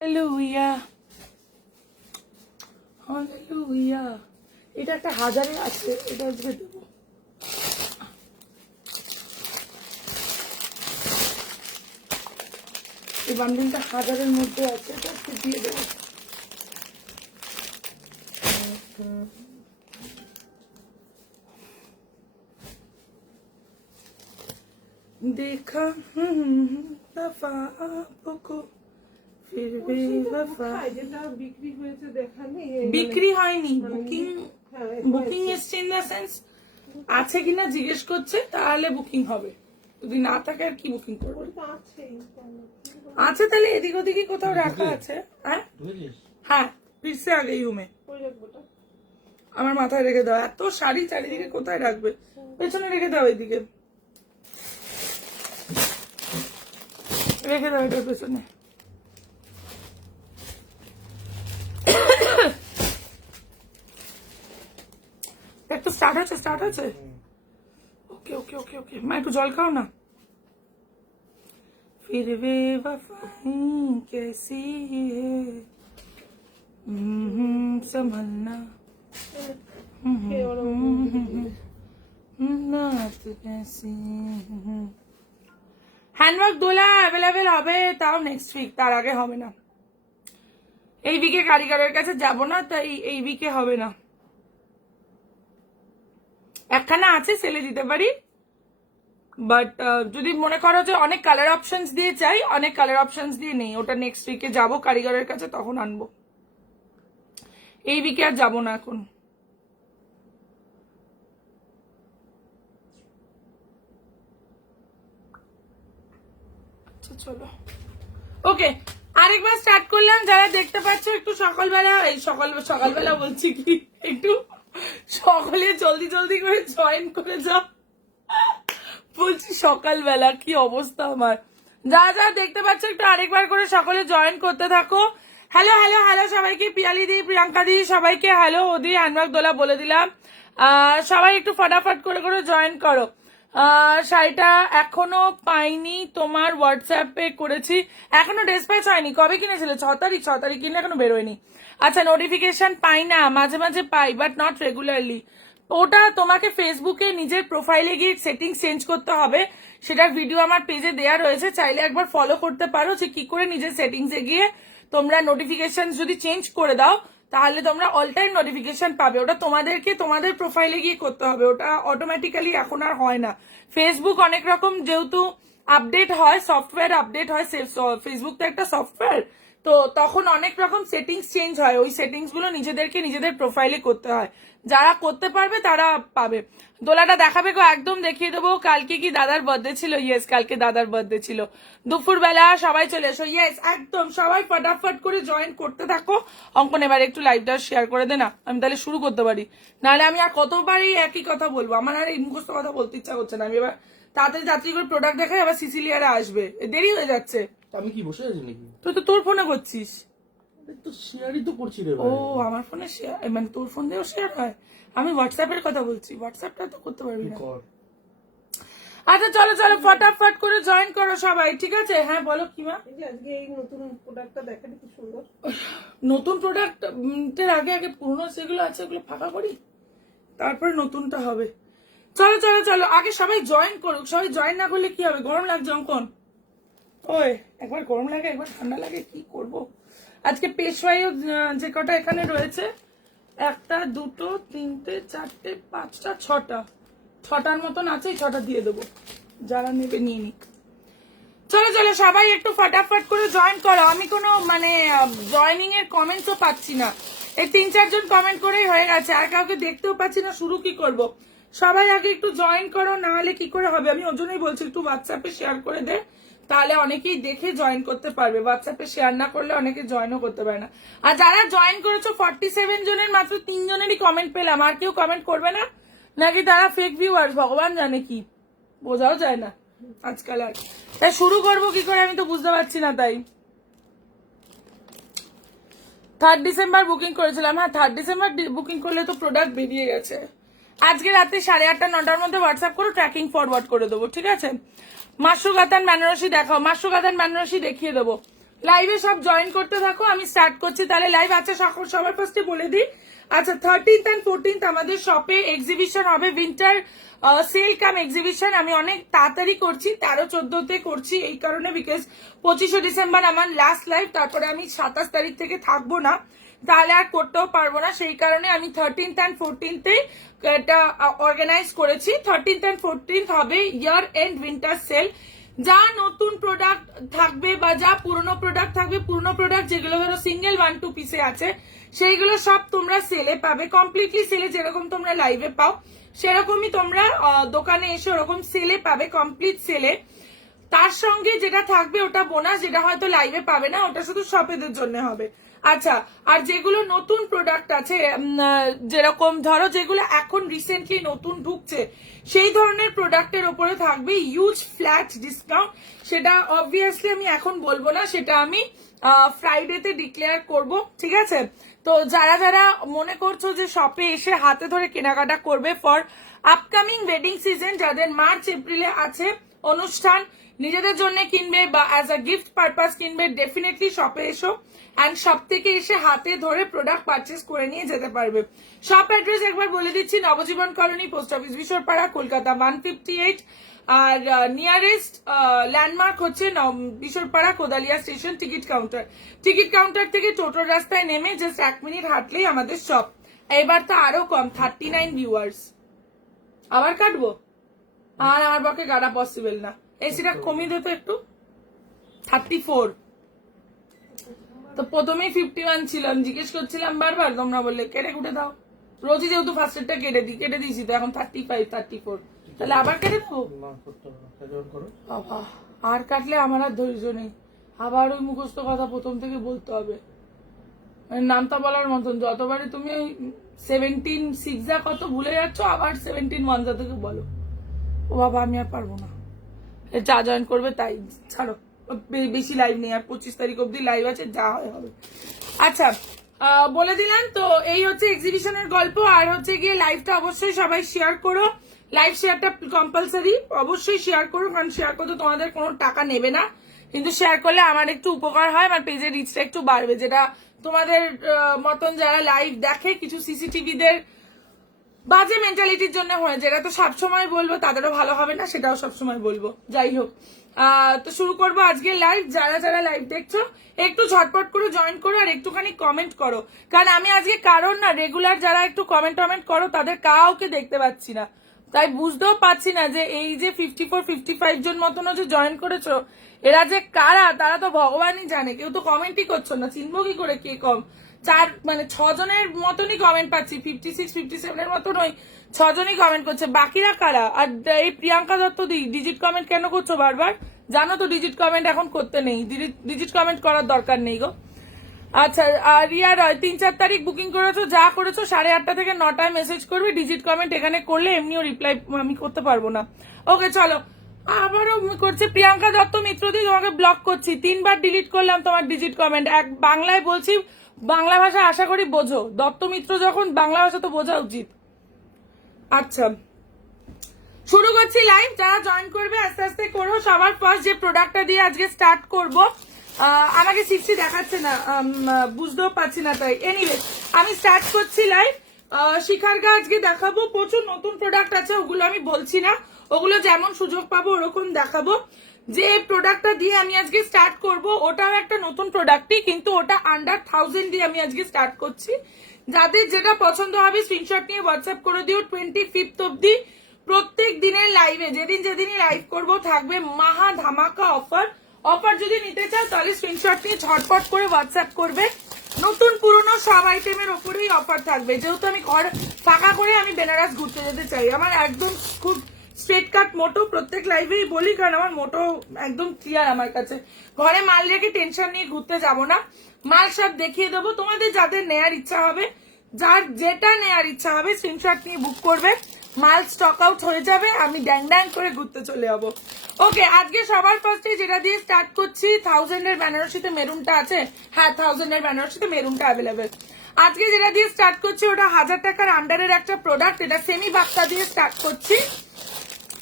Hallelujah hallelujah. এটা একটা 1000-এ আছে, এটা আজকে দেবো। এই বান্ডিলটা 1000-এর মধ্যে আছে, এটা আজকে দিয়ে দেবো। देखा दफा आपको फिर बेवफा। বিক্রি হয়নি, বুকিং এসছে ইন দ্য সেন্স আছে কিনা জিজ্ঞেস করছে, তাহলে বুকিং হবে। যদি না থাকে আর কি বুকিং করবে? আছে তাহলে এদিক ওদিকে কোথাও রাখা আছে। হ্যাঁ হ্যাঁ, ফিরছে আগে ইউমে আমার মাথায় রেখে দাও। এত শাড়ি চারিদিকে কোথায় রাখবে? পেছনে রেখে দাও, এদিকে রেখে দাও, এটার পেছনে। একটু স্টার্ট আছে। ওকে ওকে ওকে ওকে, মা একটু জল খাও না। फिर बेवफाई कैसी है संभलना नात कैसी। হ্যান্ডওয়ার্ক দোলা অ্যাভেলেবেল হবে, তাও নেক্সট উইক, তার আগে হবে না। এই উইকে কারিগরের কাছে যাব না, তাই এই উইকে হবে না। একখানা আছে সেলে দিতে পারি, বাট যদি মনে করো যে অনেক কালার অপশনস দিয়ে চাই, অনেক কালার অপশনস দিয়ে নেই, ওটা নেক্সট উইকে যাব কারিগরের কাছে, তখন আনবো। এই উইকে আর যাবো না এখন। আচ্ছা চলো, ওকে আরেকবার স্টার্ট করলাম। যারা দেখতে পাচ্ছ একটু সকালবেলা, এই সকালবেলা বলছি কি, একটু সকালে জলদি জলদি করে জয়েন করে যাও। বলছি সকালবেলা কি অবস্থা আমার। যারা যারা দেখতে পাচ্ছ একটু আরেকবার করে সকলে জয়েন করতে থাকো। হ্যালো হ্যালো হ্যালো সবাইকে, পিয়ালি দি, প্রিয়াঙ্কা দি, সবাইকে হ্যালো। ওদি হ্যান্ডওয়ার্ক দোলা বলে দিলাম। সবাই একটু ফটাফট করে করে জয়েন করো। শাড়িটা এখনো পাইনি, তোমার হোয়াটসঅ্যাপে করেছি, এখনো ডিসপ্যাচ হয়নি। কবে কিনেছিলে? 6 তারিখ। 6 তারিখ কিনে এখনো বেরোয়নি। আচ্ছা, নোটিফিকেশন পাই না, মাঝে মাঝে পাই, বাট নট রেগুলারলি। ওটা তোমাকে ফেসবুকে নিজের প্রোফাইলে গিয়ে সেটিংস চেঞ্জ করতে হবে। সেটার ভিডিও আমার পেজে দেয়া রয়েছে, চাইলে একবার ফলো করতে পারো যে কি করে নিজের সেটিংসে গিয়ে তোমরা নোটিফিকেশন যদি চেঞ্জ করে দাও, তাহলে তোমরা অল টাইম নোটিফিকেশন পাবে। ওটা তোমাদেরকে তোমাদের প্রোফাইলে গিয়ে করতে হবে, ওটা অটোমেটিক্যালি এখন আর হয় না। ফেসবুক অনেক রকম যেহেতু আপডেট হয়, সফটওয়্যার আপডেট হয়, ফেসবুক তো একটা সফটওয়্যার, তো তখন অনেক রকম সেটিংস চেঞ্জ হয়। ওই সেটিংস গুলো নিজেদেরকে নিজেদের প্রোফাইলে করতে হয়। যারা করতে পারবে তারা পাবে। দোলাটা দেখাবে গো, একদম দেখিয়ে দেবো। কালকে কি দাদার বার্থডে ছিল? ইয়েস, কালকে দাদার বার্থডে ছিল। দুপুরবেলা সবাই চলে এসো। ইয়েস, একদম সবাই ফটাফট করে জয়েন করতে থাকো। অঙ্কন এবার একটু লাইভটা শেয়ার করে দে না, আমি তাহলে শুরু করতে পারি। নাহলে আমি আর কতবারই একই কথা বলবো, আমার আর এই মুখস্থ কথা বলতে ইচ্ছা করছে না। আমি এবার তাড়াতাড়ি করে প্রোডাক্ট দেখাই, আবার সিসিলিয়ারা আসবে, দেরি হয়ে যাচ্ছে। আমি কি বসে আছি নাকি? তুই তো তোর ফোনে করছিস। তো শেয়ারই তো করছি রে। ও আমার ফোনে শেয়ার, মানে তোর ফোন দিয়েও শেয়ার হয়? আমি হোয়াটসঅ্যাপের কথা বলছি, হোয়াটসঅ্যাপটা তো করতে পারবি না। আচ্ছা চলো চলো ফটাফট করে জয়েন করো সবাই, ঠিক আছে? হ্যাঁ বলো কি মা? আজকে এই নতুন প্রোডাক্টটা দেখেন কি সুন্দর। নতুন প্রোডাক্টের আগে আগে পুরনো যেগুলো আছে ওগুলো ফাঁকা করি, তারপরে নতুনটা হবে। চলো চলো চলো, আগে সবাই জয়েন করুক। সবাই জয়েন না করলে কি হবে? গরম লাগছে অঙ্কন? ওই একবার গরম লাগে, একবার ঠান্ডা লাগে, কি করব। আজকে পেশওয়াইও যে কটা এখানে রয়েছে, 1 2 3 4 5 6টার মতন আছে, 6টা দিয়ে দেবো, যারা নেবে নিয়ে নিক। চলো চলো সবাই একটু ফটাফট করে জয়েন করো। আমি কোনো মানে জয়েনিং এর কমেন্টও পাচ্ছি না। এই 3-4 জন কমেন্ট করেই হয়ে গেছে, আর কাউকে দেখতেও পাচ্ছি না। শুরু কি করব? সবাই আগে একটু জয়েন করো, না হলে কি করে হবে? আমি ওই জন্যই বলছি একটু হোয়াটসঅ্যাপে শেয়ার করে দে, তাহলে অনেকেই দেখে জয়েন করতে পারবে। হোয়াটসঅ্যাপে শেয়ার না করলে অনেকে জয়েনও করতে পারে না। আর যারা জয়েন করেছো 47 জনের মাত্র 3 জনেরই কমেন্ট পেলাম, আর কেউ কমেন্ট করবে না নাকি তারা ফেক ভিউয়ার্স? ভগবান জানে কি, বোঝাও যায় না আজকাল। আর তাই শুরু করবো কি করে আমি তো বুঝতে পারছি না। তাই 3 ডিসেম্বর বুকিং করেছিলাম। হ্যাঁ 3 ডিসেম্বর বুকিং করলে তো প্রোডাক্ট বেরিয়ে গেছে। আজকে রাতে 8:30 9টার মধ্যে হোয়াটসঅ্যাপ করে ট্র্যাকিং ফরওয়ার্ড করে দেবো, ঠিক আছে? মাশরু কাতান বেনারসি দেখাও, মাশরু কাতান বেনারসি দেখিয়ে দেবো। লাইভে সব জয়েন করতে থাকো, আমি স্টার্ট করছি তাহলে লাইভ। আচ্ছা সবার ফার্স্টে বলে দিই, আচ্ছা 13th and 14th আমাদের শপে এক্সিবিশন হবে, উইন্টার সেল কাম এক্সিবিশন। আমি অনেক তাড়াতাড়ি করছি, 13-14তে করছি এই কারণে, বিকজ 25শে ডিসেম্বর আমার লাস্ট লাইভ, তারপরে আমি 27 তারিখ থেকে থাকবো না, তাহলে আর করতেও পারবো না। সেই কারণে আমি 13th and 14th এটা অর্গানাইজ করেছি। 13th and 14th হবে ইয়ার এন্ড উইন্টার সেল। যা নতুন প্রোডাক্ট থাকবে বা যা পুরনো প্রোডাক্ট থাকবে, পুরনো প্রোডাক্ট যেগুলো ধরো সিঙ্গেল 1-2 পিসে আছে, সেইগুলো সব তোমরা সেলে পাবে, কমপ্লিটলি সেলে। যেরকম তোমরা লাইভে পাও সেরকমই তোমরা দোকানে এসে ওরকম সেলে পাবে, কমপ্লিট সেলে। তার সঙ্গে যেটা থাকবে ওটা বোনাস, যেটা হয়তো লাইভে পাবে না, ওটা শুধু শপেদের জন্য হবে। আচ্ছা, আর যেগুলো নতুন প্রোডাক্ট আছে, যেরকম ধরো যেগুলো এখন রিসেন্টলি নতুন ঢুকছে, সেই ধরনের প্রোডাক্টের উপরে থাকবে ইউজ ফ্ল্যাট ডিসকাউন্ট। সেটা অবভিয়াসলি আমি এখন বলবো না, সেটা আমি ফ্রাইডেতে ডিক্লেয়ার করব, ঠিক আছে? তো যারা যারা মনে করছো যে শপে এসে হাতে ধরে কেনাকাটা করবে ফর আপকামিং ওয়েডিং সিজন, যাদের মার্চ এপ্রিলে আছে অনুষ্ঠান, নিজেদের জন্য কিনবে বা অ্যাজ আ গিফট পারপাস কিনবে, ডেফিনেটলি শপে এসো অ্যান্ড শপ থেকে এসে হাতে ধরে প্রোডাক্ট পারচেস করে নিয়ে যেতে পারবে। শপ অ্যাড্রেস একবার বলে দিচ্ছি, নবজীবন কলোনি, পোস্ট অফিস বিশ্বরপাড়া, কলকাতা 158। আর নিয়ারেস্ট ল্যান্ডমার্ক হচ্ছে বিশ্বরপাড়া কোদালিয়া স্টেশন টিকিট কাউন্টার থেকে টোটোর রাস্তায় নেমে জাস্ট 1 মিনিট হাঁটলেই আমাদের শপ। এবার তো আরো কম, 39 ভিউয়ার্স। আবার কাটবো? আর আমার পক্ষে কাটা পসিবল না। এসিটা কমিয়ে দিত একটু, 34। তো প্রথমেই 51 ছিল, আমি জিজ্ঞেস করছিলাম বারবার, তোমরা বললে কেটে কুটে দাও। রোজই যেহেতু ফার্স্টেরটা কেটে দিয়েছি, তো এখন 35, 34, তাহলে আবার কেটে দেবো? বাবা, আর কাটলে আমার আর ধৈর্য নেই, আবার ওই মুখস্থ কথা প্রথম থেকে বলতে হবে, নামতা বলার মতন। যতবারই তুমি ওই 17 6 কত ভুলে যাচ্ছ, আবার 17 1 থেকে বলো। ও বাবা, আমি আর পারবো না। যা জয়েন করবে তাই, ছাড়ো, বেশি লাইভ নেই আর, 25 তারিখ অব্দি লাইভ আছে, যা হয় হবে। আচ্ছা, বলে দিলাম তো, এই হচ্ছে এক্সিবিশনের গল্প। আর হচ্ছে গিয়ে লাইভটা অবশ্যই সবাই শেয়ার করো, লাইভ শেয়ারটা কম্পালসারি, অবশ্যই শেয়ার করো, কারণ শেয়ার করতে তোমাদের কোনো টাকা নেবে না, কিন্তু শেয়ার করলে আমার একটু উপকার হয়, আমার পেজের রিচটা একটু বাড়বে, যেটা তোমাদের মতন যারা লাইভ দেখে কিছু সিসিটিভিদের বাজে মেন্টালিটির জন্য হয়, যেটা তো সবসময় বলবো তাদেরও ভালো হবে না, সেটাও সবসময় বলবো। যাই হোক, তো শুরু করবো আজকে লাইভ। যারা যারা লাইভ দেখছো একটু ঝটপট করে জয়েন করো আর একটুখানি কমেন্ট করো, কারণ আমি আজকে কারণ না, রেগুলার যারা একটু কমেন্ট করো তাদের কাউকে দেখতে পাচ্ছি না, তাই বুঝতেও পারছি না যে এই যে 54-55 জন মতনও যে জয়েন করেছো, এরা যে কারা তারা তো ভগবানই জানে, কেউ তো কমেন্টই করছো না, চিনবো কি করে কে কম? 6 জনের মতনই কমেন্ট পাচ্ছি, 56-57 এর মতন ওই 6 জনই কমেন্ট করছে, বাকিরা কারা? আর এই প্রিয়াঙ্কা দত্ত ডিজিট কমেন্ট কেন করছো বারবার? জানো তো ডিজিট কমেন্ট এখন করতে নেই, ডিজিট কমেন্ট করার দরকার নেই গো। আচ্ছা, রিয়া রয় 3-4 তারিখ বুকিং করেছো, যা করেছো 8:30 থেকে 9টায় মেসেজ করবে, ডিজিট কমেন্ট এখানে করলে এমনিও রিপ্লাই আমি করতে পারবো না। ওকে চলো, আবারও করছে প্রিয়াঙ্কা দত্ত মিত্রদি, তোমাকে ব্লক করছি, 3 বার ডিলিট করলাম তোমার ডিজিট কমেন্ট। এক বাংলায় বলছি, বাংলা ভাষা আশা করি বোঝো, দত্ত মিত্র যখন বাংলা ভাষা তো বোঝা উচিত। আচ্ছা, শুরু করছি লাইভ। যারা জয়েন করবে আস্তে আস্তে করো। সবার ফার্স্ট যে প্রোডাক্টটা দিয়ে আজকে স্টার্ট করব, আমাকে 60 দেখাচ্ছে না, বুঝতেও পারছি না, তাই এনিওয়ে আমি স্টার্ট করছি লাইভ। শিখারগা আজকে দেখাবো, প্রচুর নতুন প্রোডাক্ট আছে, ওগুলো আমি বলছি না, ওগুলো যেমন সুযোগ পাবো ওরকম দেখাবো। যে প্রোডাক্টটা দিয়ে আমি আজকে স্টার্ট করব ওটাও একটা নতুন প্রোডাক্টই, কিন্তু ওটা আন্ডার 1000 দিয়ে আমি আজকে স্টার্ট করছি। যাদের যেটা পছন্দ হবে স্ক্রিনশট নিয়ে হোয়াটসঅ্যাপ করে দিও। 25 অব্দি প্রত্যেক দিনের লাইভে, যেদিনই লাইভ করব থাকবে মহা ধামাকা অফার যদি নিতে চাও তাহলে স্ক্রিনশট নিয়ে ঝটপট করে হোয়াটসঅ্যাপ করবে। নতুন পুরনো সব আইটেমের ওপরেই অফার থাকবে। যেহেতু আমি ঘর ফাঁকা করে আমি বেনারস ঘুরতে যেতে চাই, আমার একদম খুব স্ট্রেট কাট মোটো, প্রত্যেক লাইভেই বলি, কারণ আমার মোটো একদম ক্লিয়ার আমার কাছে। ঘরে মাল রেখে টেনশন নিয়ে ঘুরতে যাব না, মাল সব দেখিয়ে দেবো। তোমাদের যাদের নেয়ার ইচ্ছা হবে, যার যেটা নেয়ার ইচ্ছা হবে স্ক্রিনশট নিয়ে বুক করবে, মাল স্টক আউট হয়ে যাবে, আমি ড্যাং ড্যাং করে ঘুরতে চলে যাবো। ওকে, আজকে সবার ফার্স্টে যেটা দিয়ে স্টার্ট করছি, 1000 এর বেনারসিতে মেরুনটা আছে, হ্যাঁ 1000 এর বেনারসিতে মেরুনটা অ্যাভেলেবেল। আজকে যেটা দিয়ে স্টার্ট করছি ওটা 1000 টাকার আন্ডারের একটা প্রোডাক্ট, এটা সেমি বাক্সা দিয়ে স্টার্ট করছি।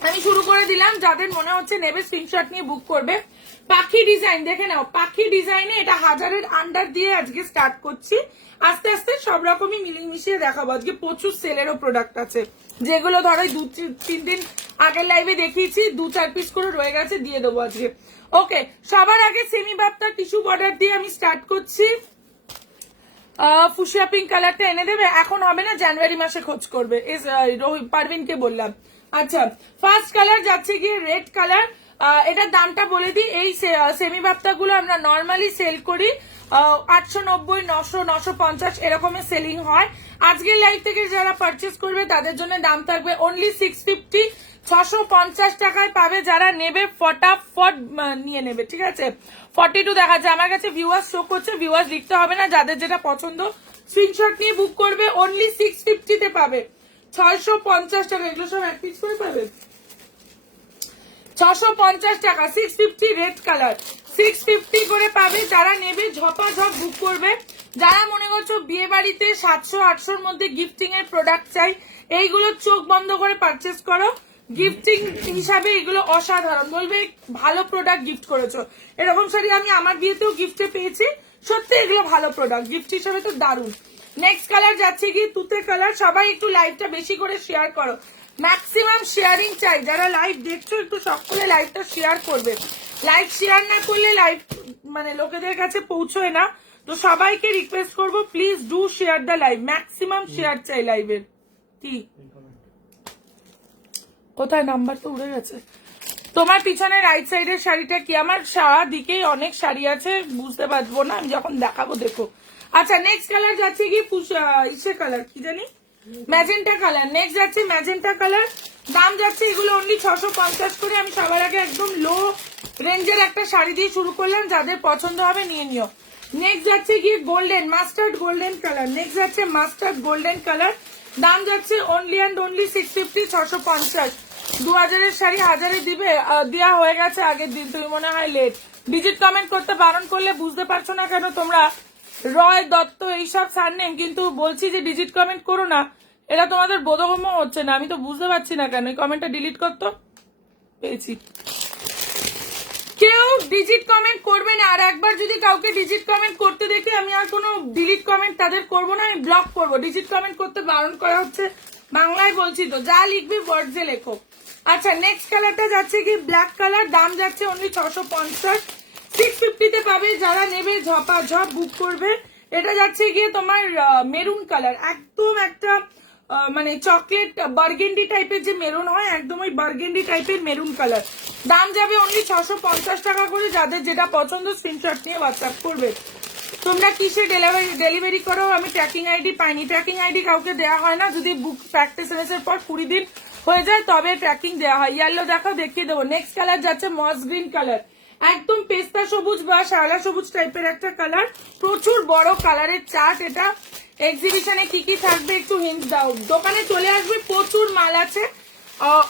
আমি শুরু করে দিলাম, যাদের মনে হচ্ছে নেবে স্ক্রিনশট নিয়ে বুক করবে। পাখি ডিজাইন দেখে নাও, পাখি ডিজাইনে এটা 1000-এর আন্ডার দিয়ে আজকে স্টার্ট করছি। আস্তে আস্তে সব রকমই মিলিয়ে দেখাবো। আজকে প্রচুর সেলেরও প্রোডাক্ট আছে, যেগুলো ধরো 2-3 দিন আগের লাইভে দেখিয়েছি, 2-4 পিস করে রয়ে গেছে, দিয়ে দেবো আজকে। ওকে, সবার আগে সেমি বাপ্তা টিস্যু বর্ডার দিয়ে আমি স্টার্ট করছি। ফুশিয়া পিঙ্ক কালারটা এনে দেবে, এখন হবে না, জানুয়ারি মাসে খোঁজ করবে, পারভিনকে বললাম। আচ্ছা, ফার্স্ট কালার যাচ্ছে গিয়ে রেড কালার। এটার দামটা বলে দিই, এই সেমি বাপ্তা গুলো আমরা নর্মালি সেল করি 890, 900, 950 এরকমের সেলিং হয়। আজকের লাইভ থেকে যারা পারচেস করবে তাদের জন্য দাম থাকবে অনলি 650, 650 টাকায় পাবে। যারা নেবে ফটাফট নিয়ে নেবে, ঠিক আছে। 42 দেখাচ্ছে আমার কাছে, ভিউয়ার্স শো করছে, ভিউয়ার্স লিখতে হবে না, যাদের যেটা পছন্দ স্ক্রিনশট নিয়ে বুক করবে। অনলি 650 তে পাবে, 650 টাকা। এগুলো সব এক পিস করে পাবে, 650 টাকা। 650 রেড কালার, 650 করে পাবে। যারা নেবে ঝপাঝপ বুক করবে। যারা মনে করছো বিয়ে বাড়িতে 700-800-র মধ্যে গিফটিং এর প্রোডাক্ট চাই, এইগুলো চোখ বন্ধ করে পারচেস করো। গিফটিং হিসাবে এগুলো অসাধারণ, বলবে ভালো প্রোডাক্ট গিফট করেছো। এরকম শাড়ি আমি আমার বিয়েতেও গিফটে পেয়েছি, সত্যি এগুলো ভালো প্রোডাক্ট, গিফট হিসাবে তো দারুণ। নেক্সট কালার যাচ্ছে কি তুতে কালার। সবাই একটু লাইভটা বেশি করে শেয়ার করো, ম্যাক্সিমাম শেয়ারিং চাই। যারা লাইভ দেখছো একটু সকলে লাইভটা শেয়ার করবে। লাইভ শেয়ার না করলে লাইভ মানে লোকেদের কাছে পৌঁছয় না। তো সবাইকে রিকোয়েস্ট করবো, please do share the live, maximum share চাই লাইভের। কি কোথায় নাম্বার তো উড়ে গেছে। তোমার পিছনে রাইট সাইডের শাড়িটা কি? আমার সারা দিকেই অনেক শাড়ি আছে, বুঝতে পারবো না আমি যখন দেখাবো, দেখো। আচ্ছা, নেক্সট কালার যাচ্ছে কি ইসে কালার, কি জানি, ম্যাজেন্টা কালার। নেক্সট যাচ্ছে ম্যাজেন্টা কালার, দাম যাচ্ছে এগুলো অনলি 650 করে। আমি সবার আগে একদম লো রেঞ্জের একটা শাড়ি দিয়ে শুরু করলাম, যাদের পছন্দ হবে নিয়ে নিও। নেক্সট যাচ্ছে গিয়ে golden, mustard golden colour. Next যাচ্ছে মাস্টার্ড গোল্ডেন কালার, দাম যাচ্ছে অনলি অ্যান্ড অনলি 650, 650। 2000-এর শাড়ি 1000-এ দিবে, দেওয়া হয়ে গেছে আগের দিন, তুমি মনে হয় লেট। ডিজিট কমেন্ট করতে বারণ করলে বুঝতে পারছো না কেন তোমরা, রয় দত্ত এইসব সারনেম, কিন্তু বলছি যে ডিজিট কমেন্ট করো না, এটা তোমাদের বোধগম্য হচ্ছে না। আমি তো বুঝতে পারছি না কেন, এই কমেন্টটা ডিলিট করতো। পেয়েছি, কেউ ডিজিট কমেন্ট করবে না। আর একবার যদি কাউকে ডিজিট কমেন্ট করতে দেখি, আমি আর কোনো ডিলিট কমেন্ট তাদের করবো না, আমি ব্লক করবো। ডিজিট কমেন্ট করতে বারণ করা হচ্ছে, বাংলায় বলছি তো, যা লিখবে ওয়ার্ডসে লেখো। আচ্ছা, নেক্সট কালারটা যাচ্ছে কি ব্ল্যাক কালার, দাম যাচ্ছে অনলি 650, 650 তে পাবে। যারা নেবে ঝপাঝপ বুক করবে। এটা যাচ্ছে গিয়ে তোমার মেরুন কালার, একদম একটা মানে চকলেট বার্গেন্ডি টাইপের যে মেরুন হয়, একদম ওই বার্গেন্ডি টাইপের মেরুন কালার। দাম যাবে অনলি 650 টাকা করে। যাদের যেটা পছন্দ স্ক্রিনশট নিয়ে হোয়াটসঅ্যাপ করবে। তোমরা কিসে ডেলিভারি করো? আমি ট্র্যাকিং আইডি পাইনি, ট্র্যাকিং আইডি কাউকে দেওয়া হয় না। যদি বুক প্র্যাকটিস এর পর 20 দিন হয়ে যায় তবে ট্র্যাকিং দেওয়া হয়। ইয়েলো দেখাও, দেখিয়ে দেবো। নেক্সট কালার যাচ্ছে মস গ্রিন কালার, একদম পেস্তা সবুজ বা শালা সবুজ টাইপের একটা কালার, প্রচুর বড় কালারের চার্ট। এটা এক্সিবিশনে কি কি থাকবে একটু হিন্ট দাও। দোকানে চলে আসবে, প্রচুর মাল আছে।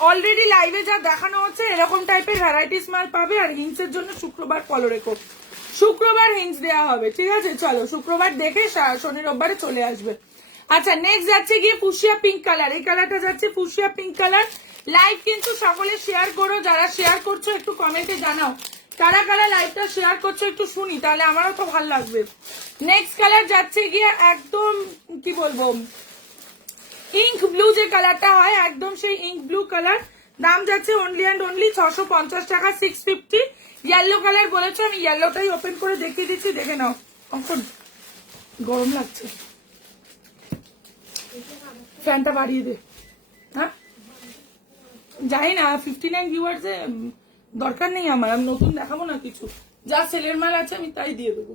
অলরেডি লাইভে যা দেখানো হচ্ছে এরকম টাইপের ভ্যারাইটিস মাল পাবে। আর হিন্টসের জন্য শুক্রবার ফলো রেখো, শুক্রবার হিন্টস দেওয়া হবে, ঠিক আছে। চলো শুক্রবার দেখে শনি রোববারে চলে আসবে। আচ্ছা, নেক্সট যাচ্ছে গিয়ে ফুশিয়া পিঙ্ক কালার। এই কালারটা যাচ্ছে ফুশিয়া পিঙ্ক কালার। লাইভ কিন্তু সকলে শেয়ার করো, যারা শেয়ার করছো একটু কমেন্টে জানাও কারা কারা লাইভটা শেয়ার করছো, একটু শুনি, তাহলে আমারও তো ভালো লাগবে। নেক্সট কালার যাচ্ছে গিয়ে একদম কি বলবো, ইঙ্ক ব্লু যে কালারটা হয়, একদম সেই ইঙ্ক ব্লু কালার। দাম যাচ্ছে অনলি অ্যান্ড অনলি 650 টাকা, 650। ইয়েলো কালার বলেছো, আমি ইয়েলোটাই ওপেন করে দেখিয়ে দিচ্ছি, দেখে নাও। এখন গরম লাগছে, ফ্যানটা বাড়িয়ে দে। হ্যাঁ জানি না, 59 ভিউয়ার্স দরকার নেই আমার, আমি নতুন দেখাবো না কিছু, যা সেলের মাল আছে আমি তাই দিয়ে দেবো।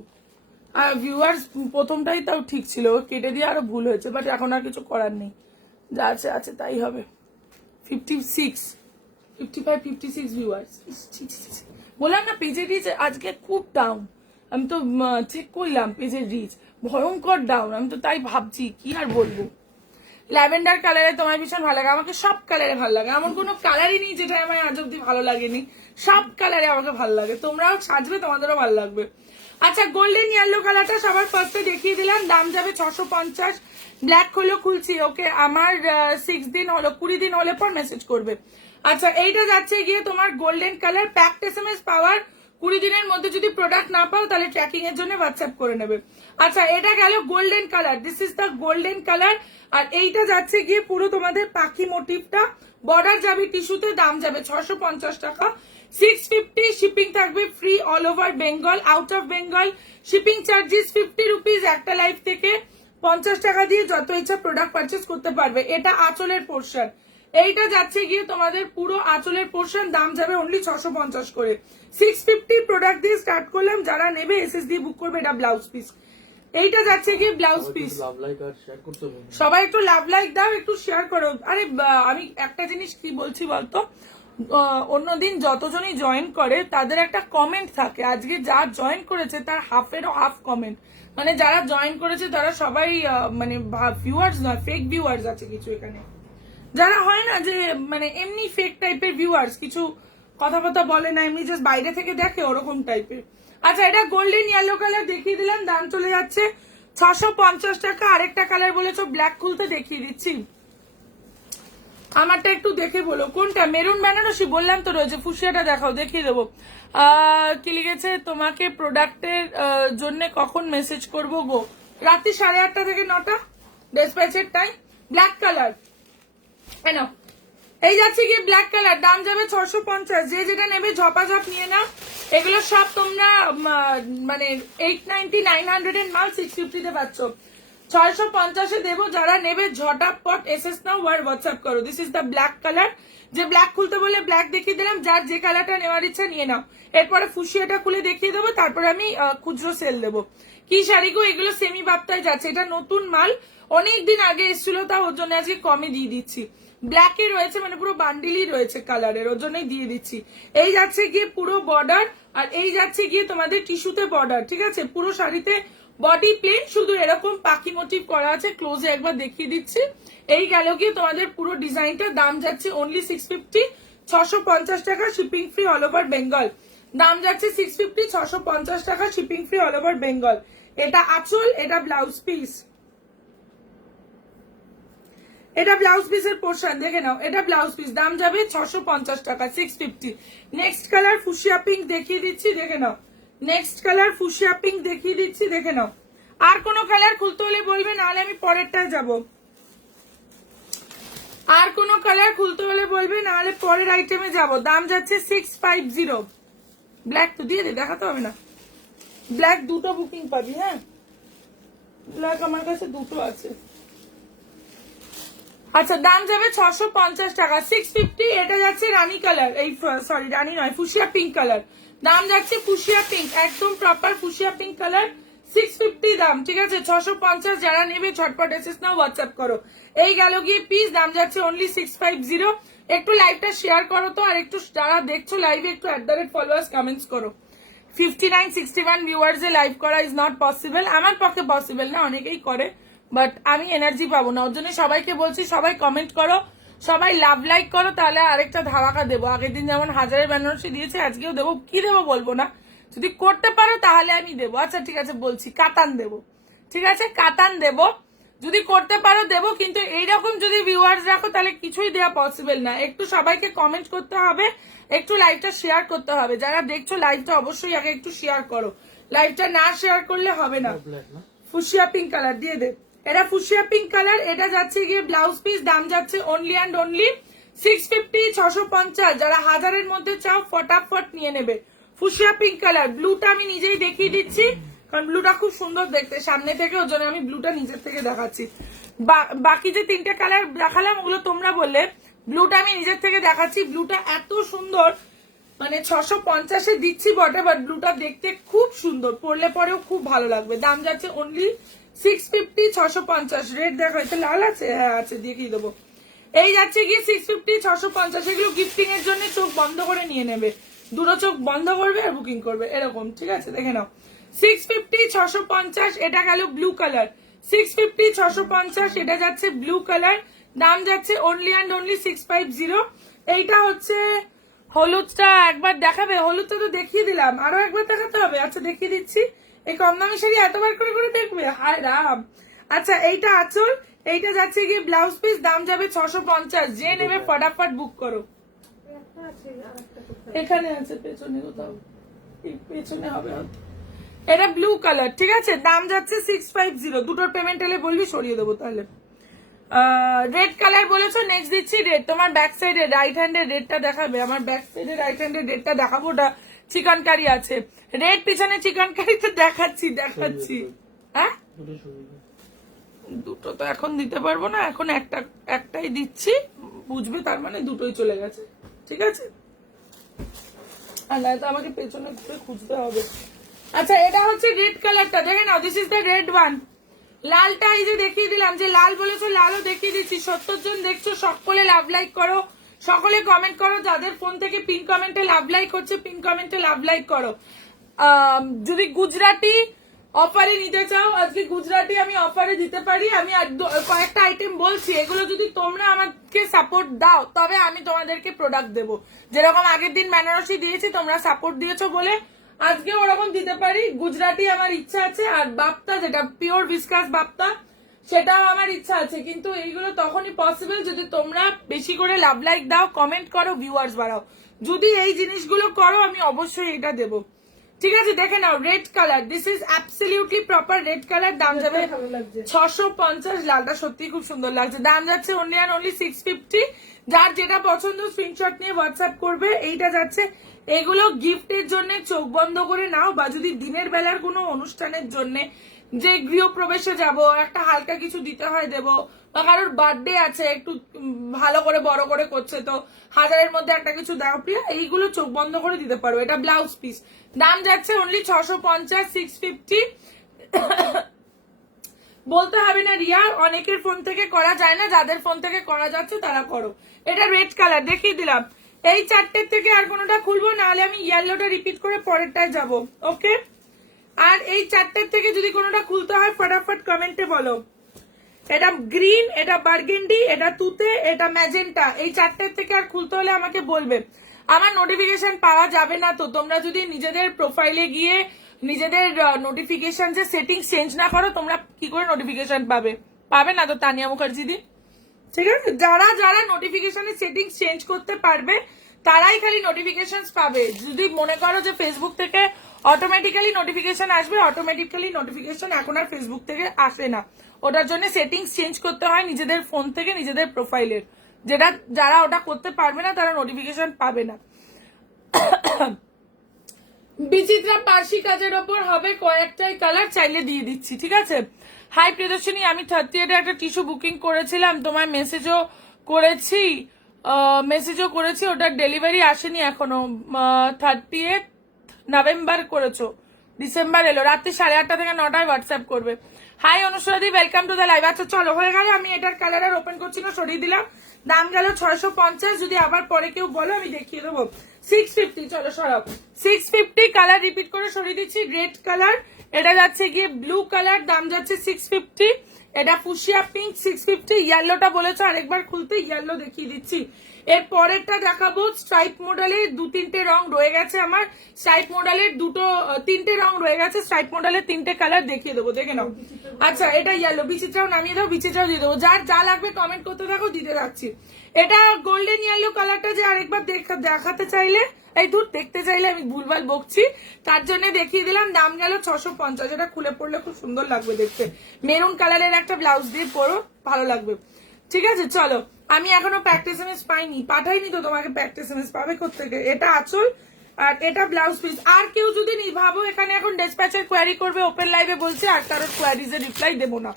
আর ভিউয়ার্স প্রথমটাই তাও ঠিক ছিল, কেটে দিয়ে আরো ভুল হয়েছে, বাট এখন আর কিছু করার নেই, যা আছে আছে তাই হবে। 56, 55, 56 ভিউয়ার্স। বললাম না পেজের রিচ আজকে খুব ডাউন, আমি তো চেক করলাম পেজের রিচ ভয়ঙ্কর ডাউন, আমি তো তাই ভাবছি কি আর বলবো। ল্যাভেন্ডার কালারে তোমার ভীষণ ভালো লাগে, আমাকে সব কালারে ভালো লাগে, এমন কোনো কালারই নেই যেটা আমার আজ অব্দি ভালো লাগেনি, সব কালারে আমাকে ভালো লাগে। তোমরাও সাজবে, তোমাদেরও ভালো লাগবে। আচ্ছা, গোল্ডেন ইয়েলো কালারটা সবার ফার্স্টে দেখিয়ে দিলাম, দাম যাবে 650। ব্ল্যাক হলো খুলছি, ওকে, আমার 6 দিন হলো, 20 দিন হলে পর মেসেজ করবে। আচ্ছা, এইটা যাচ্ছে গিয়ে তোমার গোল্ডেন কালার, প্যাকড SMS পাওয়ার 20 দিনের মধ্যে যদি প্রোডাক্ট না পাও তাহলে ট্র্যাকিং এর জন্য হোয়াটসঅ্যাপ করে নেবে। আচ্ছা, এটা গেল golden colour, this is the golden colour. আর এইটা যাচ্ছে গিয়ে পুরো তোমাদের পাখি মোটিভটা, বর্ডার যাবে টিস্যুতে, দাম যাবে 650 টাকা, 650, শিপিং থাকবে free all over Bengal, out of Bengal shipping charges 50 rupees, একটা লাইফ থেকে 50 টাকা দিয়ে যত ইচ্ছা প্রোডাক্ট পারচেস করতে পারবে। এটা আঁচলের পোর্শন, এইটা যাচ্ছে গিয়ে তোমাদের পুরো আঁচলের পোর্শন, দাম যাবে অনলি 650 করে। 650 প্রোডাক্ট দিয়ে স্টার্ট করলাম, যারা নেবে এসএস দিয়ে বুক করবে। এটা ব্লাউজ পিস, এইটা যাচ্ছে গিয়ে ব্লাউজ পিস। লাভ লাইক আর শেয়ার করতে হবে। সবাই একটু লাভ লাইক দাও, একটু শেয়ার করো। আরে আমি একটা জিনিস কি বলছি বলতো, অন্যদিন যতজনই জয়েন করে তাদের একটা কমেন্ট থাকে, আজকে যা জয়েন করেছে তার হাফেরও হাফ কমেন্ট, মানে যারা জয়েন করেছে তারা সবাই মানে ভিউয়ার্স নয়, ফেক ভিউয়ার্স আছে কিছু এখানে, যারা হয় না যে মানে এমনি ফেক টাইপের ভিউয়ার্স, কিছু কথা বলে না, এমনি জাস্ট বাইরে থেকে দেখে ওরকম টাইপের। আচ্ছা, এটা গোল্ডেন ইয়েলো কালার দেখিয়ে দিলাম, দাম চলে যাচ্ছে 650 টাকা। আরেকটা কালার বলেছো ব্ল্যাক, খুলতে দেখিয়ে দিচ্ছি। আমারটা একটু দেখে বলো কোনটা, মেরুন বেনারসি বললাম তো রয়েছে, ফুসিয়াটা দেখাও, দেখিয়ে দেবো। কি লিখেছে, তোমাকে প্রোডাক্টের জন্য কখন মেসেজ করবো গো? রাত্রি 8:30 থেকে 9টা ডেসপ্যাচের টাইম। ব্ল্যাক কালার কেন, এই যাচ্ছে গিয়ে ব্ল্যাক কালার, দাম যাবে 650, যে যেটা নেবে ঝপাঝপ নিয়ে নাও। এগুলো সব তোমরা মানে 890 900 এর মাল 650 তে পাচ্ছ, 650 এ দেবো। যারা নেবে ঝটাপট এসএস নাও ওয়ার হোয়াটসঅ্যাপ করো। This is the black colour, যে ব্ল্যাক খুলতে বললে ব্ল্যাক দেখিয়ে দিলাম, যার যে কালারটা নেওয়ার ইচ্ছা নিয়ে নাও। এরপরে ফুসিয়াটা খুলে দেখিয়ে দেবো, তারপরে আমি খুচরো সেল দেবো। কি শাড়িগো এগুলো, সেমি বাপ্তায় যাচ্ছে, এটা নতুন মাল, অনেকদিন আগে এসেছিল, তা ওর জন্য আজকে কমে দিয়ে দিচ্ছি। ব্ল্যাকে রয়েছে, মানে পুরো বান্ডিলই রয়েছে কালারের, ওর জন্যই দিয়ে দিচ্ছি। এই যাচ্ছে গিয়ে পুরো বর্ডার, আর এই যাচ্ছে গিয়ে তোমাদের টিস্যুতে বর্ডার, ঠিক আছে। পুরো শাড়িতে বডি প্লেন, শুধু এরকম পাখি মোটিভ করা আছে, ক্লোজে একবার দেখিয়ে দিচ্ছি। এই গেল গিয়ে তোমাদের পুরো ডিজাইনটা, দাম যাচ্ছে অনলি 650, 650 টাকা, shipping free all over Bengal. দাম যাচ্ছে 650, 650 টাকা, shipping free all over Bengal. এটা আঁচল, এটা ব্লাউজ পিস, এটা ব্লাউজ পিসের পোর্শন দেখে নাও, এটা ব্লাউজ পিস, দাম যাবে 650 টাকা, 650। নেক্সট কালার ফুশিয়া পিঙ্ক দেখিয়ে দিচ্ছি, দেখে নাও। নেক্সট কালার ফুশিয়া পিঙ্ক দেখিয়ে দিচ্ছি, দেখে নাও। আর কোনো কালার খুলতে হলে বলবে, নাহলে আমি পরেরটায় যাব। আর কোনো কালার খুলতে হলে বলবে, নাহলে পরের আইটেমে যাব। দাম যাচ্ছে 650। ব্ল্যাক তো দিয়ে দে, দেখাতে হবে না। ব্ল্যাক দুটো বুকিং পাবি, হ্যাঁ ব্ল্যাক আমার কাছে দুটো আছে। আচ্ছা, দাম যাবে 650 টাকা, 650। এটা যাচ্ছে রানী কালার, এই সরি রানী নয়, ফুশিয়া পিঙ্ক কালার। দাম যাচ্ছে ফুশিয়া পিঙ্ক, একদম প্রপার ফুশিয়া পিঙ্ক কালার, 650 দাম, ঠিক আছে। 650, যারা নেবে ঝটপট এসএস নাও, হোয়াটসঅ্যাপ করো। এই গেল গিয়ে পিস, দাম যাচ্ছে অনলি 650। একটু লাইভটা শেয়ার করো তো, আর একটু যারা দেখছো লাইভে একটু @ফলোয়ার্স কমেন্টস করো। 59-61 ভিউয়ার্স এ লাইভ করা ইজ নট পসিবল, আমার পক্ষে পসিবল না, অনেকেই করে, বাট আমি এনার্জি পাবো না, ওর জন্য সবাইকে বলছি সবাই কমেন্ট করো, সবাই লাভ লাইক করো, তাহলে আরেকটা ধামাকা দেবো। আগের দিন যেমন 1000 বেনারসি দিয়েছে, আজকেও দেবো। কি দেবো বলবো না, যদি করতে পারো তাহলে আমি দেবো। আচ্ছা ঠিক আছে, বলছি কাতান দেবো, ঠিক আছে কাতান দেবো, যদি করতে পারো দেবো। কিন্তু এইরকম যদি ভিউয়ার্স রাখো তাহলে কিছুই দেওয়া পসিবল না। একটু সবাইকে কমেন্ট করতে হবে, একটু লাইভটা শেয়ার করতে হবে। যারা দেখছো লাইভটা অবশ্যই আগে একটু শেয়ার করো, লাইভটা না শেয়ার করলে হবে না। ফুশিয়া পিঙ্ক কালার দিয়ে দে, এটা ফুশিয়া পিঙ্ক কালার। এটা যাচ্ছে গিয়ে ব্লাউজ পিস, দাম যাচ্ছে অনলি অ্যান্ড অনলি 650, 650। যারা 1000-এর মধ্যে চাও ফটাফট নিয়ে নেবে। ফুশিয়া পিঙ্ক কালার, ব্লুটা আমি নিজেই দেখিয়ে দিচ্ছি, কারণ ব্লুটা খুব সুন্দর দেখতে সামনে থেকে, ওর জন্য আমি ব্লুটা নিজের থেকে দেখাচ্ছি। বাকি যে 3টে কালার দেখালাম ওগুলো তোমরা বললে, ব্লুটা আমি নিজের থেকে দেখাচ্ছি। ব্লুটা এত সুন্দর, মানে 650-এ দিচ্ছি বটে, বাট ব্লুটা দেখতে খুব সুন্দর, পরলে পরেও খুব ভালো লাগবে। দাম যাচ্ছে অনলি 650, 650। রেড দেখো, এটা লাল আছে, হ্যাঁ আছে, দেখিয়ে দেবো। এই যাচ্ছে গিয়ে 650, 650। এগুলো গিফটিং এর জন্য চোখ বন্ধ করে নিয়ে নেবে, দুটো চোখ বন্ধ করবে আর বুকিং করবে, এরকম, ঠিক আছে। দেখে নাও, 650, 650। এটা গেল ব্লু কালার, 650, 650। এটা যাচ্ছে ব্লু কালার, দাম যাচ্ছে অনলি অ্যান্ড অনলি 650। এইটা হচ্ছে হলুদটা, একবার দেখাবে? হলুদটা তো দেখিয়ে দিলাম, আরো একবার দেখাতে হবে। আচ্ছা দেখিয়ে দিচ্ছি। এই কম দামি শাড়ি এতবার করে করে দেখবে, হায় রাম। আচ্ছা, এইটা আঁচল, এইটা যাচ্ছে গিয়ে ব্লাউজ পিস, দাম যাবে 650। যে নেবে ফটাফট বুক করো। এখানে আছে পেছনে কোথাও, এই পেছনে হবে হয়তো। এটা ব্লু কালার, ঠিক আছে, দাম যাচ্ছে 650। দুটোর পেমেন্ট এলে বলবি, সরিয়ে দেবো তাহলে। রেড কালার বলেছো, নেক্সট দিচ্ছি রেড। তোমার ব্যাক সাইডে রাইট হ্যান্ডের রেডটা দেখাবে, আমার ব্যাক সাইডে রাইট হ্যান্ডের রেডটা দেখাবো, ওটা চিকেন কারি আছে। রেড পিছনে চিকেন কারি তো দেখাচ্ছি। হ্যাঁ, দুটো তো এখন দিতে পারবো না, এখন একটাই দিচ্ছি, বুঝবে তার মানে দুটোই চলে গেছে, ঠিক আছে। আর নয়তো আমাকে পেছনে ঘুরে খুঁজতে হবে। আচ্ছা, এটা হচ্ছে রেড কালারটা, দেখে নাও, this is the red one. লালটা এই যে দেখিয়ে দিলাম, যে লাল বলেছো লালও দেখিয়ে দিচ্ছি। 70 জন দেখছো, সকলে লাভ লাইক করো, সকলে কমেন্ট করো। যাদের ফোন থেকে পিন কমেন্টে লাভ লাইক হচ্ছে, পিন কমেন্টে লাভ লাইক করো। যদি গুজরাটি অফারে নিতে চাও, আজকে গুজরাটি আমি অফারে দিতে পারি। আমি কয়েকটা আইটেম বলছি, এগুলো যদি তোমরা আমাকে সাপোর্ট দাও তবে আমি তোমাদেরকে প্রোডাক্ট দেবো। যেরকম আগের দিন বেনারসি দিয়েছি, তোমরা সাপোর্ট দিয়েছো বলে আজকে ওরকম দিতে পারি। গুজরাটি আমার ইচ্ছা আছে, আর বাপ্তা যেটা পিওর বিস্কাস বাপ্তা সেটাও আমার ইচ্ছা আছে, কিন্তু এইগুলো তখনই পসিবল যদি তোমরা বেশি করে লাভ লাইক দাও, কমেন্ট করো, ভিউয়ার্স বাড়াও। যদি এই জিনিসগুলো করো আমি অবশ্যই এটা দেবো, ঠিক আছে। দেখে নাও, red colour, this is absolutely proper red colour. দাম যাবে 650। লালটা সত্যি খুব সুন্দর লাগছে। দাম যাচ্ছে অনলি অ্যান্ড অনলি 650। যার যেটা পছন্দ স্ক্রিনশট নিয়ে হোয়াটসঅ্যাপ করবে। এইটা যাচ্ছে, এগুলো গিফটের জন্য চোখ বন্ধ করে নাও, বা যদি দিনের বেলার কোনো অনুষ্ঠানের জন্য, যে গৃহপ্রবেশে যাব, একটা হালকা কিছু দিতে হয় দেবো, বা কারোর বার্থডে আছে, একটু ভালো করে বড় করে করছে, তো 1000-এর মধ্যে একটা কিছু দাও প্রিয়া, এইগুলো চোখ বন্ধ করে দিতে পারো। এটা ব্লাউজ পিস, দাম যাচ্ছে অনলি 650, 650। বলতে হবে না রিয়া, অনেকের ফোন থেকে করা যায় না, যাদের ফোন থেকে করা যাচ্ছে তারা করো। এটা রেড কালার দেখিয়ে দিলাম। এই চারটের থেকে আর কোনোটা খুলবো, নাহলে আমি ইয়েলোটা রিপিট করে পরেরটায় যাব, ওকে। আর এই চারটের থেকে যদি কোনোটা খুলতে হয় ফটাফট কমেন্টে বলো। এটা গ্রিন, এটা বার্গেন্ডি, এটা তুতে, এটা ম্যাজেন্টা। এই চারটের থেকে আর খুলতে হলে আমাকে বলবে। আমার নোটিফিকেশন পাওয়া যাবে না তো, তোমরা যদি নিজেদের প্রোফাইলে গিয়ে নিজেদের নোটিফিকেশন যে সেটিংস চেঞ্জ না করো, তোমরা কি করে নোটিফিকেশন পাবে না তো তানিয়া মুখার্জি দি, ঠিক আছে। যারা যারা নোটিফিকেশনের সেটিংস চেঞ্জ করতে পারবে তারাই খালি নোটিফিকেশন পাবে। যদি মনে করো যে ফেসবুক থেকে অটোমেটিক্যালি নোটিফিকেশন আসবে, অটোমেটিক্যালি নোটিফিকেশন এখন আর ফেসবুক থেকে আসে না। ওটার জন্য সেটিংস চেঞ্জ করতে হয় নিজেদের ফোন থেকে, নিজেদের প্রোফাইলের। যেটা যারা ওটা করতে পারবে না তারা নোটিফিকেশন পাবে না। বিচিত্রা পার্সি কাজের ওপর হবে কয়েকটাই কালার, চাইলে দিয়ে দিচ্ছি, ঠিক আছে। হাই প্রিয়দর্শিনী, আমি 38 একটা টিস্যু বুকিং করেছিলাম, তোমায় মেসেজও করেছি, ওটার ডেলিভারি আসেনি এখনো। 30 নভেম্বর করেছো, ডিসেম্বর এলো। রাত্রি 8:30 থেকে 9টায় হোয়াটসঅ্যাপ করবে। হাই অনুসরাদি, ওয়েলকাম টু দ্য লাইভ। আচ্ছা চলো, হয়ে গেল। আমি এটার কালার আর ওপেন করছি না, সরিয়ে দিলাম। দাম গেল 650। যদি আবার পরে কেউ বলো আমি দেখিয়ে দেবো। 650, চলো সরাও। 650 কালার রিপিট করে সরিয়ে দিচ্ছি। রেড কালার, এটা যাচ্ছে গিয়ে ব্লু কালার, দাম যাচ্ছে 650। এটা ফুশিয়া পিঙ্ক 650। ইয়েলোটা বলেছো আরেকবার খুলতে, ইয়েলো দেখিয়ে দিচ্ছি। এর পরেরটা দেখাবো স্ট্রাইপ মডেলের 2-3টে রং রয়ে গেছে আমার। স্ট্রাইপ মডেলের 3টে রং রয়ে গেছে, স্ট্রাইপ মডেলের 3টে কালার দেখিয়ে দেবো, দেখে নাও। আচ্ছা, এটা ইয়েলো, বিচিত্রাও নামিয়ে দাও, বিচিত্রাও দিয়ে দেবো। যার যা লাগবে কমেন্ট করতে থাকো, দিতে যাচ্ছি। এটা গোল্ডেন ইয়েলো কালারটা যে আরেকবার দেখাতে চাইলে, এই দূর দেখতে চাইলে আমি ভুলভাল বকছি, তার জন্য দেখিয়ে দিলাম। দাম গেল 650। এটা খুলে পড়লে খুব সুন্দর লাগবে দেখতে। মেরুন কালারের একটা ব্লাউজ দিয়ে পরো, ভালো লাগবে, ঠিক আছে। চলো, আমি এখনো প্র্যাকটিস এমএস পাঠাইনি তো তোমাকে, প্র্যাকটিস এমএস পাবে কোত্থেকে। এটা আঁচল আর এটা ব্লাউজ পিস। আর কেউ যদি ভাবো এখানে এখন ডেসপ্যাচের কোয়ারি করবে, ওপেন লাইভে বলছে আর কারোর কোয়ারিজ এর রিপ্লাই দেবো না।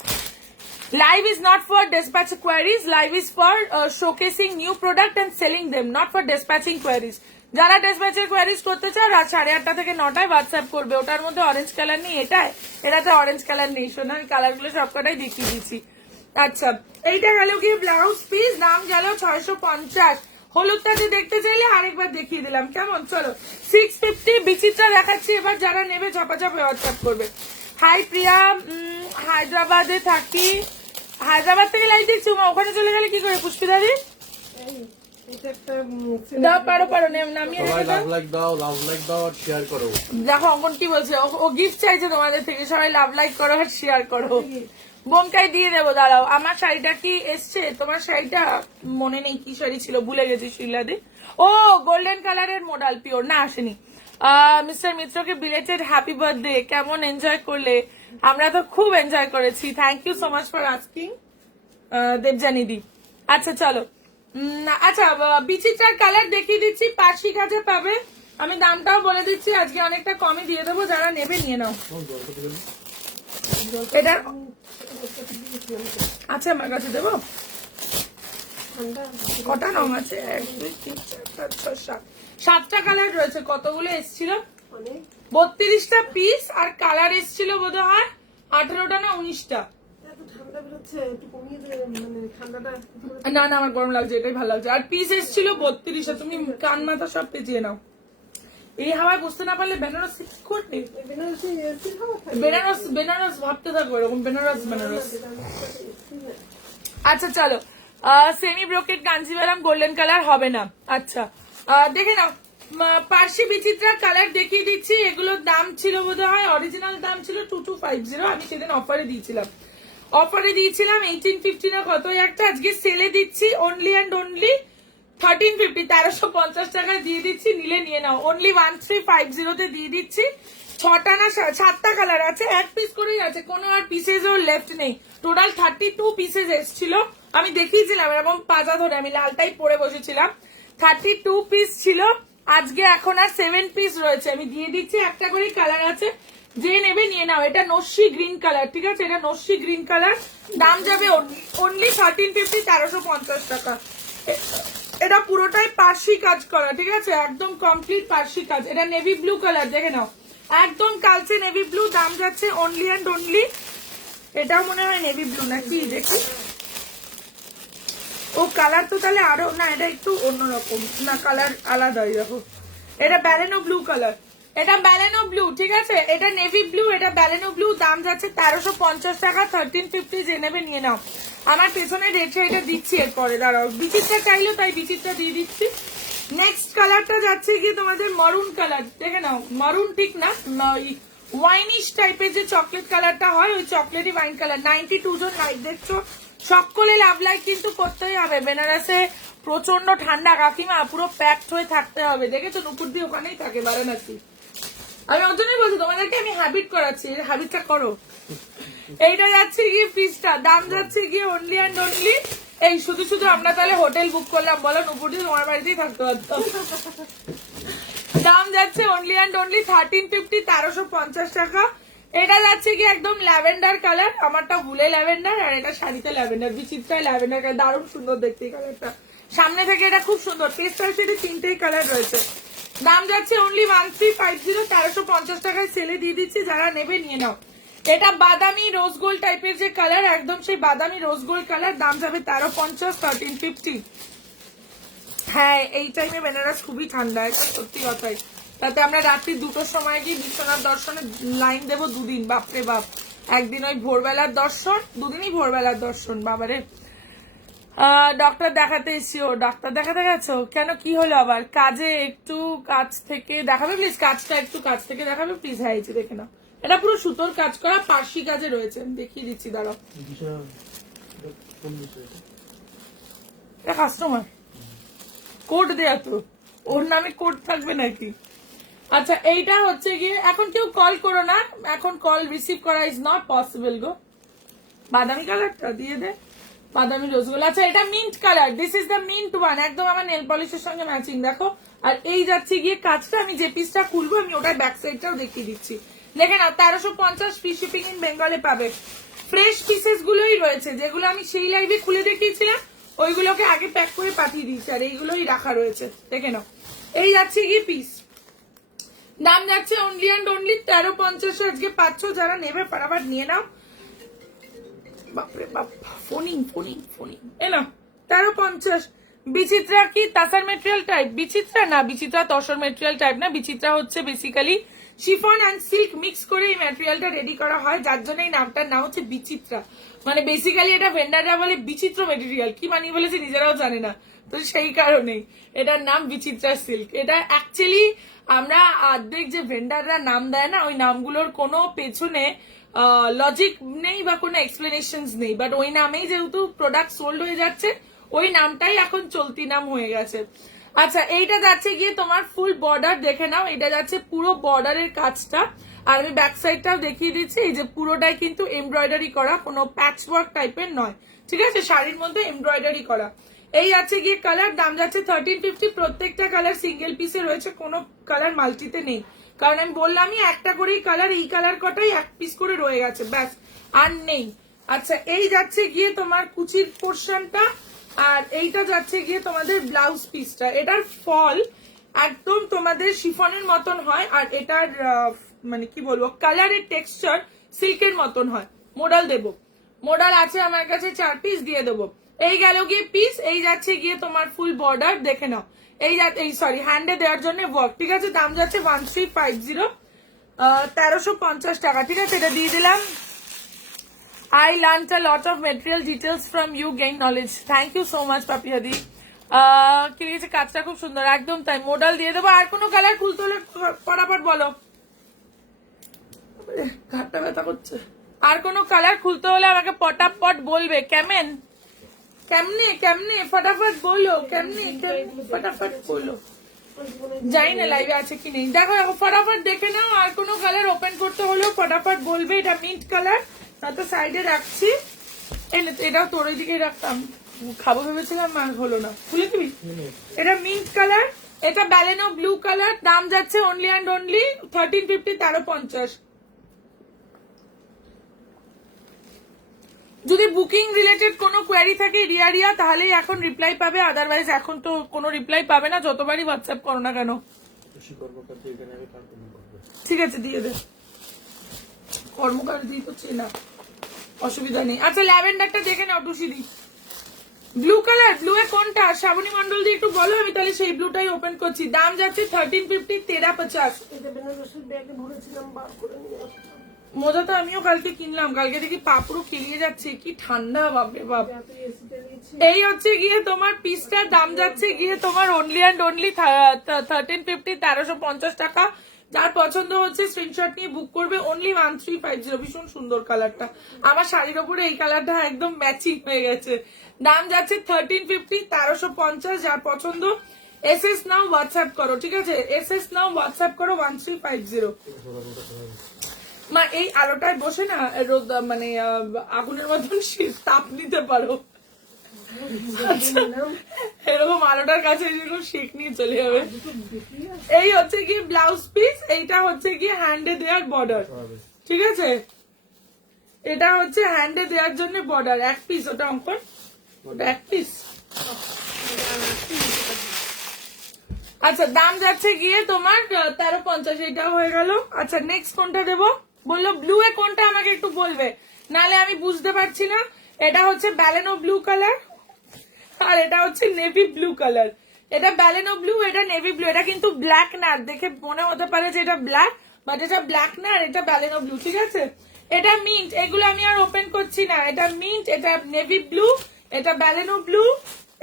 Live is not for dispatch queries. Live is for showcasing new product and selling them, not for dispatching queries. যারা ডিসপ্যাচের কোয়ারিজ করতে চাও রাত 8:30 থেকে 9টায় হোয়াটসঅ্যাপ করবে। ওটার মধ্যে অরেঞ্জ কালার নেই, এটাতে অরেঞ্জ কালার নেই। শোনো, কালারগুলো সবকটাই দেখিয়ে দিচ্ছি। আচ্ছা, এইটা গেল গিয়ে ব্লাউজ পিস, দাম গেল 650। হলুদটাতে দেখতে চাইলে আরেকবার দেখিয়ে দিলাম, কেমন। চলো, 650 বিচিত্রা দেখাচ্ছি। এবার যারা নেবে ঝপাঝপ হোয়াটসঅ্যাপ করবে। হাই প্রিয়া, হায়দ্রাবাদে থাকি। হায়দ্রাবাদ থেকে লাইভ দেখছি, ওখানে চলে গেলে কি করে পুষ্পিদাদি? দাও, পারো নামিয়ে দাও আর শেয়ার করো। দেখো অঙ্কন কি বলছে, ও গিফট চাইছে তোমাদের থেকে, সবাই লাভ লাইক করো আর শেয়ার করো। বোমকাই দিয়ে দেবো, দাঁড়াও। আমার শাড়িটা কি এসছে? তোমার শাড়িটা মনে নেই কি শাড়ি ছিল, ভুলে গেছি শিলাদি। ও গোল্ডেন কালারের মডেল পিওর, না আসেনি। Mister মিত্রকে belated happy birthday. কেমন এনজয় করলে? আমরা তো খুব এনজয় করেছি। Thank you so much for asking দেবজানিদি। আচ্ছা চলো, আচ্ছা বিচিত্রার কালার দেখিয়ে দিচ্ছি, 5 কাজে পাবে। আমি দামটাও বলে দিচ্ছি, আজকে অনেকটা কমে দিয়ে দেবো, যারা নেবে নিয়ে নাও। এটা আচ্ছা আমার কাছে দেবো। ঠান্ডা কটা রং আছে? 1 2 3 4 5 6 7 7টা কালার রয়েছে। কতগুলো এসেছিল? অনেক 32টা পিস, আর কালার এসেছিল বোধ হয় 18টা না 19টা। এত ঠান্ডা বেরোচ্ছে, একটু কমিয়ে দে, মানে ঠান্ডাটা না না, আমার গরম লাগছে, এটাই ভালো লাগছে। আর পিস এসেছিল 32টা। তুমি কান মাথা সব পেঁচিয়ে নাও। এই হাওয়ায় বুঝতে না পারলে বেনারস কি করবে? বেনারসি এসি খাওয়া থাকে। বেনারস বেনারস ভাবতে থাকো এরকম, বেনারস বেনারস। আচ্ছা চলো, semi brocade Kanjivaram golden colour হবে না। আচ্ছা দেখে নাও, পার্সি বিচিত্রার কালার দেখিয়ে দিচ্ছি। এগুলোর দাম ছিল বোধ হয়, অরিজিনাল দাম ছিল 2250। আমি সেদিন অফারে দিয়েছিলাম 1850 না কত একটা। আজকে সেলে দিচ্ছি অনলি অ্যান্ড অনলি 1350, 1350 টাকায় দিয়ে দিচ্ছি। নিলে নিয়ে নাও, অনলি 1350 তে দিয়ে দিচ্ছি। 6টা না 7টা কালার আছে, 1 পিস করেই আছে, কোনো আর পিসেস ওর লেফট নেই। টোটাল 32 পিসেস এসেছিল, আমি দেখিয়েছিলাম এরকম পাজা ধরে, আমি লালটাই পরে বসেছিলাম। 32 পিস ছিল, আজকে এখন আর 7 পিস রয়েছে। আমি দিয়ে দিচ্ছি, একটা করে কালার আছে, যে নেবে নিয়ে নাও। এটা নস্যি গ্রিন কালার, ঠিক আছে, এটা নস্যি গ্রিন কালার। দাম যাবে অনলি 1350, 1350 টাকা। এটা পুরোটাই পার্সি কাজ করা, ঠিক আছে, একদম কমপ্লিট পার্সি কাজ। এটা নেভি ব্লু কালার, দেখে নাও, একদম কালচে নেভি ব্লু। দাম যাচ্ছে অনলি অ্যান্ড অনলি, এটাও মনে হয় নেভি ব্লু নাকি, দেখি। ও কালার তো তাহলে আরো না, এটা একটু অন্যরকম না, কালার আলাদা। দেখো এটা ব্যালেনো ব্লু কালার, এটা ব্যালেনো ব্লু, ঠিক আছে, এটা নেভি ব্লু, এটা ব্যালেনো ব্লু। দাম যাচ্ছে 1350 টাকা, 1350। যে নেবে নিয়ে নাও। আমার পেছনে রেট এটা দিচ্ছি এরপরে, দাঁড়াও। বিচিত্রা চাইলো তাই বিচিত্রা দিয়ে দিচ্ছি। নেক্সট কালারটা যাচ্ছে কি তোমাদের মরুন কালার, দেখে নাও। মরুন ঠিক না, ওয়াইনিশ টাইপের যে চকলেট কালারটা হয়, ওই চকলেটই ওয়াইন কালার। 92 জন লাইক দেখছো, সকলে লাভ লাইক কিন্তু করতেই হবে। বেনারসে প্রচন্ড ঠান্ডা কাকিমা, পুরো প্যাকড হয়ে থাকতে হবে। দেখেছো নুপুর দিয়ে ওখানেই থাকে বারাণসী। আমি ওজন্যই বলছি তোমাদেরকে, আমি হ্যাবিট করাচ্ছি, হ্যাবিটটা করো। এইটা যাচ্ছে গিয়ে পিসটা, দাম যাচ্ছে গিয়ে অনলি অ্যান্ড অনলি, এই শুধু শুধু আমরা তাহলে হোটেল বুক করলাম, বলো নুপুর দিয়ে তোমার বাড়িতেই থাকতে পারতাম। দাম যাচ্ছে অনলি অ্যান্ড অনলি 1350, 1350 টাকা। এটা যাচ্ছে কি একদম ল্যাভেন্ডার কালার, আমারটা ভুলে ল্যাভেন্ডার, আর এটা শাড়িতে ল্যাভেন্ডার, বিচিত্রায় ল্যাভেন্ডার কালার, দারুণ সুন্দর দেখতে এই কালারটা। সামনে থেকে এটা খুব সুন্দর, পেস্টাল শেডে 3টেই কালার রয়েছে। দাম যাচ্ছে অনলি 1350, 1350 টাকায় সেলে দিয়ে দিচ্ছি। যারা নেবে নিয়ে নাও। এটা বাদামি রোজ গোল্ড টাইপের যে কালার, একদম সেই বাদামি রোজ গোল্ড কালার। দাম যাবে 1350, 1350। হ্যাঁ এই টাইমে বেনারস খুবই ঠান্ডা, এটা সত্যি কথাই। তাতে আমরা রাত্রি 2টোর সময় গিয়ে বিশ্বনাথ দর্শনে লাইন দেবো 2 দিন, বাপরে বাপ। একদিন ওই ভোরবেলার দর্শন, 2 দিনই ভোরবেলার দর্শন, বাবারে। ডক্টর দেখাতে এসছি। ও ডাক্তার দেখাতে গেছো কেন, কি হলো আবার? কাজে একটু কাছ থেকে দেখাবে প্লিজ, কাজটা একটু কাছ থেকে দেখাবে প্লিজ। হ্যাঁ এই যে দেখে নাও, এটা পুরো সুতোর কাজ করা, পার্সি কাজে রয়েছে, আমি দেখিয়ে দিচ্ছি, দাঁড়াও। এটা কাস্টমার কোড দেয়া, তো ওর নামে কোড থাকবে নাকি? আচ্ছা এইটা হচ্ছে গিয়ে, এখন কেউ কল করো না, এখন কল রিসিভ করা ইজ নট পসিবল গো। বাদামি কালারটা দিয়ে দে, বাদামি রোজগুলো। আচ্ছা এটা mint colour, this is the mint one, একদম আমার নেল পলিশের সঙ্গে ম্যাচিং, দেখো। আর এই যাচ্ছে গিয়ে কাজটা, আমি যে পিসটা খুলবো আমি ওটার ব্যাক সাইডটাও দেখিয়ে দিচ্ছি। দেখে না, 1350 ফ্রি শিপিং ইন বেঙ্গলে পাবে। ফ্রেশ পিসেস গুলোই রয়েছে, যেগুলো আমি সেই লাইভে খুলে দেখিয়েছিলাম, ওইগুলোকে আগে প্যাক করে পাঠিয়ে দিয়েছি, আর এইগুলোই রাখা রয়েছে, দেখে নাও। এই যাচ্ছে গিয়ে পিস, দাম যাচ্ছে অনলি অ্যান্ড অনলি 1350। আজকে পাচ্ছ, যারা নেবে ফটাফট নিয়ে নাও। বাপরে বাপ, ফোনিং ফোনিং ফোনিং, এলো 1350। বিচিত্রা কি তাসার মেটেরিয়াল টাইপ? বিচিত্রা না, বিচিত্রা তসর মেটেরিয়াল টাইপ না। বিচিত্রা হচ্ছে basically chiffon and silk mix করে এই ম্যাটেরিয়ালটা রেডি করা হয়, যার জন্য এই নামটার নাম হচ্ছে বিচিত্রা। মানে বেসিক্যালি এটা ভেন্ডাররা বলে বিচিত্র মেটেরিয়াল, কি মানিয়ে বলেছে নিজেরাও জানে না, তো সেই কারণেই এটার নাম বিচিত্রা সিল্ক। এটা অ্যাকচুয়ালি আমরা অর্ধেক যে ভেন্ডাররা নাম দেয় না, ওই নামগুলোর কোনো পেছনে লজিক নেই বা কোনো এক্সপ্লেনেশন নেই, বাট ওই নামেই যেহেতু প্রোডাক্ট সোল্ড হয়ে যাচ্ছে, ওই নামটাই এখন চলতি নাম হয়ে গেছে। আচ্ছা এইটা যাচ্ছে গিয়ে তোমার ফুল বর্ডার, দেখে নাও এটা যাচ্ছে পুরো বর্ডারের কাজটা। আর আমি ব্যাক সাইডটাও দেখিয়ে দিচ্ছি, এই যে পুরোটাই কিন্তু এমব্রয়ডারি করা, কোনো প্যাচ ওয়ার্ক টাইপের নয়, ঠিক আছে, শাড়ির মধ্যে এমব্রয়ডারি করা। এই যাচ্ছে গিয়ে কালার, দাম যাচ্ছে 1350। প্রত্যেকটা কালার সিঙ্গেল পিসে রয়েছে, কোনো কালার মাল্টিতে নেই, কারণ আমি বললামই একটা করেই কালার, এই কালার কটাই এক পিস করে রয়ে গেছে, ব্যাস আর নেই। আচ্ছা এই যাচ্ছে গিয়ে তোমার কুচির পোর্শনটা, আর এইটা যাচ্ছে গিয়ে তোমাদের ব্লাউজ পিসটা। এটার ফল একদম তোমাদের শিফনের মতন হয়, আর এটার মানে কি বলবো কালারের টেক্সচার সিল্কের মতন হয়। মোডাল দেবো, মোডাল আছে আমার কাছে 4 পিস দিয়ে দেবো। এই গেল গিয়ে পিস, এই যাচ্ছে গিয়ে তোমার ফুল বর্ডার, দেখে নাও এই সরি হ্যান্ডে দেওয়ার জন্য ওয়ার্ক, ঠিক আছে। দাম যাচ্ছে 1350, 1350 টাকা, ঠিক আছে। এটা দিয়ে দিলাম। I learned a lot of material details from you, gain knowledge. Thank you so much, Papi Hadi. কি লিখেছে, কাজটা খুব সুন্দর, একদম তাই। মোডাল দিয়ে দেবো। আর কোনো কালার খুলতে হলে ফটাফট বলো, ঘাটটা ব্যথা করছে। আর কোনো কালার খুলতে হলে আমাকে পটাপট বলবে। কেমন কেমনে কেমনে ফটাফট বলো, কেমনে ফটাফট বলো। জানি না লাইভে আছে কি নেই, দেখো দেখো ফটাফট দেখে নাও। আর কোনো কালার ওপেন করতে হলেও ফটাফট বলবে। এটা মিন্ট কালার, তো সাইডে রাখছি। এটাও তোর ওই দিকে রাখতাম, খাবো ভেবেছিলাম আর হলো না। খুলে দিবি? এটা মিন্ট কালার, এটা ব্যালেনো ব্লু কালার। দাম যাচ্ছে অনলি অ্যান্ড অনলি 1350, 1350। যদি বুকিং রিলেটেড কোনো কোয়ারি থাকে রিয়া তাহলেই এখন রিপ্লাই পাবে, আদারওয়াইজ এখন তো কোনো রিপ্লাই পাবে না, যতবারই হোয়াটসঅ্যাপ করো না কেন। ঠিক আছে দিয়ে দে, কর্মকার দিই তো চেনা, অসুবিধা নেই। আচ্ছা ল্যাভেন্ডারটা দেখে নাও টুসি দি। ব্লু কালার, ব্লু এ কোনটা শ্রাবণী মন্ডল দিয়ে একটু বলো, আমি তাহলে সেই ব্লুটাই ওপেন করছি। দাম যাচ্ছে 1350, 1350। এটা বেনারসের ব্যাগে ভরেছিলাম, বার করে নিয়ে আসলাম। মোজা তো আমিও কালকে কিনলাম, কালকে দেখি পা পুরো কেলিয়ে যাচ্ছে, কি ঠান্ডা বাপরে বাপ। এই হচ্ছে গিয়ে তোমার পিসটার দাম যাচ্ছে গিয়ে তোমার অনলি অ্যান্ড অনলি 1350, 1350 টাকা। যার পছন্দ হচ্ছে স্ক্রিনশট নিয়ে বুক করবে। অনলি 1350। ভীষণ সুন্দর কালারটা, আমার শাড়ির ওপরে এই কালারটা একদম ম্যাচিং হয়ে গেছে। দাম যাচ্ছে 1350, 1350। যার পছন্দ এসএস নাও, হোয়াটসঅ্যাপ করো, ঠিক আছে, এসএস নাও, হোয়াটসঅ্যাপ করো 1350। মা এই আলোটায় বসে না রোদ মানে আগুনের মতন তাপ নিতে পারো, এরকম আলোটার কাছে এরকম শেক নিয়ে চলে যাবে। এই হচ্ছে কি ব্লাউজ পিস, এইটা হচ্ছে কি হ্যান্ডে দেওয়ার বর্ডার, ঠিক আছে। এটা হচ্ছে হ্যান্ডে দেওয়ার জন্য বর্ডার, এক পিস ওটা অঙ্কন, ওটা এক পিস। আচ্ছা দাম যাচ্ছে গিয়ে তোমার 1350, এইটাও হয়ে গেল। আচ্ছা নেক্সট কোনটা দেবো বললো? ব্লু এ কোনটা আমাকে একটু বলবে, নালে আমি বুঝতে পারছি না। এটা হচ্ছে ব্যালেনো ব্লু কালার, আর এটা হচ্ছে নেভি ব্লু কালার। এটা ব্যালেনো ব্লু, এটা নেভি ব্লু। এটা কিন্তু ব্ল্যাক না, দেখে মনে হতে পারে যে এটা ব্ল্যাক, বাট এটা ব্ল্যাক না, আর এটা ব্যালেনো ব্লু, ঠিক আছে। এটা মিন্ট, এগুলো আমি আর ওপেন করছি না। এটা মিন্ট, এটা নেভি ব্লু, এটা ব্যালেনো ব্লু,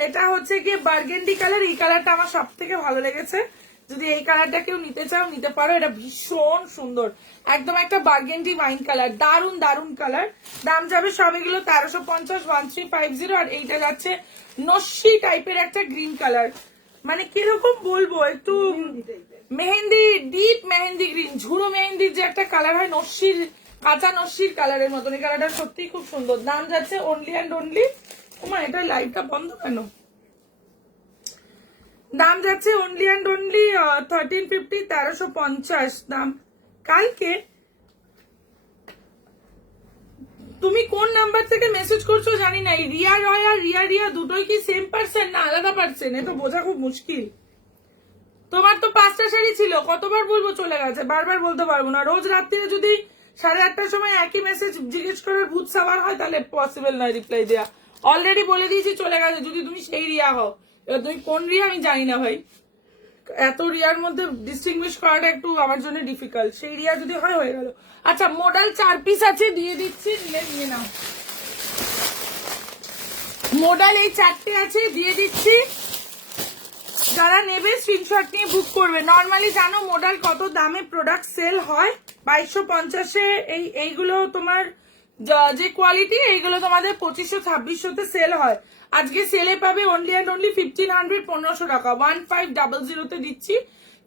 এটা হচ্ছে গিয়ে বার্গেন্ডি কালার। এই কালারটা আমার সব থেকে ভালো লেগেছে, যদি এই কালারটা কেউ নিতে চাও নিতে পারো, এটা ভীষণ সুন্দর, একদম একটা বার্গেন্ডি ওয়াইন কালার, দারুন দারুন কালার। দাম যাবে সব এগুলো 1350, 1350। আর এইটা যাচ্ছে নস্যি টাইপের একটা গ্রিন কালার, মানে কিরকম বলবো, একটু মেহেন্দি, ডিপ মেহেন্দি গ্রিন, ঝুড়ো মেহেন্দির যে একটা কালার হয়, নস্যির, কাঁচা নস্যির কালারের মতন। এই কালারটা সত্যি খুব সুন্দর। দাম যাচ্ছে অনলি অ্যান্ড অনলি, ওমা এটা লাইটটা বন্ধ কেন, দাম যাচ্ছে অনলি অ্যান্ড অনলি 1350, 1350 দাম। কালকে তুমি কোন নাম্বার থেকে মেসেজ করছো জানি না, রিয়া রয় আর রিয়া দুটোই কি সেম পার্সন না আলাদা পার্সন, এটা বোঝা খুব মুশকিল। তোমার তো 5টা শাড়ি ছিল, কতবার বলবো চলে গেছে, বারবার বলতে পারবো না। রোজ রাত্রিরে যদি 8:30টার সময় একই মেসেজ জিজ্ঞেস করার ভূত সাওয়ার হয়, তাহলে পসিবল নয় রিপ্লাই দেওয়া। অলরেডি বলে দিয়েছি চলে গেছে, যদি তুমি সেই রিয়া হও। এবার তুমি কোন রিয়া আমি জানি না ভাই, এত রিয়ার মধ্যে ডিস্টিংগুইশ করাটা একটু আমার জন্য ডিফিকাল্ট। সেই রিয়া যদি হয় হয়ে গেল। আচ্ছা মোডাল 4 পিস আছে, দিয়ে দিচ্ছি, নিয়ে নাও। মোডাল এই 4টে আছে, দিয়ে দিচ্ছি। যারা নেবে স্ক্রিনশট নিয়ে বুক করবে। নর্মালি জানো মোডাল কত দামে প্রোডাক্ট সেল হয়, 2250-এ। এইগুলো তোমার যে কোয়ালিটি এইগুলো তোমাদের 2500-2600 সেল হয়, আজকে সেলে পাবে অনলি অ্যান্ড অনলি 1500 1500 টাকা 1500 দিচ্ছি।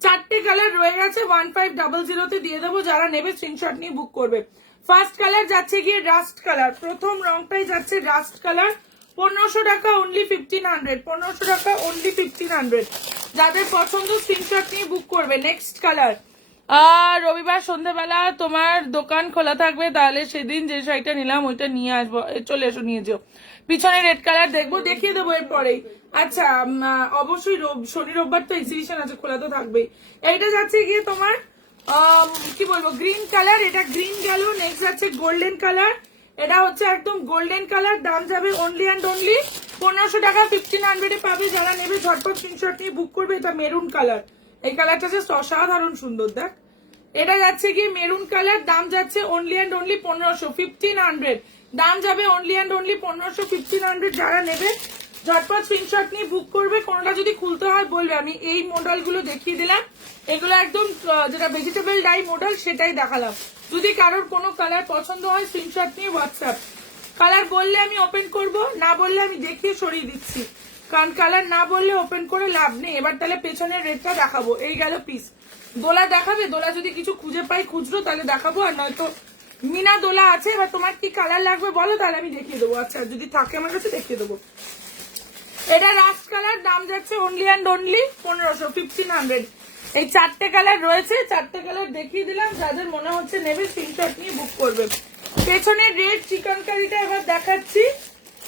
4টে কালার রয়ে গেছে, 1500 দিয়ে দেবো, যারা নেবে স্ক্রিনশট নিয়ে বুক করবে। ফার্স্ট কালার যাচ্ছে গিয়ে রাস্ট কালার, প্রথম রংটাই যাচ্ছে রাস্ট কালার, 1500 টাকা অনলি 1500, 1500 টাকা অনলি 1500, যাদের পছন্দ স্ক্রিনশট নিয়ে বুক করবে। নেক্সট কালার, রবিবার সন্ধ্যাবেলা তোমার দোকান খোলা থাকবে, তাহলে সেদিন যে শাড়িটা নিলাম ওইটা নিয়ে আসবো, চলে এসো নিয়ে যেও। পিছনে রেড কালার দেখবো, দেখিয়ে দেবো এরপরেই। আচ্ছা অবশ্যই শনি রোববার তো এক্সিবিশন আছে, খোলা তো থাকবেই। এইটা যাচ্ছে গিয়ে তোমার কি বলবো গ্রিন কালার, এটা গ্রিন গেল। নেক্সট যাচ্ছে গোল্ডেন কালার, এটা হচ্ছে একদম গোল্ডেন কালার, দাম যাবে অনলি অ্যান্ড অনলি 1500 টাকা 1500 পাবে, যারা নেবে ঝটপট স্ক্রিনশট নিয়ে বুক করবে। এটা মেরুন কালার, এই কালারটা জাস্ট অসাধারণ সুন্দর দেখ। এটা যাচ্ছে গিয়ে মেরুন কালার, দাম যাচ্ছে অনলি অ্যান্ড অনলি 1500 1500, দাম যাবে অনলি অ্যান্ড অনলি 1500 1500, যারা নেবে ঝটপট স্ক্রিনশট নিয়ে বুক করবে। কোনটা যদি খুলতে হয় বলবে, আমি এই মডেলগুলো দেখিয়ে দিলাম, এগুলো একদম যেটা ভেজিটেবল ডাই মডেল সেটাই দেখালাম। যদি কারোর কোনো কালার পছন্দ হয় স্ক্রিনশট নিয়ে হোয়াটসঅ্যাপ, কালার বললে আমি ওপেন করব, না বললে আমি দেখিয়ে সরিয়ে দিচ্ছি, কারণ কালার না বললে ওপেন করে লাভ নেই। এবার তাহলে পেছনের রেটটা দেখাবো। এই গেল পিস, দোলা দেখাবে, দোলা যদি কিছু খুঁজে পাই খুচরো তাহলে দেখাবো, আর নয়তো মিনা দোলা আছে। এবার তোমার কি কালার লাগবে বলো, তাহলে আমি দেখিয়ে দেবো। আচ্ছা যদি থাকে আমার কাছে দেখিয়ে দেবো। এটা রাস্ট কালার, দাম যাচ্ছে অনলি অ্যান্ড অনলি 1500 1500। এই 4টে কালার রয়েছে, 4টে কালার দেখিয়ে দিলাম, যাদের মনে হচ্ছে নেবে স্ক্রিনশট নিয়ে বুক করবে। পেছনে রেড চিকেন কারিটা এবার দেখাচ্ছি,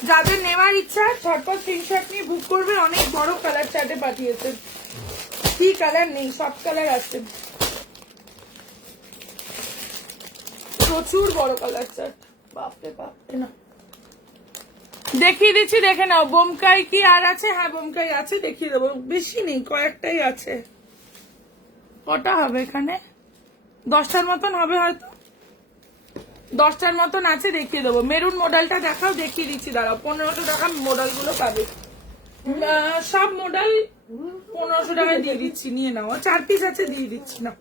যাদের নেওয়ার ইচ্ছা ঝটপট স্ক্রিনশট নিয়ে বুক করবে। অনেক বড় কালার চার্টে পাঠিয়েছে, কি কালার নেই, সব কালার আছে, প্রচুর বড় কালার চার্ট, বাপরে বাপ। না দেখিয়ে দিচ্ছি, দেখে নাও। বোমকাই কি আর আছে? হ্যাঁ বোমকাই আছে, দেখিয়ে দেবো, বেশি নেই, কয়েকটাই আছে। কটা হবে এখানে? 10টার মতন হবে হয়তো, 10টার মতন আছে, দেখিয়ে দেবো। মেরুন মডেলটা দেখাও, দেখিয়ে দিচ্ছি, দাঁড়াও। 1500 টাকা মডেল গুলো পাবে, সব মডেল 1500 টাকায় দিয়ে দিচ্ছি, নিয়ে নাও। 4 পিস আছে, দিয়ে দিচ্ছি না।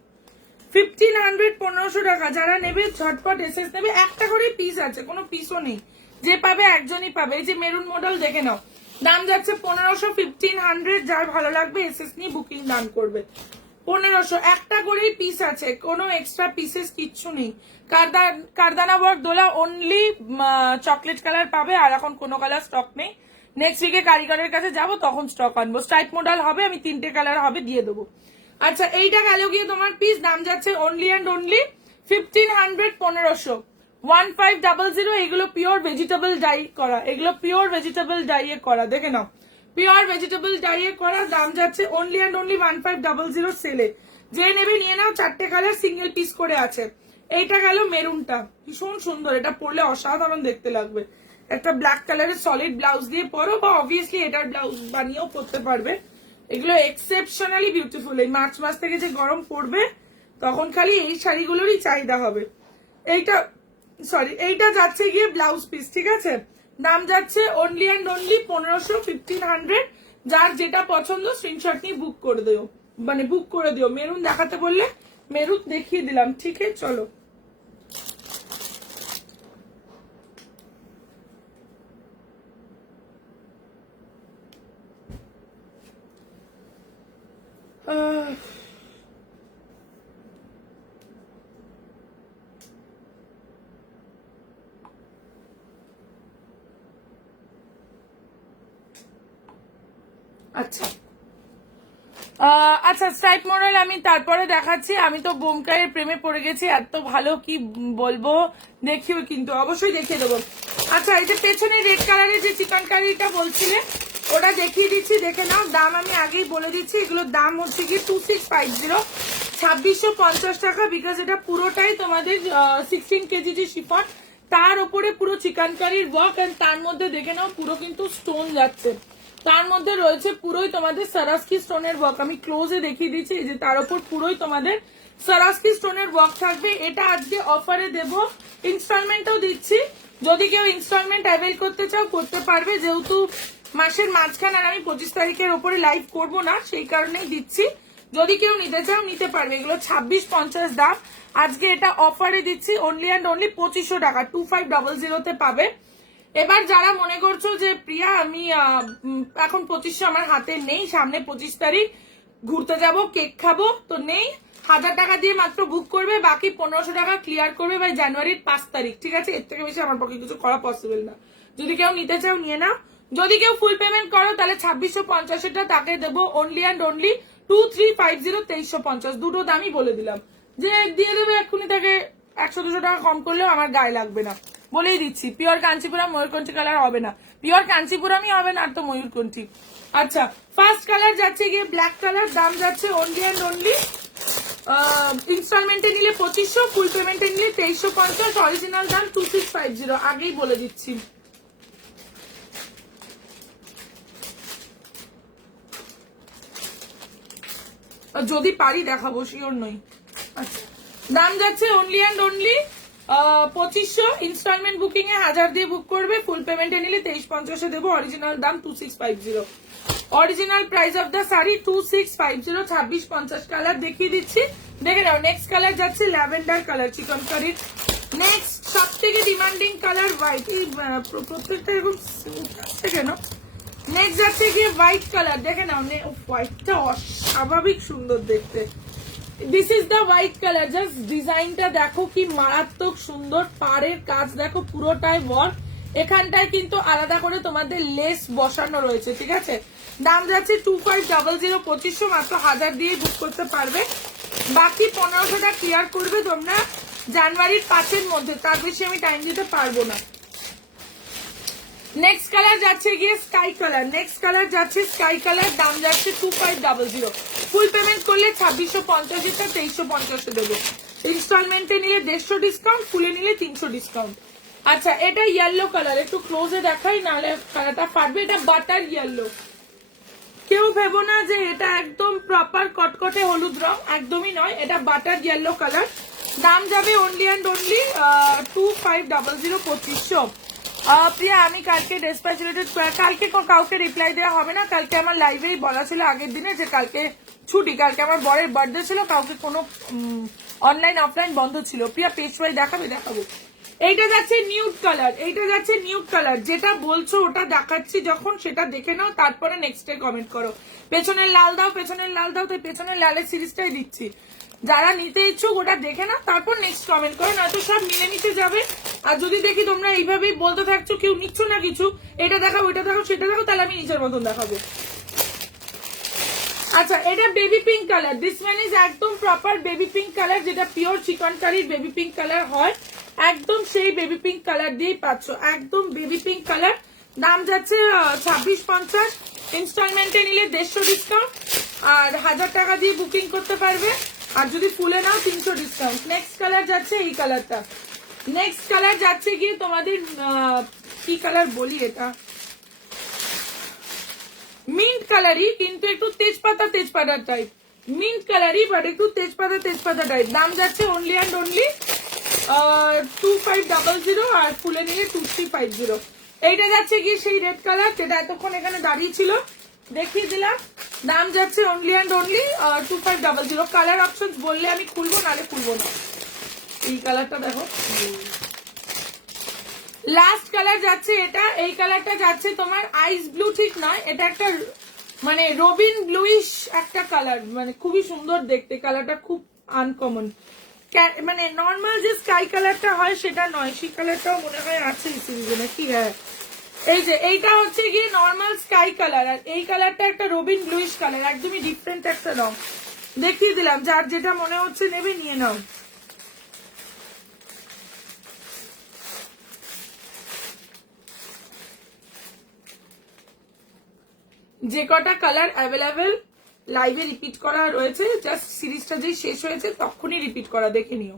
1500 1500 টাকা, যারা নেবে ঝটপট এসএস নেবে। একটা করে পিস আছে, কোনো পিসও নেই, যে পাবে একজনই পাবে। এই যে মেরুন মডেল দেখে নাও, দাম যাচ্ছে 1500 1500, যার ভালো লাগবে এসএস নিয়ে বুকিং ডান করবে। 1500, একটা করেই পিস আছে, কোনো এক্সট্রা পিসেস কিচ্ছু নেই। কারদানা ওয়ার্ক দোলা অনলি চকলেট কালার পাবে, আর এখন কোনো কালার স্টক নেই। নেক্সট উইকে কারিগরের কাছে যাবো, তখন স্টক আনবো। স্ট্রাইপ মডেল হবে, আমি 3টে কালার হবে, দিয়ে দেবো। আচ্ছা এইটা গেল গিয়ে তোমার পিস, দাম যাচ্ছে অনলি অ্যান্ড অনলি 1500 1500 1500। এগুলো পিওর ভেজিটেবল ডাই করা, এগুলো পিওর ভেজিটেবল ডাইয়ে করা, দেখে নাও, পিওর ভেজিটেবল ডাইয়ে করা। দাম যাচ্ছে অনলি অ্যান্ড অনলি 1500 সেলে, যে নেবে নিয়ে নাও। 4টে কালার সিঙ্গেল পিস করে আছে। এইটা গেল মেরুনটা, ভীষণ সুন্দর, এটা পরলে অসাধারণ দেখতে লাগবে। একটা ব্ল্যাক কালারের সলিড ব্লাউজ দিয়ে পরো, বা অবভিয়াসলি এটার ব্লাউজ বানিয়েও পরতে পারবে। এগুলো এক্সেপশনালি বিউটিফুল। এই মার্চ মাস থেকে যে গরম পড়বে তখন খালি এই শাড়িগুলোরই চাহিদা হবে। এইটা যাচ্ছে গিয়ে ব্লাউজ পিস, ঠিক আছে? দাম যাচ্ছে অনলি অ্যান্ড অনলি 1500 1500, যার যেটা পছন্দ স্ক্রিনশট নিয়ে বুক করে দিও, মানে বুক করে দিও। মেরুন দেখাতে বললে মেরুন দেখিয়ে দিলাম, ঠিক আছে? চলো আচ্ছা আচ্ছা স্ট্রাইপ মডেল আমি তারপরে দেখাচ্ছি। আমি তো বোমকাইয়ের প্রেমে পড়ে গেছি, এত ভালো কি বলবো, দেখিও কিন্তু অবশ্যই দেখিয়ে দেবো। আচ্ছা এই যে পেছনে রেড কালারের যে চিকেন কারিটা বলছিলে, ওটা দেখিয়ে দিচ্ছি, দেখে নাও। দাম আমি আগেই বলে দিচ্ছি, এগুলোর দাম হচ্ছে কি 2650 2650 টাকা, বিকজ এটা পুরোটাই তোমাদের 16 কেজি যে শিফন, তার উপরে পুরো চিকেন কারির ওয়ার্ক, এন্ড তার মধ্যে দেখে নাও পুরো কিন্তু স্টোন যাচ্ছে, তার মধ্যে রয়েছে পুরোই তোমাদের সারাস্কি স্টোনের ওয়ার্ক। আমি ক্লোজে দেখিয়ে দিচ্ছি, এই যে তার উপর পুরোই তোমাদের সারাস্কি স্টোনের ওয়ার্ক থাকবে। এটা আজকে অফারে দেব, ইনস্টলমেন্টও দিচ্ছি, যদি কেউ ইনস্টলমেন্ট অ্যাভেল করতে চাও করতে পারবে, যেহেতু মাসের মাঝখান আর আমি 25 তারিখের ওপরে লাইভ করবো না, সেই কারণেই দিচ্ছি। যদি কেউ নিতে চাও নিতে পারবে। এগুলো 2650 দাম। আজকে এটা অফারে দিচ্ছি অনলি অ্যান্ড অনলি 2500 টাকা, 2500 পাবে। এবার যারা মনে করছো যে প্রিয়া আমি এখন 2500 আমার হাতে নেই, সামনে 25 তারিখ ঘুরতে যাব, কেক খাবো, তো নেই, 1000 টাকা দিয়ে মাত্র বুক করবে, বাকি 1500 টাকা ক্লিয়ার করবে বাই জানুয়ারির 5 তারিখ। ঠিক আছে, এর থেকে বেশি আমার পক্ষে কিছু করা পসিবল না। যদি কেউ নিতে চাও নিয়ে নাও। যদি কেউ ফুল পেমেন্ট করো তাহলে 2650 তাকে দেবো অনলি অ্যান্ড অনলি 2350 2350। দুটো দামই বলে দিলাম যে দিয়ে দেবে এক্ষুনি, তাকে 100-200 টাকা কম করলেও আমার গায়ে লাগবে না, বলেই দিচ্ছি। পিওর কাঞ্চিপুরম ময়ূরকণ্ঠী কালার হবে না, পিওর কাঞ্চিপুরমই হবে না, আর তো ময়ূরকণ্ঠী। আচ্ছা, ফার্স্ট কালার যাচ্ছে গিয়ে ব্ল্যাক কালার, দাম যাচ্ছে অনলি অ্যান্ড অনলি ইনস্টলমেন্টে নিলে 2500, ফুল পেমেন্টে নিলে 2350, অরিজিনাল দাম 2650, আগেই বলে দিচ্ছি। যদি পারি দেখাবো, শিওর নই। আচ্ছা, দাম যাচ্ছে only and only 2500, instalment booking এ 1000 দিয়ে বুক করবে, ফুল পেমেন্টে নিলে 2350 দেবো, অরিজিনাল দাম 2650। Original price of the sari 2650, 2650 colour দেখিয়ে দিচ্ছি, দেখে নাও। নেক্সট কালার যাচ্ছে ল্যাভেন্ডার কালার, চিকন কারির। নেক্সট সব থেকে ডিমান্ডিং কালার হোয়াইট, এই প্রত্যেকটা এরকম আসছে কেন? নেক্সট যাচ্ছে গিয়ে হোয়াইট কালার, দেখে নাও, হোয়াইটটা অস্বাভাবিক সুন্দর দেখতে। This is the white colour, just ডিজাইনটা দেখো কি মারাত্মক সুন্দর, পাড়ের কাজ দেখো পুরোটাই ওয়ার্ক, এখানটায় কিন্তু আলাদা করে তোমাদের লেস বসানো রয়েছে। ঠিক আছে, দাম যাচ্ছে 2500, 2500 মাত্র 1000 দিয়ে বুক করতে পারবে, বাকি 1500টা ক্লিয়ার করবে তোমরা জানুয়ারির 5-এর মধ্যে, তার বেশি আমি টাইম দিতে পারবো না। নেক্সট কালার যাচ্ছে গিয়ে স্কাই কালার, নেক্সট কালার যাচ্ছে স্কাই কালার, দাম যাচ্ছে 2500, ফুল পেমেন্ট করলে 2650, 2350 দেবো, ইনস্টলমেন্টে নিলে 150 ডিসকাউন্ট, ফুলে নিলে 300 ডিসকাউন্ট। আচ্ছা, এটা ইয়েলো কালার, একটু ক্লোজে দেখাই নাহলে কালারটা ফাটবে। এটা বাটার ইয়েলো, কেউ ভেবো না যে এটা একদম প্রপার কটকটে হলুদ রং, একদমই নয়, এটা বাটার ইয়েলো কালার। দাম যাবে অনলি অ্যান্ড অনলি 2500, 2500। প্রিয়া আমি কালকে ডেসপ্যাচ রিলেটেড, কালকে কাউকে রিপ্লাই দেওয়া হবে না, কালকে আমার লাইভেই বলা ছিল আগের দিনে যে কালকে ছুটি, কালকে আমার বরের বার্থডে ছিল, কাউকে কোনো অনলাইন অফলাইন বন্ধ ছিল। প্রিয়া পেজ ওয়াইজ দেখাবো। এইটা যাচ্ছে নিউড কালার, এইটা যাচ্ছে নিউড কালার, যেটা বলছো ওটা দেখাচ্ছি যখন, সেটা দেখে নাও, তারপরে নেক্সট ডে কমেন্ট করো। পেছনের লাল দাও, পেছনের লাল দাও, তাই পেছনের লালের সিরিজটাই দিচ্ছি। যারা নিতে ইচ্ছুক ওটা দেখে না, তারপর নেক্সট কমেন্ট করো, নয়তো সব মিলেমিশে যাবে। আর যদি দেখি তোমরা এইভাবেই বলতে থাকছো, কেউ নিচ্ছ না কিছু, এটা দেখাও, এটা দেখাও, সেটা দেখাও, তাহলে আমি নিজের মতন দেখাবো। আচ্ছা, এটা baby pink colour, this one is একদম প্রপার বেবি পিঙ্ক কালার, যেটা পিওর চিকন কারির বেবি পিঙ্ক কালার হয়, একদম সেই বেবি পিঙ্ক কালার দিয়েই পাচ্ছ, একদম বেবি পিঙ্ক কালার। দাম যাচ্ছে 2650, ইনস্টলমেন্টে নিলে 150 ডিসকাউন্ট, আর 1000 টাকা দিয়ে বুকিং করতে পারবে, আর যদি ফুলে নাও 300 ডিসকাউন্ট। নেক্সট কালার যাচ্ছে এই কালারটা, নেক্সট কালার যাচ্ছে গিয়ে তোমাদের কি কালার বলি, এটা মিন্ট কালারই, কিন্তু একটু তেজপাতা টাইপ, মিন্ট কালারই বাট একটু তেজপাতা টাইপ। দাম যাচ্ছে অনলি অ্যান্ড অনলি 2500, আর ফুলে নিলে 2350। এইটা যাচ্ছে গিয়ে সেই রেড কালার, যেটা এতক্ষণ এখানে দাঁড়িয়ে ছিল, দেখিয়ে দিলাম। দাম যাচ্ছে only and only 2500। Colour option বললে আমি খুলবো, নালে খুলবো না। এই কালারটা দেখো, লাস্ট কালার যাচ্ছে এটা, এই কালারটা যাচ্ছে তোমার আইস ব্লু, ঠিক নয়, এটা একটা মানে রবিন ব্লুইশ একটা কালার, মানে খুবই সুন্দর দেখতে কালারটা, খুব আনকমন, মানে নর্মাল যে স্কাই কালারটা হয় সেটা নয়, সেই কালারটাও মনে হয় আছে এই সিরিজে নাকি। হ্যাঁ, এই যে এইটা হচ্ছে গিয়ে নর্মাল স্কাই কালার, আর এই কালারটা একটা রবিন ব্লুইশ কালার, একদমই ডিফারেন্ট একটা রং, দেখিয়ে দিলাম। যার যেটা মনে হচ্ছে নেবে নিয়ে নাও। যে কটা কালার অ্যাভেলেবেল লাইভে রিপিট করা রয়েছে, জাস্ট সিরিজটা যেই শেষ হয়েছে তখনই রিপিট করা, দেখে নিও।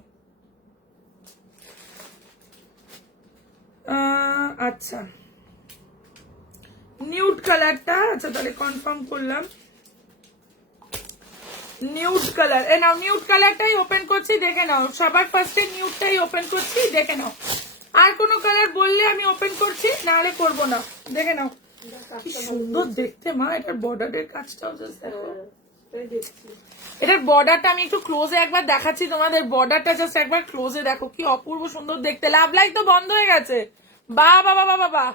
আচ্ছা, নিউড কালারটা, আচ্ছা তাহলে কনফার্ম করলাম, নিউড কালার, এ নাও, নিউড কালারটাই ওপেন করছি, দেখে নাও। সবার ফার্স্টে নিউডটাই ওপেন করছি, দেখে নাও। আর কোনো কালার বললে আমি ওপেন করছি, নাহলে করবো না, দেখে নাও। কি সুন্দর দেখতে মা, এটার বর্ডারের কাজটাও জাস্ট দেখো, এই দেখছি এটার বর্ডারটা আমি একটু ক্লোজে একবার দেখাচ্ছি তোমাদের, বর্ডারটা জাস্ট একবার ক্লোজে দেখো কি অপূর্ব সুন্দর দেখতে। লাভ লাইক তো বন্ধ হয়ে গেছে, বা বাবা বাবা বা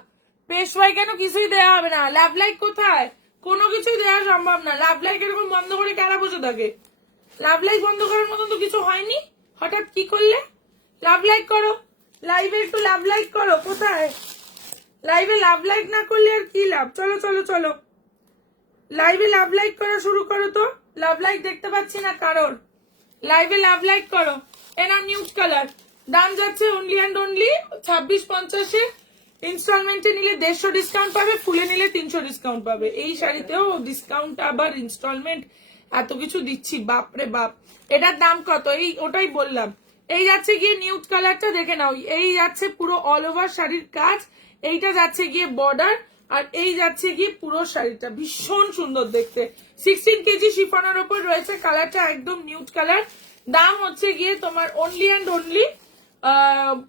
পেশওয়াই কেন কিছুই দেওয়া হবে না? লাভ লাইক কোথায়? কোনো কিছুই দেওয়া সম্ভব না। লাভ লাইক এরকম বন্ধ করে কারা বসে থাকে? লাভ লাইক বন্ধ করার মতন তো কিছু হয়নি, হঠাৎ কি করলে? লাভ লাইক করো, লাইভে একটু লাভ লাইক করো। কোথায় লাইভে লাভ লাইক না করলে আর কি লাভ? চলো চলো চলো লাইভে লাভ লাইক করা শুরু করো তো। লাভ লাইক দেখতে পাচ্ছি না কারোর। লাইভে লাভ লাইক করো। এনা নিউড কালার, দাম যাচ্ছে অনলি অ্যান্ড অনলি 2650-এ। ইনস্টলমেন্টে নিলে 150 ডিসকাউন্ট পাবে, ফুলে নিলে 300 ডিসকাউন্ট পাবে। এই শাড়িতেও ডিসকাউন্ট আবার ইনস্টলমেন্ট এত কিছু দিচ্ছি, বাপরে বাপ। এটার দাম কত? এই ওটাই বললাম। এই যাচ্ছে গিয়ে নিউড কালারটা দেখে নাও, এই যাচ্ছে পুরো অল ওভার শাড়ির কাজ, এইটা যাচ্ছে গিয়ে বর্ডার, আর এই যাচ্ছে গিয়ে পুরো শাড়িটা ভীষণ সুন্দর দেখতে। 16 কেজি শিফনের ওপর রয়েছে, কালারটা একদম নিউড কালার। দাম হচ্ছে গিয়ে তোমার অনলি অ্যান্ড অনলি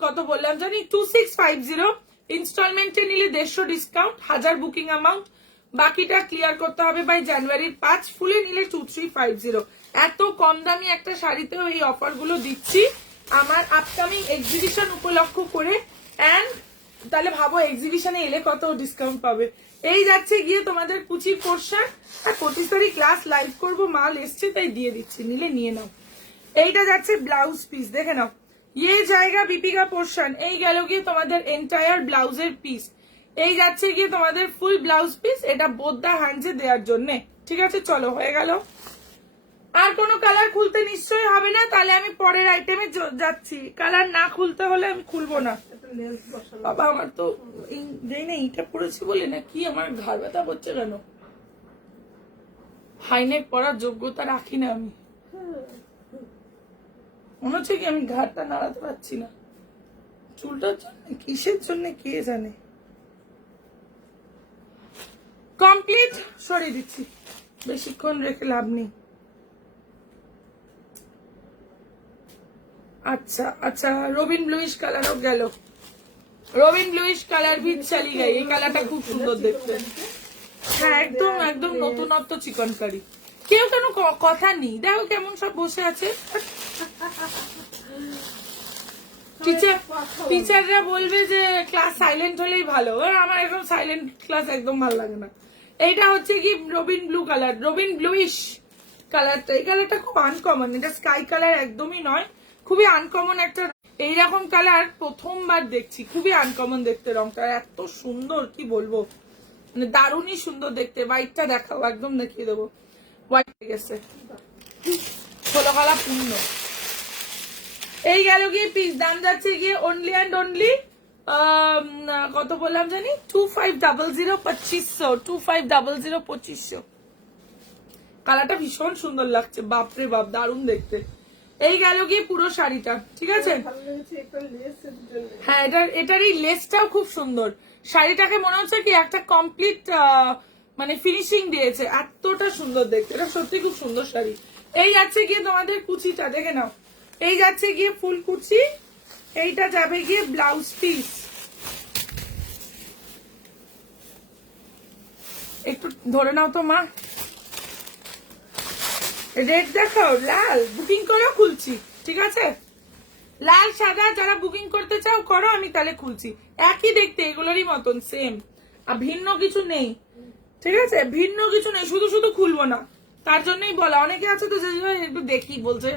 কত বললাম জানি 2650। ইনস্টলমেন্টে নিলে 150 ডিসকাউন্ট, 1000 বুকিং অ্যামাউন্ট, বাকিটা ক্লিয়ার করতে হবে বাই জানুয়ারির 5, ফুলে নিলে 2350। এত কম দামি একটা শাড়িতেও এই অফার গুলো দিচ্ছি আমার আপকামিং এক্সিবিশন উপলক্ষ করে। অ্যান্ড তাহলে ভাবো এক্সিবিশনে এলে কত ডিসকাউন্ট পাবে। এই যাচ্ছে গিয়ে তোমাদের কুচির পোর্শন, আর 25 তারিখ ক্লাস লাইভ করবো, মাল এসছে তাই দিয়ে দিচ্ছি, নিলে নিয়ে নাও। এইটা যাচ্ছে ব্লাউজ পিস, দেখে নাও, ये জায়গা বিপিকা পোর্শন। এই গেল গিয়ে তোমাদের এন্টায়ার ব্লাউজের পিস। এই যাচ্ছে গিয়ে তোমাদের ফুল ব্লাউজ পিস, এটা বোদ্দা হ্যান্ডসে দেওয়ার জন্য। ঠিক আছে, চলো হয়ে গেল। আর কোনো কালার খুলতে নিশ্চয়ই হবে না, তাহলে আমি পরের আইটেমে যাচ্ছি। কালার না খুলতে হলে আমি খুলবো না। একটা লেন্স বসানো বাবা আমার তো দেই না, এইটা পড়েছি বলে না কি আমার ঘাড় ব্যথা করছে কেন? হাইনেক পরার যোগ্যতা রাখি না আমি, মনে হচ্ছে কি আমি ঘাড়টা নাড়াতে পারছি না। চুলটার জন্য, কিসের জন্য কে জানে। কমপ্লিট, সরিয়ে দিচ্ছি, বেশিক্ষণ রেখে লাভ নেই। আচ্ছা আচ্ছা, রবিন ব্লুইশ কালারও গেল। রবিন ব্লুইশ কালার ভি চালি গাই। এই কালারটা খুব সুন্দর দেখতে। হ্যাঁ একদম একদম নতুনত্ব চিকনকারি। কেউ কেন কথা নেই, দেখো কেমন সব বসে আছে। টিচাররা বলবে যে ক্লাস সাইলেন্ট হলেই ভালো, আর আমার একদম সাইলেন্ট ক্লাস একদম ভালো লাগে না। এইটা হচ্ছে কি Robin blue colour, Robin bluish কালারটা। এই কালারটা খুব আনকমন, এটা স্কাই কালার একদমই নয়, খুবই আনকমন একটা। এইরকম কালার প্রথমবার দেখছি, খুবই আনকমন দেখতে। রংটা এত সুন্দর কি বলবো, মানে দারুণই সুন্দর দেখতে। হোয়াইটটা দেখাও, একদম দেখিয়ে দেবো। হোয়াইট গেছে, ষোলো কালা পূর্ণ। এই গেল গিয়ে পিস, দাম যাচ্ছে গিয়ে অনলি অ্যান্ড অনলি কত বললাম জানি 2500, 2500 2500। কালারটা ভীষণ সুন্দর লাগছে, বাপরে বাপ দারুণ দেখতে। এই গেল গিয়ে পুরো শাড়িটা, ঠিক আছে। ভালো লেগেছে একটা লেসের জন্য। হ্যাঁ এটার এই লেসটাও খুব সুন্দর। শাড়িটাকে মনে হচ্ছে কি একটা কমপ্লিট মানে ফিনিশিং দিয়েছে, এতটা সুন্দর দেখতে। এটা সত্যি খুব সুন্দর শাড়ি। এই যাচ্ছে গিয়ে তোমাদের কুচিটা দেখে নাও, এই যাচ্ছে গিয়ে ফুল কুচি, এইটা যাবে গিয়ে ব্লাউজ পিস। একটু ধরে নাও তো মা, রেড দেখাও, লাল বুকিং করো, খুলছি, ঠিক আছে। লাল সাদা যারা বুকিং করতে চাও করো, আমি তাহলে খুলছি। একই দেখতে, এগুলোরই মতন সেম, আর ভিন্ন কিছু নেই, ঠিক আছে। ভিন্ন কিছু নেই, শুধু শুধু খুলবো না, তার জন্যই বলা। অনেকে আছে তো যে একটু দেখি বলছে,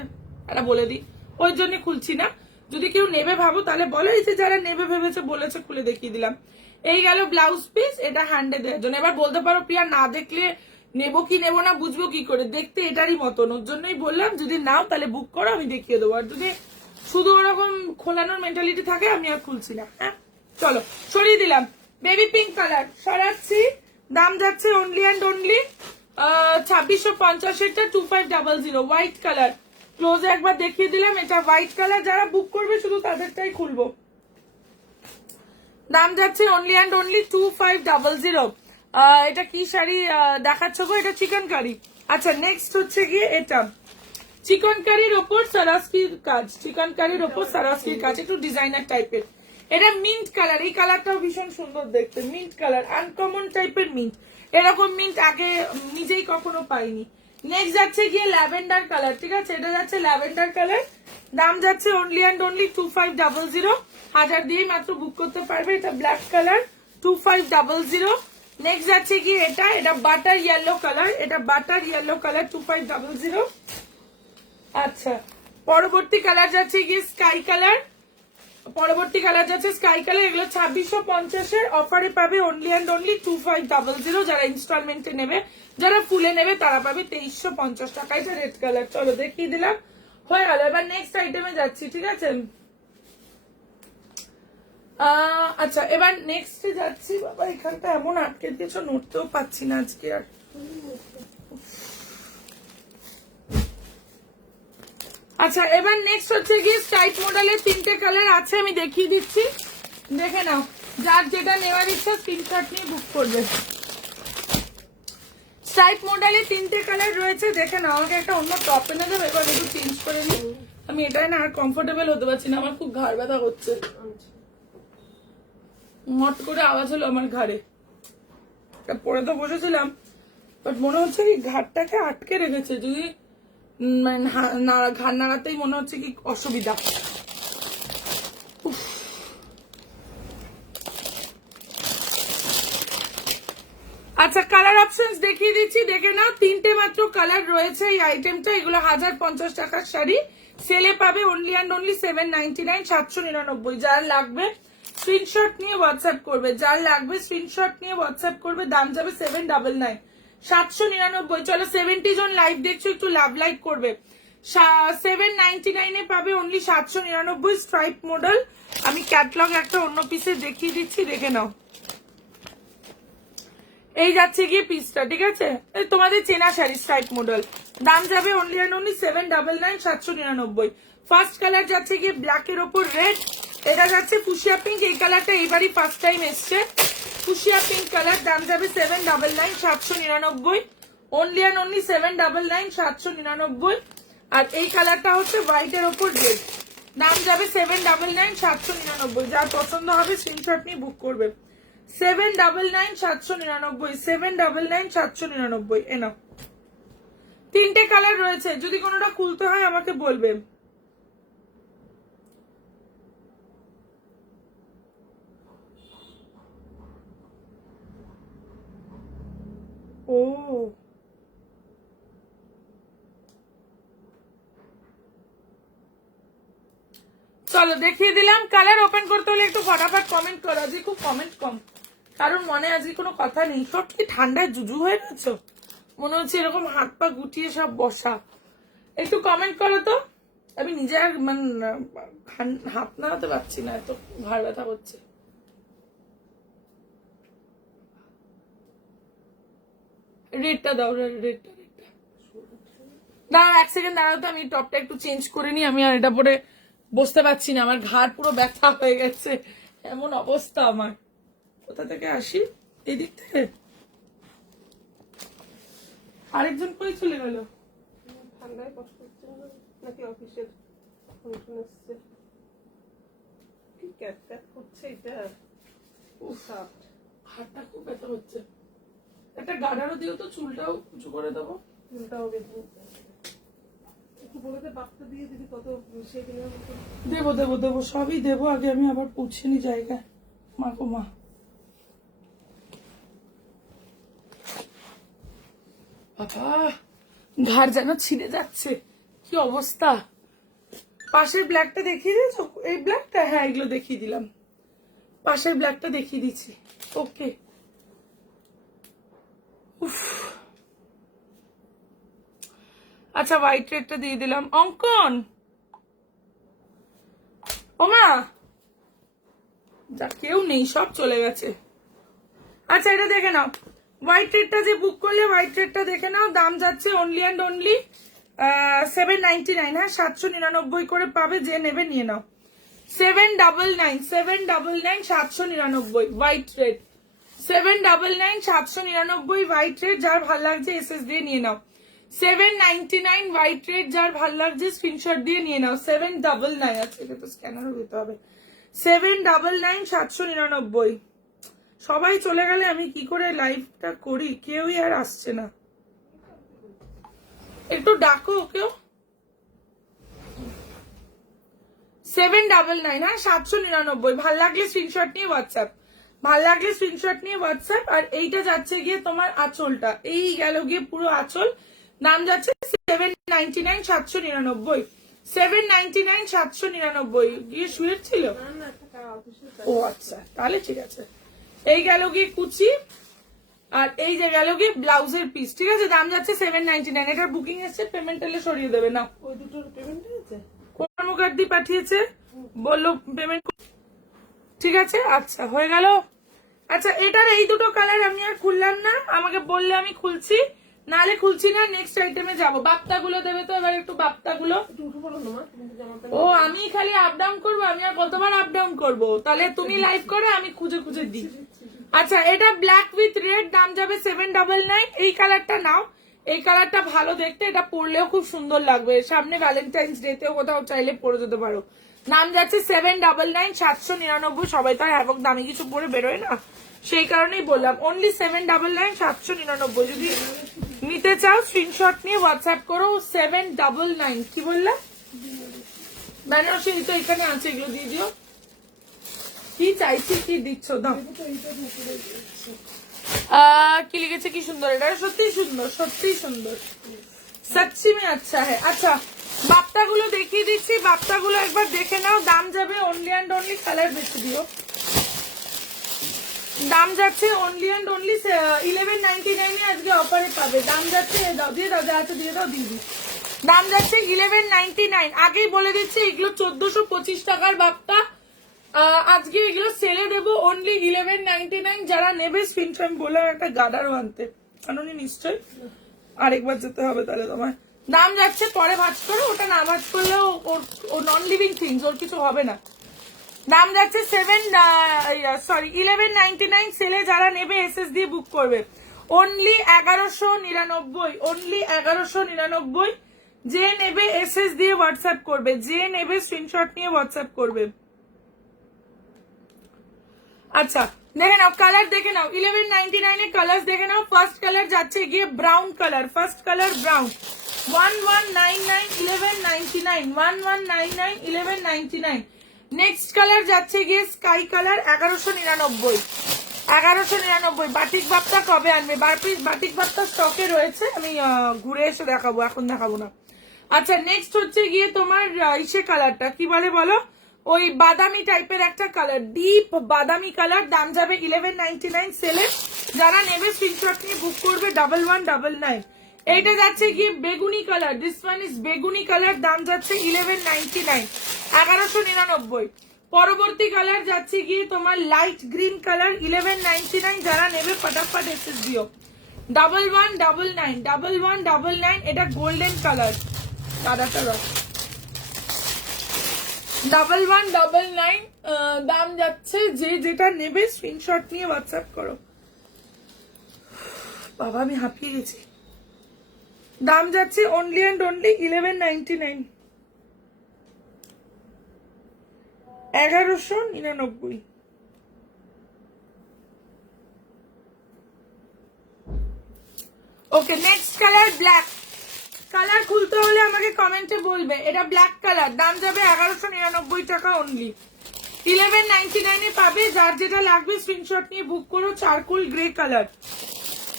এটা বলে দিই, ওই জন্য খুলছি না। যদি কেউ নেবে ভাবো তাহলে বলো, এই যে যারা নেবে ভেবেছে বলেছে, খুলে দেখিয়ে দিলাম। এই গেল ব্লাউজ পিস, এটা হ্যান্ডে দেওয়ার জন্য। এবার বলতে পারো প্রিয়া না দেখলে নেবো কি নেবো না বুঝবো কি করে, দেখতে এটারই মতন, ওর জন্যই বললাম যদি নাও তাহলে বুক করো, আমি দেখিয়ে দেবো। আর যদি শুধু ওরকম খোলানোর মেন্টালিটি থাকে, আমি আর খুলছি না। হ্যাঁ চলো সরিয়ে দিলাম। বেবি পিঙ্ক কালার সরাচ্ছি, দাম যাচ্ছে অনলি অ্যান্ড অনলি 2650, এটা 2500। হোয়াইট কালার ক্লোজে একবার দেখিয়ে দিলাম, এটা হোয়াইট কালার। যারা বুক করবে শুধু তাদেরটাই খুলবো। দাম যাচ্ছে অনলি অ্যান্ড অনলি 2500। এটা কি শাড়ি দেখাচ্ছ গো? এটা চিকেন কারি। আচ্ছা নেক্সট হচ্ছে গিয়ে এটা চিকেন কারির ওপর সারাস্কির কাজ, চিকেন কারির ওপর সারাস্কির কাজ, একটু ডিজাইনার টাইপের। এটা মিন্ট কালার, এই কালারটাও ভীষণ সুন্দর দেখতে। মিন্ট কালার, আনকমন টাইপের মিন্ট। এরকম মিন্ট আগে নিজেই কখনো পাইনি। নেক্সট যাচ্ছে গিয়ে ল্যাভেন্ডার কালার, ঠিক আছে, এটা যাচ্ছে ল্যাভেন্ডার কালার, দাম যাচ্ছে অনলি অ্যান্ড অনলি 2500, 1000 দিয়েই মাত্র বুক করতে পারবে। এটা ব্ল্যাক কালার 2500। নেক্সট যাচ্ছে কি এটা বাটার ইয়েলো কালার, এটা বাটার ইয়েলো কালার 2500। আচ্ছা, পরবর্তী কালার যাচ্ছে গিয়ে স্কাই কালার, পরবর্তী কালার যাচ্ছে স্কাই কালার, এগুলো 2650 অফারে পাবে অনলি অ্যান্ড অনলি 2500। যারা ইনস্টলমেন্টে নেবে, যারা ফুলে নেবে তারা পাবে 2350 টাকা। এটা রেড কালার, চলো দেখিয়ে দিলাম, হয়ে গেল। এবার নেক্সট আইটেমে যাচ্ছি, ঠিক আছে। আচ্ছা, এবার নেক্সটে যাচ্ছি। বাবা এখানটা এমন আটকে দিয়েছো, নড়তেও পাচ্ছি না আজকে আর। আচ্ছা, এবার নেক্সট হচ্ছে কি স্ট্রাইপ মডেলের 3টে কালার আছে, আমি দেখিয়ে দিচ্ছি, দেখে নাও। যার যেটা নেওয়ার ইচ্ছা স্ক্রিনশট নিয়ে বুক করবে। স্ট্রাইপ মডেলে 3টে কালার রয়েছে, দেখে নাও। আমাকে একটা অন্য টপ এনে দেবে, এবার একটু চেঞ্জ করে নিই। আমি এটাই না আর কমফোর্টেবল হতে পারছি না, আমার খুব ঘাড় ব্যথা হচ্ছে। মট করে আওয়াজ হলো আমার ঘাড়ে, পরে তো বসেছিলাম, বাট মনে হচ্ছে কি ঘাড়টাকে আটকে রেখেছে, যদি মানে ঘাড় নাড়াতেই মনে হচ্ছে কি অসুবিধা। আচ্ছা, কালার অপশনস দেখিয়ে দিচ্ছি, দেখে নাও। 3টে মাত্র কালার রয়েছে এই আইটেমটা। এগুলো 1050 টাকার শাড়ি, সেলে পাবে অনলি অ্যান্ড অনলি 799, 799। যার লাগবে স্ক্রিনশট নিয়ে হোয়াটসঅ্যাপ করবে, যার লাগবে স্ক্রিনশট নিয়ে হোয়াটসঅ্যাপ করবে। দাম যাবে 799, 799। চলো 70 জন লাইভ দেখছো, একটু লাভ লাইক করবে। 799 পাবে অনলি 799 স্ট্রাইপ মডেল। আমি ক্যাটলগ একটা অন্য পিসে দেখিয়ে দিচ্ছি, দেখে নাও। এই যাচ্ছে গিয়ে পিসটা, ঠিক আছে, তোমাদের চেনা শাড়ি স্ট্রাইপ মডেল। দাম যাবে only and only 799, 799। First colour যাচ্ছে গিয়ে ব্ল্যাকের ওপর রেড, এটা যাচ্ছে ফুশিয়া পিঙ্ক। এই কালারটা এইবারই ফার্স্ট টাইম এসছে, ফুশিয়া পিঙ্ক কালার। দাম যাবে 799, 799, অনলি অ্যান্ড অনলি 799, 799। আর এই কালারটা হচ্ছে হোয়াইটের ওপর রেড, দাম যাবে 799, 799। যার পছন্দ হবে স্ক্রিনশট নিয়ে বুক করবে। 799, 799, 799, 799। এনাও 3টে কালার রয়েছে, যদি কোনোটা খুলতে হয় আমাকে বলবে। ও চলো দেখিয়ে দিলাম। কালার ওপেন করতে হলে একটু ফটাফট কমেন্ট করো, আজকে খুব কমেন্ট কম, কারণ মনে আজকে কোনো কথা নেই। সব কি ঠান্ডায় জুজু হয়ে গেছো, মনে হচ্ছে এরকম হাত পা গুটিয়ে সব বসা। একটু কমেন্ট করো তো, আমি নিজে আর মানে হাত নাড়াতে পারছি না, এত ঘাড় ব্যথা হচ্ছে। রেডটা দাও, রেডটা দাও। 1 সেকেন্ড দাঁড়াও তো, আমি টপটা একটু চেঞ্জ করে নিই। আমি আর এটা পরে বসতে পারছি না, আমার ঘাড় পুরো ব্যথা হয়ে গেছে, এমন অবস্থা আমার। কোথা থেকে আসি, এই দিক থেকে। আরেকজন কই চলে গেল? ঠান্ডায় কষ্ট হচ্ছে না নাকি অফিসের ফাংশন আসছে? কি ক্যাট ক্যাট করছে এটা? হাতটা খুব ব্যথা হচ্ছে। একটা গার্ডারও দিও তো, চুলটাও উঁচু করে দেবো। চুলটাও বেঁধে একটু বলেতে বাচ্চা দিয়ে দিবি, কত সেদিনের মতো। দেবো দেবো দেবো, সবই দেবো। আগে আমি আবার পৌঁছিনি জায়গায়। মা গো মা, বাবা ঘাড় যেন ছিঁড়ে যাচ্ছে, কি অবস্থা। পাশের ব্ল্যাকটা দেখিয়ে দিয়েছো? এই ব্ল্যাকটা, হ্যাঁ এগুলো দেখিয়ে দিলাম। পাশের ব্ল্যাকটা দেখিয়ে দিচ্ছি। ওকে, উফ। আচ্ছা, হোয়াইট রেডটা দিয়ে দিলাম। অঙ্কন ওমা, যা কেউ নেই, সব চলে গেছে। আচ্ছা, এটা দেখে নাও। হোয়াইট রেডটা যে বুক করলে, হোয়াইট রেডটা দেখে নাও। দাম যাচ্ছে অনলি অ্যান্ড অনলি 799, হ্যাঁ 799 করে পাবে। যে নেবে নিয়ে নাও। 799, 799, 799 হোয়াইট রেড। 799, 799 white red. যার ভাল লাগছে এসএস দিয়ে নিয়ে নাও। 799 হোয়াইট রেড, যার ভাল লাগছে স্ক্রিনশট দিয়ে নিয়ে নাও। 799, আচ্ছা এটা তো স্ক্যানারও দিতে হবে। 799, 799। সবাই চলে গেলে আমি কি করে লাইভটা করি, কেউই আর আসছে না। একটু ডাকো ওকেও। 799, হ্যাঁ 799। ভাল লাগলে স্ক্রিনশট নিয়ে হোয়াটসঅ্যাপ, ভাল লাগলে স্ক্রিনশট নিয়ে হোয়াটসঅ্যাপ। আর এইটা যাচ্ছে গিয়ে তোমার আঁচলটা, এই গেল গিয়ে পুরো আঁচল, দাম যাচ্ছে 799, 799, 799, 799। গিয়ে শুয়েছিল? না না, একটা অফিসে ও আচ্ছা, তাহলে ঠিক আছে। এই গেল গিয়ে কুচি, আর এই যে গেল গিয়ে ব্লাউজের পিস, ঠিক আছে? দাম যাচ্ছে 799। এটার বুকিং এসছে, পেমেন্ট এলে সরিয়ে দেবে না। ওই দুটোর পেমেন্ট হয়েছে? কর্মকার্ডি পাঠিয়েছে, বললো পেমেন্ট, ঠিক আছে। আচ্ছা হয়ে গেল। আচ্ছা এটার এই দুটো কালার আমি আর খুললাম না, আমাকে বললে আমি খুলছি, নালে খুলছি না। নেক্সট আইটেমে যাবো। বাপ্তা গুলো দেবে তো, এবার একটু বাপ্তা গুলো। একটু উঠে পড়ো না মা, তুমি তো জামা ও আমি খালি আপ ডাউন করবো? আমি আর কতবার আপ ডাউন করবো? তাহলে তুমি লাইভ করে আমি খুঁজে খুঁজে দিই। আচ্ছা এটা ব্ল্যাক উইথ রেড, দাম যাবে 799। এই কালারটা নাও, এই কালারটা ভালো দেখতে, এটা পরলেও খুব সুন্দর লাগবে। সামনে ভ্যালেন্টাইন্স ডে তেও কোথাও চাইলে পরে যেতে পারো। দাম যাচ্ছে 799, 799। সবাই তো আর হ্যাভক দামি কিছু পরে বেরোয় না, সেই কারণেই বললাম। অনলি 799, 799। যদি নিতে চাও স্ক্রিনশট নিয়ে হোয়াটসঅ্যাপ করো। 799 কি বললাম? বেনারসি তো এখানে আছে, এগুলো দিয়ে দিও। কি চাইছি, কি দিচ্ছ দাও। কি লিখেছে, কি সুন্দর, এটা সত্যি সুন্দর, সত্যি সুন্দর, সচ্চি মে আচ্ছা হ্যাঁ। আচ্ছা বাপ্তা গুলো দেখিয়ে দিচ্ছি, বাপ্তা গুলো একবার দেখে নাও। দাম যাবে অনলি অ্যান্ড অনলি, কালার বেছে দিও। দাম যাচ্ছে অনলি অ্যান্ড অনলি 1199 আজকে অফারে পাবে। দাম যাচ্ছে, দিয়ে দাও, যা আছে দিয়ে দাও, দিয়ে দিই। দাম যাচ্ছে 1199। আগেই বলে দিচ্ছি এগুলো 1425 টাকার বাপ্তা। আজকে এগুলো সেলে দেবো অনলি 1199। যারা নেবে স্ক্রিনশট, বললাম একটা গাডারও আনতে, আনুনি নিশ্চয়, আরেকবার যেতে হবে তাহলে তোমার। দাম যাচ্ছে, পরে ভাঁজ করো, ওটা না ভাঁজ করলেও ও নন লিভিং থিংস, ওর কিছু হবে না। দাম যাচ্ছে 1199। সেলে যারা নেবে এসএস দিয়ে বুক করবে। Only 1199, only 1199। যে নেবে এসএস দিয়ে হোয়াটসঅ্যাপ করবে, যে নেবে স্ক্রিনশট নিয়ে হোয়াটসঅ্যাপ করবে। আচ্ছা দেখে নাও, কালার দেখে নাও। 1199 এর কালার দেখে নাও। ফার্স্ট কালার যাচ্ছে গিয়ে brown colour, first colour brown, 1199, 1199, 1199, 1199। Next colour যাচ্ছে গিয়ে স্কাই কালার, 1199, 1199। বাটিক বাপ্তা কবে আনবে? বাটিক বাপ্তা স্টকে রয়েছে, আমি ঘুরে এসে দেখাবো, এখন দেখাবো না। আচ্ছা নেক্সট হচ্ছে গিয়ে তোমার ইসে কালারটা কি বলে বলো, ওই বাদামি টাইপের একটা কালার, ডিপ বাদামি কালার। দাম যাবে 1199 সেলে। যারা নেবে স্ক্রিনশট নিয়ে বুক করবে 1199। এইটা যাচ্ছে গিয়ে বেগুনি কালার, দিস ওয়ান ইজ বেগুনি কালার। দাম যাচ্ছে 1199, 1199। পরবর্তী কালার যাচ্ছে গিয়ে তোমার লাইট গ্রিন কালার, 1199। যারা নেবে ফটাফট এসএস দিও। 1199, 1199। এটা গোল্ডেন কালার, কালারটা রক, 1199। দাম যাচ্ছে, যে যেটা নেবে স্ক্রিনশট নিয়ে হোয়াটসঅ্যাপ করো। বাবা আমি হাঁপিয়ে গেছি। দাম যাচ্ছে only and only 1199, 1199। Okay next colour black colour. খুলতে হলে আমাকে কমেন্টে বলবে। এটা ব্ল্যাক কালার, দাম যাবে 1199 টাকা অনলি। 1199 এ পাবে। যার যেটা লাগবে স্ক্রিনশট নিয়ে বুক করো। Charcoal grey colour.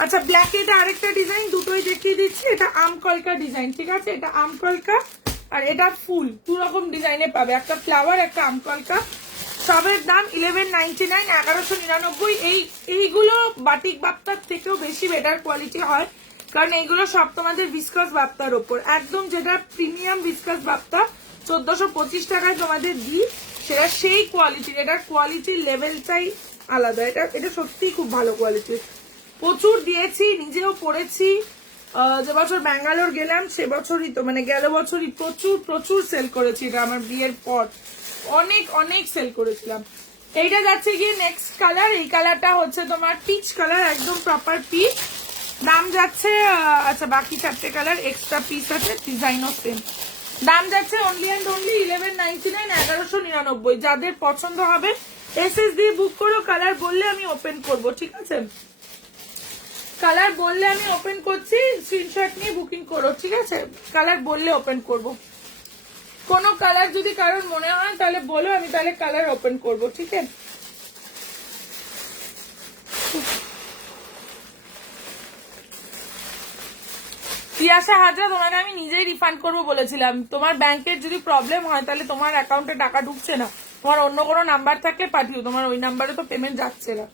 আচ্ছা ব্ল্যাক, এটা আরেকটা ডিজাইন, দুটোই দেখিয়ে দিচ্ছি। এটা আমকলকা ডিজাইন, ঠিক আছে? এটা আমকলকা আর এটা ফুল, দু রকম ডিজাইনে পাবে, একটা ফ্লাওয়ার একটা আমকলকা। সবের দাম 1199, 1199। এইগুলো বাটিক বাপ্তার থেকেও বেশি বেটার কোয়ালিটি হয়, কারণ এইগুলো সব তোমাদের ভিসকাস বাপ্তার ওপর, একদম যেটা প্রিমিয়াম ভিসকাস বাপ্তা 1425 টাকায় তোমাদের দিই, সেটা সেই কোয়ালিটির। এটার কোয়ালিটির লেভেলটাই আলাদা। এটা সত্যিই খুব ভালো কোয়ালিটির। প্রচুর দিয়েছি, নিজেও পড়েছি। যে বছর ব্যাঙ্গালোর গেলাম সে বছরই তো, মানে গেল বছরই প্রচুর সেল করেছি। এটা আমার বিয়ের পর অনেক সেল করেছিলাম। এইটা যাচ্ছে গিয়ে নেক্সট কালার। এই কালারটা হচ্ছে তোমার পিচ কালার, একদম প্রপার পিচ। দাম যাচ্ছে, আচ্ছা বাকি চারটে কালার এক্সট্রা পিস আছে, ডিজাইনও সেম। দাম যাচ্ছে অনলি অ্যান্ড অনলি 1199, 1199। যাদের পছন্দ হবে এসএস দিয়ে বুক করো। কালার বললে আমি ওপেন করব, ঠিক আছে? কালার বললে আমি ওপেন করছি, স্ক্রিনশট নিয়ে বুকিং করো, ঠিক আছে? কালার বললে ওপেন করব। কোনো কালার যদি কারোর মনে হয় তাহলে বলো, আমি তাহলে কালার ওপেন করব, ঠিক আছে? তিয়াশা হাজরা, তোমাকে আমি নিজেই রিফান্ড করবো বলেছিলাম। তোমার ব্যাংকের যদি প্রবলেম হয় তাহলে তোমার অ্যাকাউন্টে টাকা ঢুকছে না, তোমার অন্য কোনো নাম্বার থাকলে পাঠিও, তোমার ওই নাম্বারে তো পেমেন্ট যাচ্ছে না।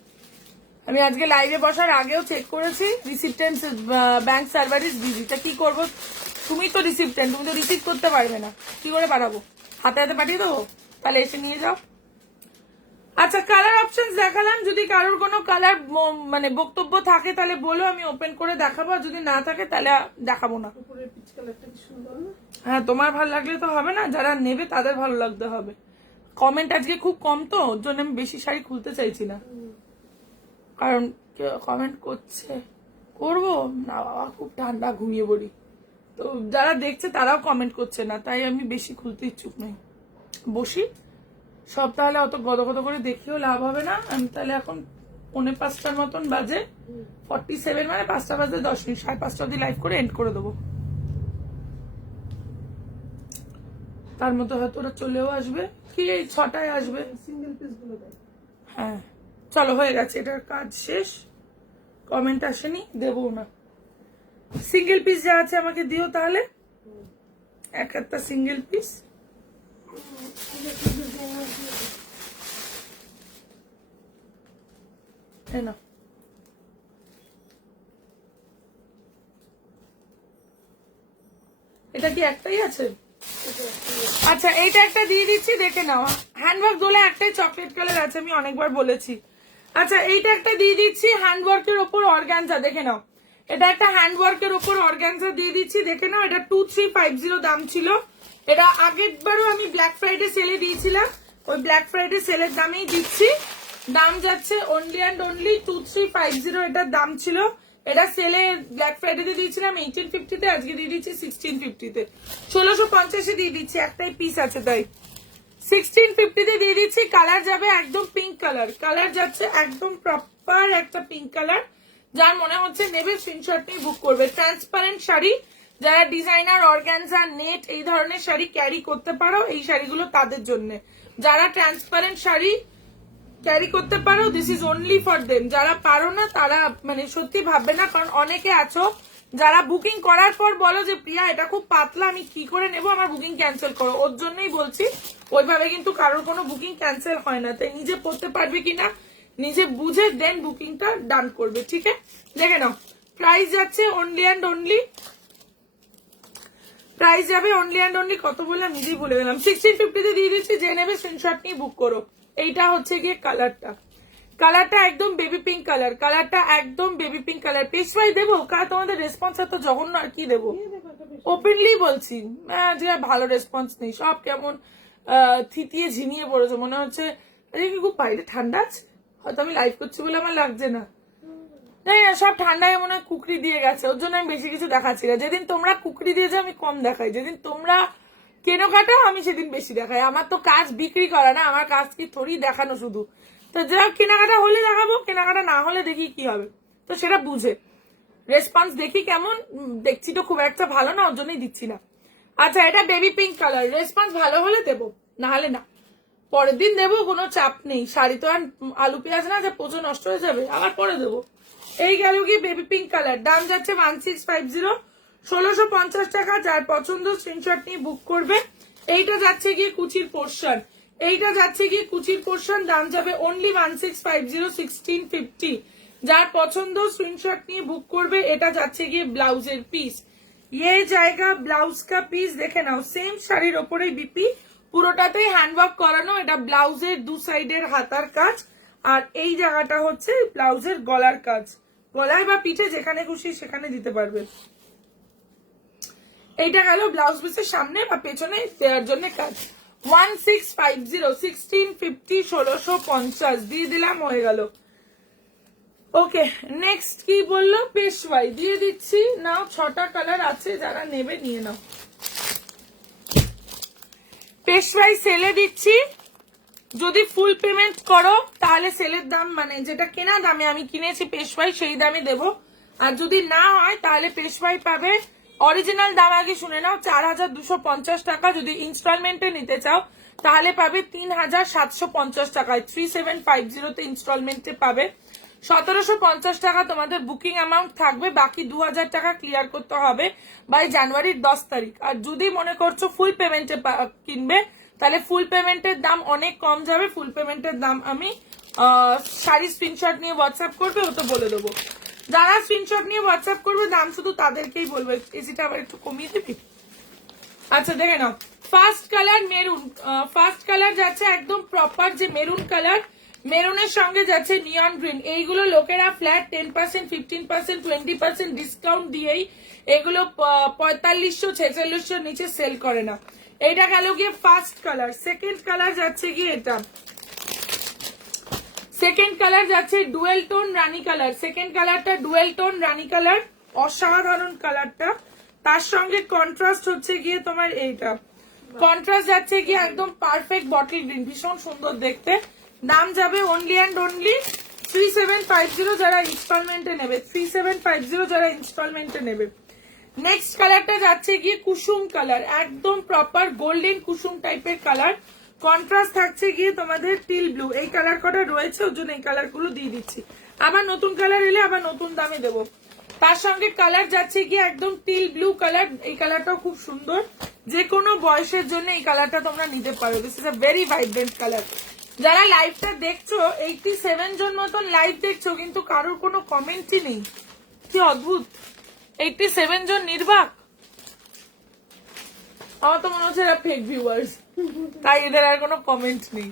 আমি আজকে লাইভে বসার আগেও চেক করেছি, রিসিপ্টেন্ট ব্যাংক সার্ভার ইজ বিজি। তা কি করবো? তুমি তো রিসিপ্টেন্ট, তুমি তো রিসিভ করতে পারবে না, কি করে পাঠাবো? হাতে হাতে পাঠিয়ে দেবো? তাহলে এসে নিয়ে যাও। আচ্ছা, কালার অপশন দেখালাম, যদি কারোর কোনো কালার মানে বক্তব্য থাকে তাহলে বলো, আমি ওপেন করে দেখাবো, আর যদি না থাকে তাহলে দেখাবো না। উপরের পিচ কালারটা কি সুন্দর না? হ্যাঁ, তোমার ভালো লাগলে তো হবে না, যারা নেবে তাদের ভালো লাগতে হবে। কমেন্ট আজকে খুব কম, তো ওর জন্য আমি বেশি শাড়ি খুলতে চাইছি না, কারণ কমেন্ট করছে। করবো না বাবা, খুব ঠান্ডা, ঘুমিয়ে পড়ি। তো যারা দেখছে তারাও কমেন্ট করছে না, তাই আমি বেশি খুলতে ইচ্ছুক নই। বসি সব, তাহলে অত গদগদ করে দেখিও লাভ হবে না। আমি তাহলে এখন 4:45 মতন বাজে, 47 মানে 5টা বাজে 10 মিনিট, 5:30 অব্দি লাইভ করে এন্ড করে দেবো। তার মধ্যে হয়তো ওরা চলেও আসবে, কি এই 6টায় আসবে। সিঙ্গেল পিস গুলো দেয়। হ্যাঁ চলো, হয়ে গেছে, এটার কাজ শেষ। কমেন্ট আসেনি, দেবো না। সিঙ্গেল পিস যা আছে আমাকে দিও তাহলে, একটা সিঙ্গেল পিস। না এটা কি একটাই আছে? আচ্ছা, এইটা একটা দিয়ে দিচ্ছি, দেখে নাও। হ্যান্ডওয়ার্ক দোলে একটাই চকলেট কালার আছে, আমি অনেকবার বলেছি। আচ্ছা, এইটা একটা দিয়ে দিচ্ছি, হ্যান্ডওয়ার্কের ওপর অর্গানজা, দেখে নাও। এটা একটা হ্যান্ডওয়ার্কের ওপর অর্গানজা দিয়ে দিচ্ছি, দেখে নাও। এটা 2350 দাম ছিল। এটা আগের বারও আমি ব্ল্যাক ফ্রাইডে সেলে দিয়েছিলাম, ওই ব্ল্যাক ফ্রাইডে সেলের দামেই দিচ্ছি। দাম যাচ্ছে অনলি অ্যান্ড অনলি 2350, এটার দাম ছিল। এটা সেলে ব্ল্যাক ফ্রাইডে দিয়েছিলাম 1850-তে, আজকে দিয়ে দিচ্ছি 1650-তে, 1650-এ দিয়ে দিচ্ছি, একটাই পিস আছে তাই 1650-তে দিয়ে দিচ্ছি। কালার যাবে একদম পিঙ্ক কালার, কালার যাচ্ছে একদম প্রপার একটা পিঙ্ক কালার। যার মনে হচ্ছে নেবে স্ক্রিনশট নিয়ে বুক করবে। ট্রান্সপারেন্ট শাড়ি, যারা ডিজাইনার, অর্গানজা, নেট এই ধরনের শাড়ি ক্যারি করতে পারো, এই শাড়িগুলো তাদের জন্য। যারা ট্রান্সপারেন্ট শাড়ি ক্যারি করতে পারো, this is only for them. যারা পারো না তারা মানে সত্যি ভাববে না, কারণ অনেকে আছো যারা বুকিং করার পর বলো যে প্রিয়া এটা খুব পাতলা, আমি কি করে নেবো, আমার বুকিং ক্যান্সেল করো। ওর জন্যই বলছি, ওইভাবে কিন্তু কারোর কোনো বুকিং ক্যান্সেল হয় না। তাই নিজে পড়তে পারবে কিনা নিজে বুঝে দেন বুকিংটা ডান করবে, ঠিক আছে? দেখে নাও, প্রাইস যাচ্ছে অনলি অ্যান্ড অনলি, প্রাইস যাবে অনলি অ্যান্ড অনলি কত বললাম নিজেই ভুলে গেলাম, 1650-তে দিয়ে দিচ্ছি। যে নেবে স্ক্রিনশট নিয়ে বুক করো। এইটা হচ্ছে গিয়ে কালারটা, কালারটা একদম বেবি পিঙ্ক কালার, কালারটা একদম বেবি পিঙ্ক কালার। পেশওয়াই দেবো, কার তোমাদের রেসপন্স এত জঘন্য, আর কি দেবো? ওপেনলি বলছি, যে ভালো রেসপন্স নেই, সব কেমন থিতিয়ে ঝিমিয়ে পড়েছে, মনে হচ্ছে আজকে খুব বাইরে ঠান্ডা আছে, হয়তো আমি লাইভ করছি বলে আমার লাগছে না, জানি না, সব ঠান্ডায় মনে হয় কুকরি দিয়ে গেছে, ওর জন্য আমি বেশি কিছু দেখাচ্ছি না। যেদিন তোমরা কুকরি দিয়েছো আমি কম দেখাই, যেদিন তোমরা কেনো কাটাও আমি সেদিন বেশি দেখাই। আমার তো কাজ বিক্রি করা না, আমার কাজ কি থোড়ি দেখানো শুধু। তো যা কেনাকাটা হলে দেখাবো, কেনাকাটা না হলে দেখি কি হবে, তো সেটা বুঝে রেসপন্স দেখি কেমন। দেখছি তো খুব একটা ভালো না, ওর জন্যই দিচ্ছি না। আচ্ছা, এটা বেবি পিঙ্ক কালার, রেসপন্স ভালো হলে দেবো, না হলে না, পরের দিন দেবো, কোনো চাপ নেই। শাড়ি তো আর আলু পেঁয়াজ না যে পচে নষ্ট হয়ে যাবে, আবার পরে দেবো। এই গেল কি বেবি পিঙ্ক কালার, দাম যাচ্ছে 1650, 1650 টাকা। যার পছন্দ স্ক্রিনশট নিয়ে বুক করবে। এইটা যাচ্ছে গিয়ে কুচির পোর্শন, এইটা যাচ্ছে গিয়ে কুচির পোর্শন, দাম যাবে অনলি 1650, 1650। যার পছন্দ স্ক্রিনশট নিয়ে বুক করবে। এটা যাচ্ছে গিয়ে ব্লাউজের পিস, ये জায়গা ব্লাউজ কা পিস, দেখে নাও। সেম শাড়ির ওপরেই বিপি, পুরোটাতেই হ্যান্ডওয়ার্ক করানো। এটা ব্লাউজের দু সাইডের হাতার কাজ, আর এই জায়গাটা হচ্ছে ব্লাউজের গলার কাজ। গলায় বা পিঠে যেখানে খুশি সেখানে দিতে পারবে। এইটা গেল ব্লাউজ পিসের সামনে বা পেছনে দেওয়ার জন্য কাজ। 1650, 1650, 1650 দিয়ে দিলাম, হয়ে গেল। ওকে, নেক্সট কি বললো? পেশওয়াই দিয়ে দিচ্ছি। নাও, 6টা কালার আছে, যারা নেবে নিয়ে নাও। পেশওয়াই সেলে দিচ্ছি, যদি ফুল পেমেন্ট করো তাহলে সেলের দাম মানে যেটা কেনা দামে আমি কিনেছি পেশওয়াই সেই দামে দেবো। আর যদি না হয় তাহলে পেশওয়াই পাবে। অরিজিনাল দাম আগে শুনে নাও, 4250 টাকা। যদি ইনস্টলমেন্টে নিতে চাও তাহলে পাবে 3750 টাকায়, 3750 তে ইনস্টলমেন্টে পাবে। 1750 টাকা তোমাদের বুকিং অ্যামাউন্ট থাকবে, বাকি 2000 টাকা ক্লিয়ার করতে হবে বাই জানুয়ারির 10 তারিখ। আর যদি মনে করছো ফুল পেমেন্টে কিনবে তাহলে ফুল পেমেন্টের দাম অনেক কম যাবে। ফুল পেমেন্টের দাম আমি শাড়ি স্ক্রিনশট নিয়ে হোয়াটসঅ্যাপ করবে, ও তো বলে দেবো। যারা স্ক্রিনশট নিয়ে হোয়াটসঅ্যাপ করবে দাম শুধু তাদেরকেই বলবো। এসিটা আবার একটু কমিয়ে দিবি? আচ্ছা দেখে নাও, first colour maroon. First colour যাচ্ছে একদম প্রপার যে মেরুন কালার, মেরুনের সঙ্গে যাচ্ছে নিয়ন গ্রিন। এইগুলো লোকেরা ফ্ল্যাট 10%, 15%, 20% ডিসকাউন্ট দিয়েই এগুলো 4500-4600 নিচে সেল করে না। এটা গেল গিয়ে ফার্স্ট কালার। সেকেন্ড কালার যাচ্ছে গিয়ে এটা, সেকেন্ড কালার যাচ্ছে ডুয়েল টোন রানী কালার। সেকেন্ড কালারটা ডুয়েল টোন রানী কালার, অসাধারণ কালারটা। তার সঙ্গে কন্ট্রাস্ট হচ্ছে গিয়ে তোমার এইটা, কন্ট্রাস্ট যাচ্ছে গিয়ে একদম পারফেক্ট বটল গ্রিন, ভীষণ সুন্দর দেখতে। দাম যাবে অনলি অ্যান্ড অনলি 3750 যারা ইনস্টলমেন্টে নেবে, 3750 যারা ইনস্টলমেন্টে নেবে। নেক্সট কালারটা যাচ্ছে গিয়ে কুসুম কালার, একদম প্রপার গোল্ডেন কুসুম টাইপের কালার। কন্ট্রাস্ট থাকছে গিয়ে তোমাদের টিল ব্লু। এই কালার কটা রয়েছে, ওর জন্য এই কালার গুলো দিয়ে দিচ্ছি। আবার নতুন কালার এলে আবার নতুন দামে দেবো। তার সঙ্গে কালার যাচ্ছে গিয়ে একদম টিল ব্লু কালার। এই কালারটাও খুব সুন্দর, যে কোনো বয়সের জন্য এই কালারটা তোমরা নিতে পারো। This is a very vibrant colour. যারা লাইভটা দেখছো 87 জন মতন লাইভ দেখছো, কিন্তু কারোর কোনো কমেন্টই নেই। কি অদ্ভুত, 87 জন নির্বাক। আমার তো মনে হচ্ছে এরা ফেক ভিউয়ার্স, তাই এদের আর কোনো কমেন্ট নেই।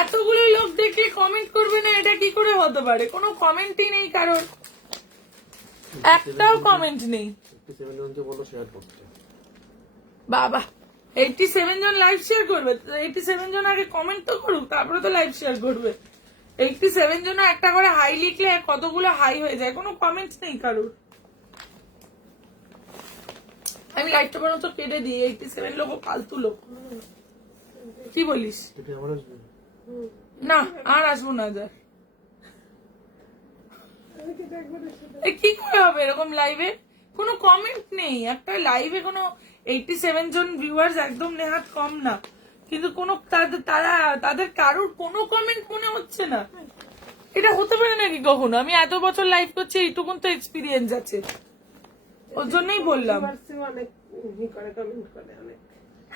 এতগুলো লোক দেখলে কমেন্ট করবে না, এটা কি করে হতে পারে? কোনো কমেন্টই নেই কারোর, একটাও কমেন্ট নেই। 87 জনকে বলো শেয়ার করতে। বাবা, 87 জন লাইভ শেয়ার করবে? 87 জন আগে কমেন্ট তো করুক, তারপরে তো লাইভ শেয়ার করবে। 87 জন একটা করে হাই লিখলে কতগুলো হাই হয়ে যায়, কোনো কমেন্ট নেই কারোর। আমি লাইভটা পর্যন্ত কেটে দিই, 87 লোক ফালতু লোক। কি বলিস? এটা আমার আসবে না, আর আসবো না। যা কি করে হবে এরকম লাইভে? কোনো কমেন্ট নেই একটা লাইভে, কোনো 87 জন ভিউয়ার্স একদম নেহাত কম না, কিন্তু কোনো তাদের কারোর কোনো কমেন্ট মনে হচ্ছে না। এটা হতে পারে নাকি কখনো? আমি এত বছর লাইভ করছি, এইটুকুন তো এক্সপিরিয়েন্স আছে, ওর জন্যই বললাম।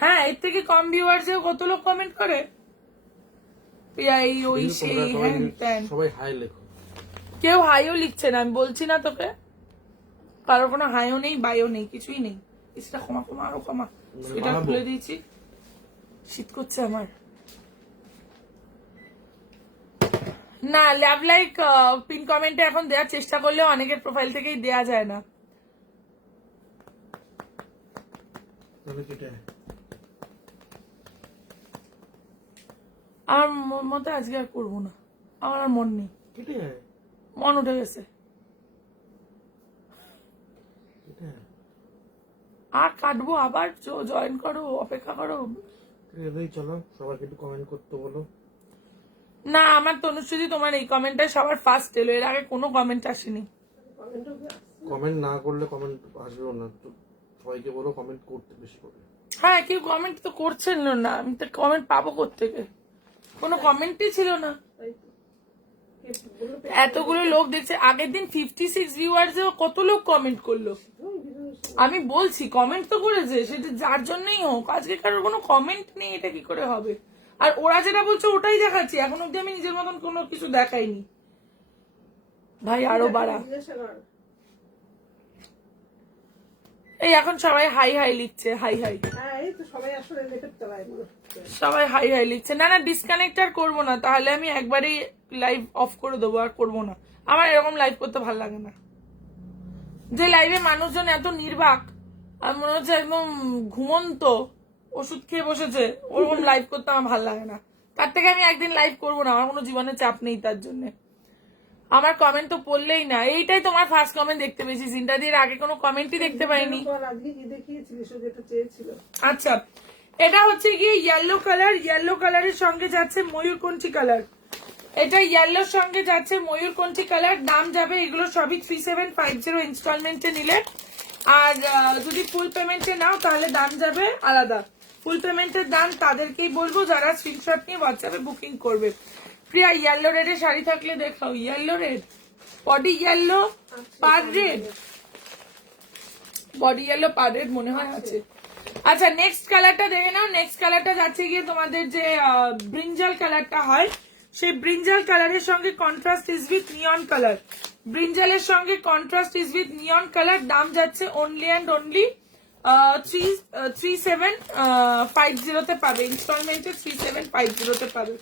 হ্যাঁ, এর থেকে কম ভিউয়ার্স কত লোক কমেন্ট করে, এই ওই সেই হ্যান ত্যান। সবাই হাই লেখো। কেউ হাইও লিখছে না, আমি বলছি না তোকে, কারোর কোনো হাইও নেই, বাইও নেই, কিছুই নেই। ইসটা ক্ষমা ক্ষমা আরো ক্ষমা। এটা খুলে দিয়েছি, শীত করছে আমার। না, ল্যাব লাইক পিন কমেন্টে এখন দেওয়ার চেষ্টা করলেও অনেকের প্রোফাইল থেকেই দেয়া যায় না। আমার মতে আজকে আর করবো না, আমার আর মন নেই, মন উঠে গেছে। আর কাটবো, আবার জয়েন করো, অপেক্ষা করো। চলো সবাইকে একটু কমেন্ট করতে বলো। না, আমার তনুশ্রী, তোমার এই কমেন্টটা সবার ফার্স্ট এলো, এর আগে কোনো কমেন্ট আসেনি। কমেন্ট না করলে কমেন্ট আসবেও না, তো সবাইকে বলো কমেন্ট করতে বেশি করে। হ্যাঁ, কেউ কমেন্ট তো করছেন না, আমি তো কমেন্ট পাবো কোত্থেকে? কোনো কমেন্টই ছিল না। এতগুলো লোক দেখছে, আগের দিন 56 ভিউয়ার্স কত লোক কমেন্ট করলো। আমি বলছি কমেন্ট তো করেছে, সেটা যার জন্যই হোক। আজকে কারোর কোনো কমেন্ট নেই, এটা কি করে হবে? আর ওরা যেটা বলছে ওটাই দেখাচ্ছি, এখন অব্দি আমি নিজের মতন কোনো কিছু দেখাইনি। ভাই আরো বাড়া। এই এখন সবাই হাই হাই লিখছে, হাই হাই, সবাই হাই হাই লিখছে। না না, ডিসকানেক্ট আর করবো না, তাহলে আমি একবারই লাইভ অফ করে দেবো, আর করবো না। আমার এরকম লাইভ করতে ভালো লাগে না, যে লাইভে মানুষজন এত নির্বাক, আর মনে হচ্ছে একদম ঘুমন্ত ওষুধ খেয়ে বসেছে, ওরকম লাইভ করতে আমার ভালো লাগে না। তার থেকে আমি একদিন লাইভ করবো না, আমার কোনো জীবনে চাপ নেই তার জন্য। আমার কমেন্ট তো পড়লেই না, এইটাই তোমার ফার্স্ট কমেন্ট দেখতে পেয়েছি, জিনটা দিয়ে আগে কোনো কমেন্টই দেখতে পাইনি। আচ্ছা, এটা হচ্ছে গিয়ে ইয়েলো কালার, ইয়েলো কালারের সঙ্গে যাচ্ছে ময়ূরকণ্ঠী কালার। এটা ইয়েলোর সঙ্গে যাচ্ছে ময়ূরকণ্ঠী কালার, দাম যাবে এগুলো সবই 3750 ইনস্টলমেন্টে নিলে। আর যদি ফুল পেমেন্টে নাও তাহলে দাম যাবে আলাদা। ফুল পেমেন্টের দাম তাদেরকেই বলবো যারা স্ক্রিনশট নিয়ে হোয়াটসঅ্যাপে বুকিং করবে। প্রিয়া ইয়েলো রেডের শাড়ি থাকলে দেখাও। ইয়েলো রেড, বডি ইয়েলো পার রেড, বডি ইয়েলো পার রেড মনে হয় আছে। আচ্ছা নেক্সট কালারটা দেখে নাও। নেক্সট কালারটা যাচ্ছে গিয়ে তোমাদের যে ব্রিঞ্জাল কালারটা হয়, সেই ব্রিঞ্জাল কালারের সঙ্গে contrast is with neon colour. ব্রিঞ্জালের সঙ্গে contrast is with neon colour, দাম যাচ্ছে অনলি অ্যান্ড অনলি 3750 পাবে। ইনস্টলমেন্টে 3750 পাবে।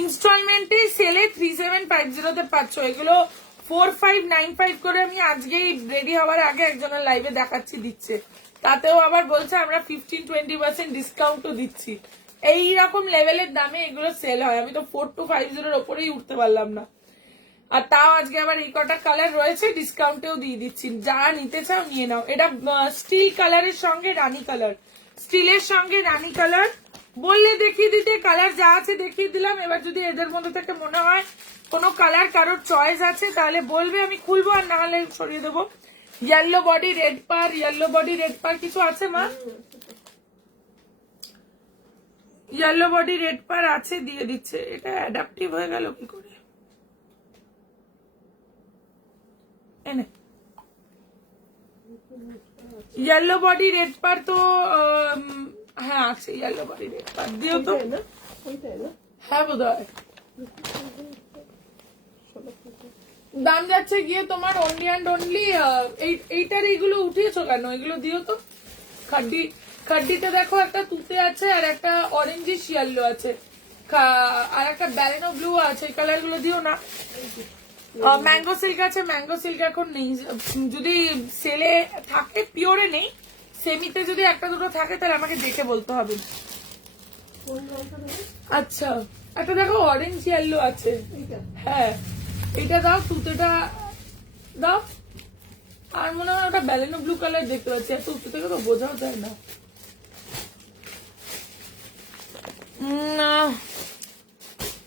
ইনস্টলমেন্টে সেলে 3750 পাচ্ছ। এগুলো 4595 করে আমি আজকেই রেডি হওয়ার আগে একজনের লাইভে দেখাচ্ছি দিচ্ছে, তাতেও আবার বলছে আমরা 15-20% ডিসকাউন্টও দিচ্ছি। এইরকম লেভেলের দামে এগুলো সেল হয়। আমি তো 4250 ওপরেই উঠতে পারলাম না, আর তাও আজকে আবার এই কটা কালার রয়েছে ডিসকাউন্টেও দিয়ে দিচ্ছি। যারা নিতে চাও নিয়ে নাও। এটা স্টিল কালারের সঙ্গে রানী কালার, স্টিলের সঙ্গে রানী কালার বললে দেখিয়ে দিতে, কালার যা আছে দেখিয়ে দিলাম। এবার যদি এদের মধ্যে থেকে মনে হয় কোনো কালার কারোর চয়েস আছে তাহলে বলবে, আমি খুলবো, আর না হলে সরিয়ে দেবো। ইয়েলো বডি রেড পার, ইয়েলো বডি রেড পার কিছু আছে মা? ইয়েলো বডি রেড পার আছে, দিয়ে দিচ্ছে। এটা অ্যাডাপটিভ হয়ে গেল কি করে? এনে ইয়েলো বডি রেড পার তো হ্যাঁ আছে, ইয়েলো বডি রেড পার দিও তো। হ্যাঁ বোধ হয়। দাম যাচ্ছে গিয়ে তোমার অনলি অ্যান্ড অনলি এইটার। এইগুলো উঠিয়েছো কেন? এগুলো দিও তো। খাড্ডি, খাড্ডিটা দেখো একটা তুতে আছে, আর একটা অরেঞ্জিশ ইয়েলো আছে, আর একটা ব্যালেনো ব্লু আছে। এই কালার গুলো দিও না। ম্যাঙ্গো সিল্ক আছে, ম্যাঙ্গো সিল্ক এখন নেই। যদি সেলে থাকে, পিওরে নেই, সেমিতে যদি একটা দুটো থাকে তাহলে আমাকে দেখে বলতে হবে। আচ্ছা একটা দেখো অরেঞ্জ ইয়েলো আছে, হ্যাঁ এটা দাও, তুতেটা দাও। আর মনে হয় ওটা ব্যালেনো ব্লু কালার দেখতে পাচ্ছি, এত উঁচু থেকে তো বোঝাও যায় না।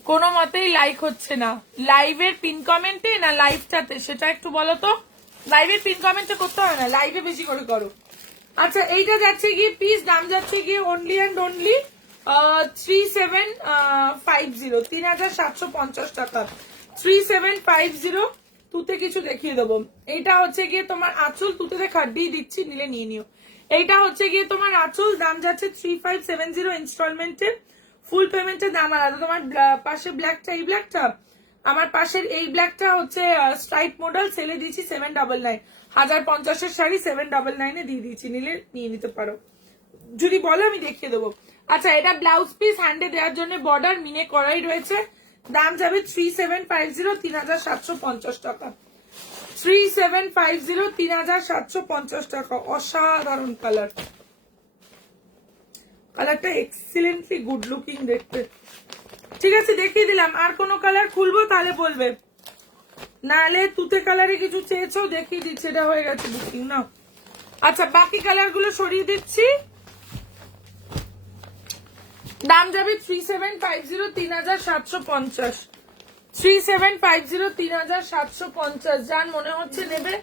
কোনো মতেই লাইক হচ্ছে না। লাইভের পিন কমেন্টে না লাইভটাতে, সেটা একটু বলো তো। লাইভের পিন কমেন্টে করতে হয় না, লাইভে বেশি করে করো। আচ্ছা এইটা যাচ্ছে গিয়ে পিস, দাম যাচ্ছে গিয়ে অনলি অ্যান্ড অনলি 3750, 3750 টাকা। 3750 তুতে কিছু দেখিয়ে দেবো। এইটা হচ্ছে গিয়ে তোমার আঁচল, তুতে খাড্ডি দিচ্ছি, নিলে নিয়ে নিও। এইটা হচ্ছে গিয়ে তোমার আঁচল, দাম যাচ্ছে 3570 ইনস্টলমেন্টের। ফুল পেমেন্টের দাম আলাদা। তোমার পাশে ব্ল্যাকটা, এই ব্ল্যাকটা, আমার পাশের এই ব্ল্যাকটা হচ্ছে স্ট্রাইপ মডেল, সেলে দিয়েছি 799। 1050-এর শাড়ি 799-এ দিয়ে দিয়েছি, নিলে নিয়ে নিতে পারো। যদি বলো আমি দেখিয়ে দেবো। আচ্ছা এটা ব্লাউজ পিস, হ্যান্ডে দেওয়ার জন্য বর্ডার মিনে করাই রয়েছে, দাম যাবে 3750, 3750 টাকা। 3750, 3750 টাকা। অসাধারণ কালার, কালারটা এক্সিলেন্টলি গুড লুকিং দেখতে। ঠিক আছে দেখিয়ে দিলাম। আর কোনো কালার খুলবো তাহলে বলবে, নাহলে তুতে কালারে কিছু চেয়েছো দেখিয়ে দিচ্ছি, এটা হয়ে গেছে বুকিং না। আচ্ছা বাকি কালার গুলো সরিয়ে দিচ্ছি। দাম যাবে 3750, 3750, 3750, 3750। যার মনে হচ্ছে নেবে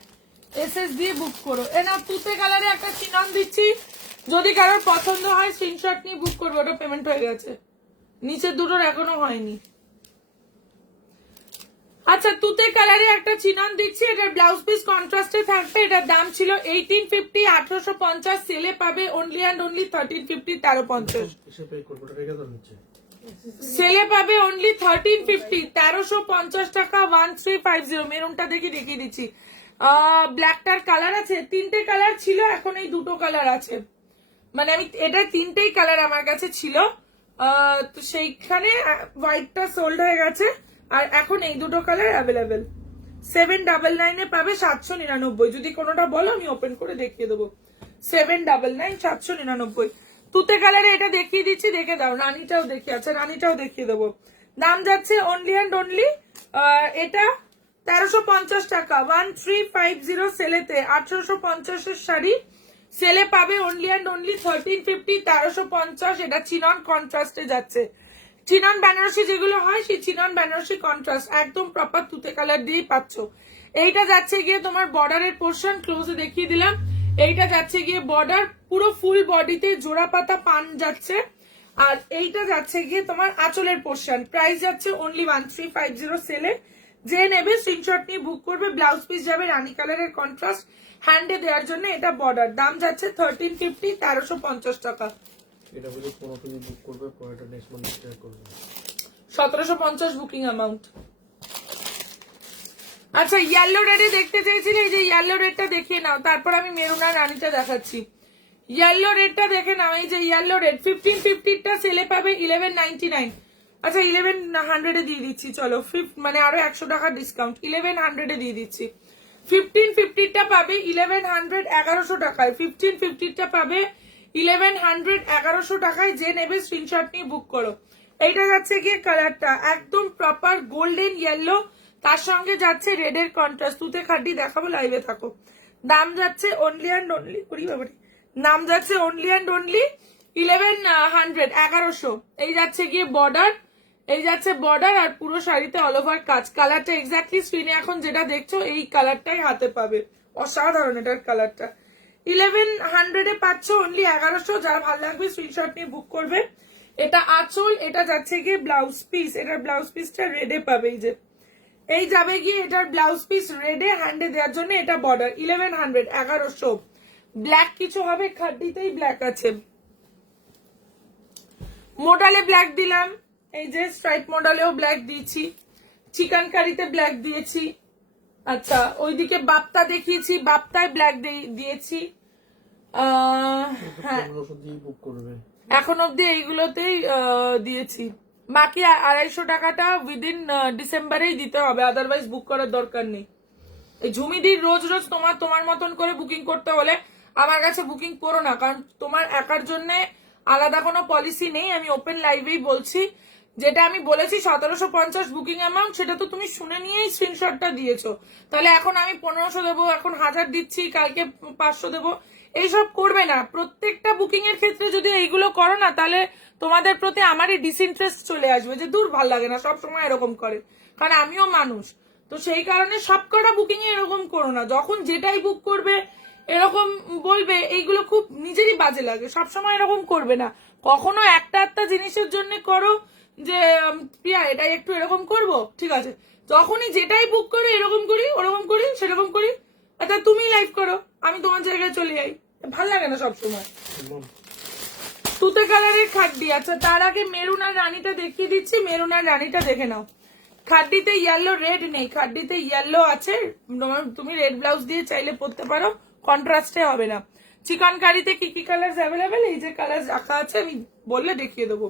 এসএস দিয়ে বুক করো। এ না তুতে কালারে একটা চিনন দিচ্ছি, যদি কারোর পছন্দ হয় স্ক্রিনশট নিয়ে বুক করবো। ওটা পেমেন্ট হয়ে গেছে, নিচের দুটোর এখনো হয়নি। আচ্ছা তুতে কালারে একটা চিনন দিচ্ছি, এটার ব্লাউজ পিস কন্ট্রাস্টে থাকবে। এটার দাম ছিল 1850, 1850, সেলে পাবে অনলি অ্যান্ড অনলি 1350, 1350। সেলে পাবে অনলি 1350, 1350 টাকা। 1350। মেরুনটা দেখিয়ে দিচ্ছি। ব্ল্যাকটার কালার আছে, তিনটে কালার ছিল, এখন এই দুটো কালার আছে। মানে আমি এটা তিনটেই কালার আমার কাছে ছিল, তো সেইখানে হোয়াইটটা সোল্ড হয়ে গেছে, আর এখন এই দুটো কালার অ্যাভেলেবেল। 799-এ পাবে 799। যদি কোনোটা বলো আমি ওপেন করে দেখিয়ে দেবো। 799, 799। তুতে কালারে এটা দেখিয়ে দিচ্ছি, দেখে দাও। রানীটাও দেখিয়ে আছে, রানীটাও দেখিয়ে দেবো। দাম যাচ্ছে অনলি অ্যান্ড অনলি এটা 1350 টাকা। 1350 সেলেতে। 1850-এর শাড়ি সেলে পাবে অনলি অ্যান্ড অনলি 1350, 1350। এটা চিনন কন্ট্রাস্টে যাচ্ছে। চিনন বেনারসি যেগুলো হয় সেই চিনন বেনারসি কন্ট্রাস্ট একদম প্রপার তুতে কালার দিয়েই পাচ্ছ। এইটা যাচ্ছে গিয়ে তোমার বর্ডারের পোর্শন, ক্লোজে দেখিয়ে দিলাম। এইটা যাচ্ছে গিয়ে বর্ডার, পুরো ফুল বডিতে জোড়া পাতা পান যাচ্ছে। আর এইটা যাচ্ছে গিয়ে তোমার আঁচলের পোর্শন। প্রাইস যাচ্ছে অনলি 1350 সেলে। যে নেবে স্ক্রিনশট নিয়ে বুক করবে। ব্লাউজ পিস যাবে রানী কালারের কন্ট্রাস্ট হ্যান্ডে দেওয়ার জন্য। এটা বর্ডার, দাম যাচ্ছে 1350, 1350 টাকা। এটা বলে 15 কেজি বুক করবে, পরেরটা নেক্সট মান্থ শেয়ার করবে। 1750 বুকিং অ্যামাউন্ট। আচ্ছা, ইয়েলো রেডে দেখতে চেয়েছিলে, এই যে ইয়েলো রেডটা দেখিয়ে নাও, তারপর আমি মেরুন আর রানীটা দেখাচ্ছি। ইয়েলো রেডটা দেখে নাও, এই যে ইয়েলো রেড 1550টা সেলে পাবে 1199। আচ্ছা 1100 এ দিয়ে দিচ্ছি, চলো মানে আরো 100 টাকা ডিসকাউন্ট, 1100 এ দিয়ে দিচ্ছি। 1550টা পাবে 1100, 1100 টাকায়। 1550টা পাবে 1100, 1100 টাকায়। যে নেবে স্ক্রিনশট নিয়ে বুক করো। এইটা যাচ্ছে গিয়ে কালারটা একদম প্রপার গোল্ডেন ইয়েলো, তার সঙ্গে যাচ্ছে রেডের কন্ট্রাস্ট। তুতে খাড্ডি দেখাবো, লাইভে থাকো। দাম যাচ্ছে অনলি অ্যান্ড অনলি, দাম যাচ্ছে অনলি অ্যান্ড অনলি 1100, 1100। এই যাচ্ছে গিয়ে বর্ডার, এই যাচ্ছে বর্ডার, আর পুরো শাড়িতে অল ওভার কাজ। কালারটা এক্স্যাক্টলি স্ক্রিনে এখন যেটা দেখছো এই কালারটাই হাতে পাবে। অসাধারণ এটার কালারটা। 1100 এ পাচ্ছ অনলি 1100। যারা ভালো লাগবে স্ক্রিনশট নিয়ে বুক করবে। এটা আঁচল, এটা যাচ্ছে গিয়ে ব্লাউজ পিস। এটার ব্লাউজ পিসটা রেডে পাবে, এই যে এই যাবে গিয়ে এটার ব্লাউজ পিস রেডে হ্যান্ডে দেওয়ার জন্য। এটা বর্ডার 1100, 1100। ব্ল্যাক কিছু হবে, খাড্ডিতেই ব্ল্যাক আছে। মডালে ব্ল্যাক দিলাম, এই যে স্ট্রাইপ মডালেও ব্ল্যাক দিয়েছি, চিকেন কারিতে ব্ল্যাক দিয়েছি। আচ্ছা ওইদিকে বাপ্তা দেখিয়েছি, বাপ্তায় ব্ল্যাক দিয়েছি। হ্যাঁ 1500 দিয়ে বুক করবে। এখন অব্দি এইগুলোতেই দিয়েছি। বাকি 250 টাকাটা উইদিন ডিসেম্বরেই দিতে হবে, আদারওয়াইজ বুক করার দরকার নেই। এই ঝুমিদির রোজ রোজ তোমার মতন করে বুকিং করতে হলে আমার কাছে বুকিং করো না, কারণ তোমার একার জন্য আলাদা কোনো পলিসি নেই। আমি ওপেন লাইভেই বলছি, যেটা আমি বলেছি 1750 বুকিং অ্যামাউন্ট, সেটা তো তুমি শুনে নিয়েই স্ক্রিনশটটা দিয়েছো। তাহলে এখন আমি 1500 দেবো, এখন 1000 দিচ্ছি, কালকে 500 দেবো, এইসব করবে না। প্রত্যেকটা বুকিং এর ক্ষেত্রে যদি এইগুলো করো না, তাহলে তোমাদের প্রতি আমারই ডিসইন্টারেস্ট চলে আসবে, যে দূর ভাল লাগে না, সব সময় এরকম করে। কারণ আমিও মানুষ, তো সেই কারণে সবকটা বুকিং এ এরকম করো না। যখন যেটাই বুক করবে এরকম বলবে, এইগুলো খুব নিজেরই বাজে লাগে। সবসময় এরকম করবে না, কখনো একটা জিনিসের জন্য করো যে প্রিয়া এটাই একটু এরকম করব, ঠিক আছে। যখনই যেটাই বুক করে এরকম করি, ওরকম করি, সেরকম করি, আচ্ছা তুমি লাইভ করো, আমি তোমার জায়গায় চলে যাই, ভাল লাগে না সবসময়। তুতে কালারের খাড্ডি। আচ্ছা তার আগে মেরুন আর রানীটা দেখিয়ে দিচ্ছি, মেরুন আর রানীটা দেখে নাও। খাড্ডিতে ইয়েলো রেড নেই, খাড্ডিতে ইয়েলো আছে। তুমি রেড ব্লাউজ দিয়ে চাইলে পরতে পারো, কন্ট্রাস্টে হবে না। চিকন কারিতে কি কি কালার অ্যাভেলেবেল, এই যে কালার রাখা আছে, আমি বললে দেখিয়ে দেবো।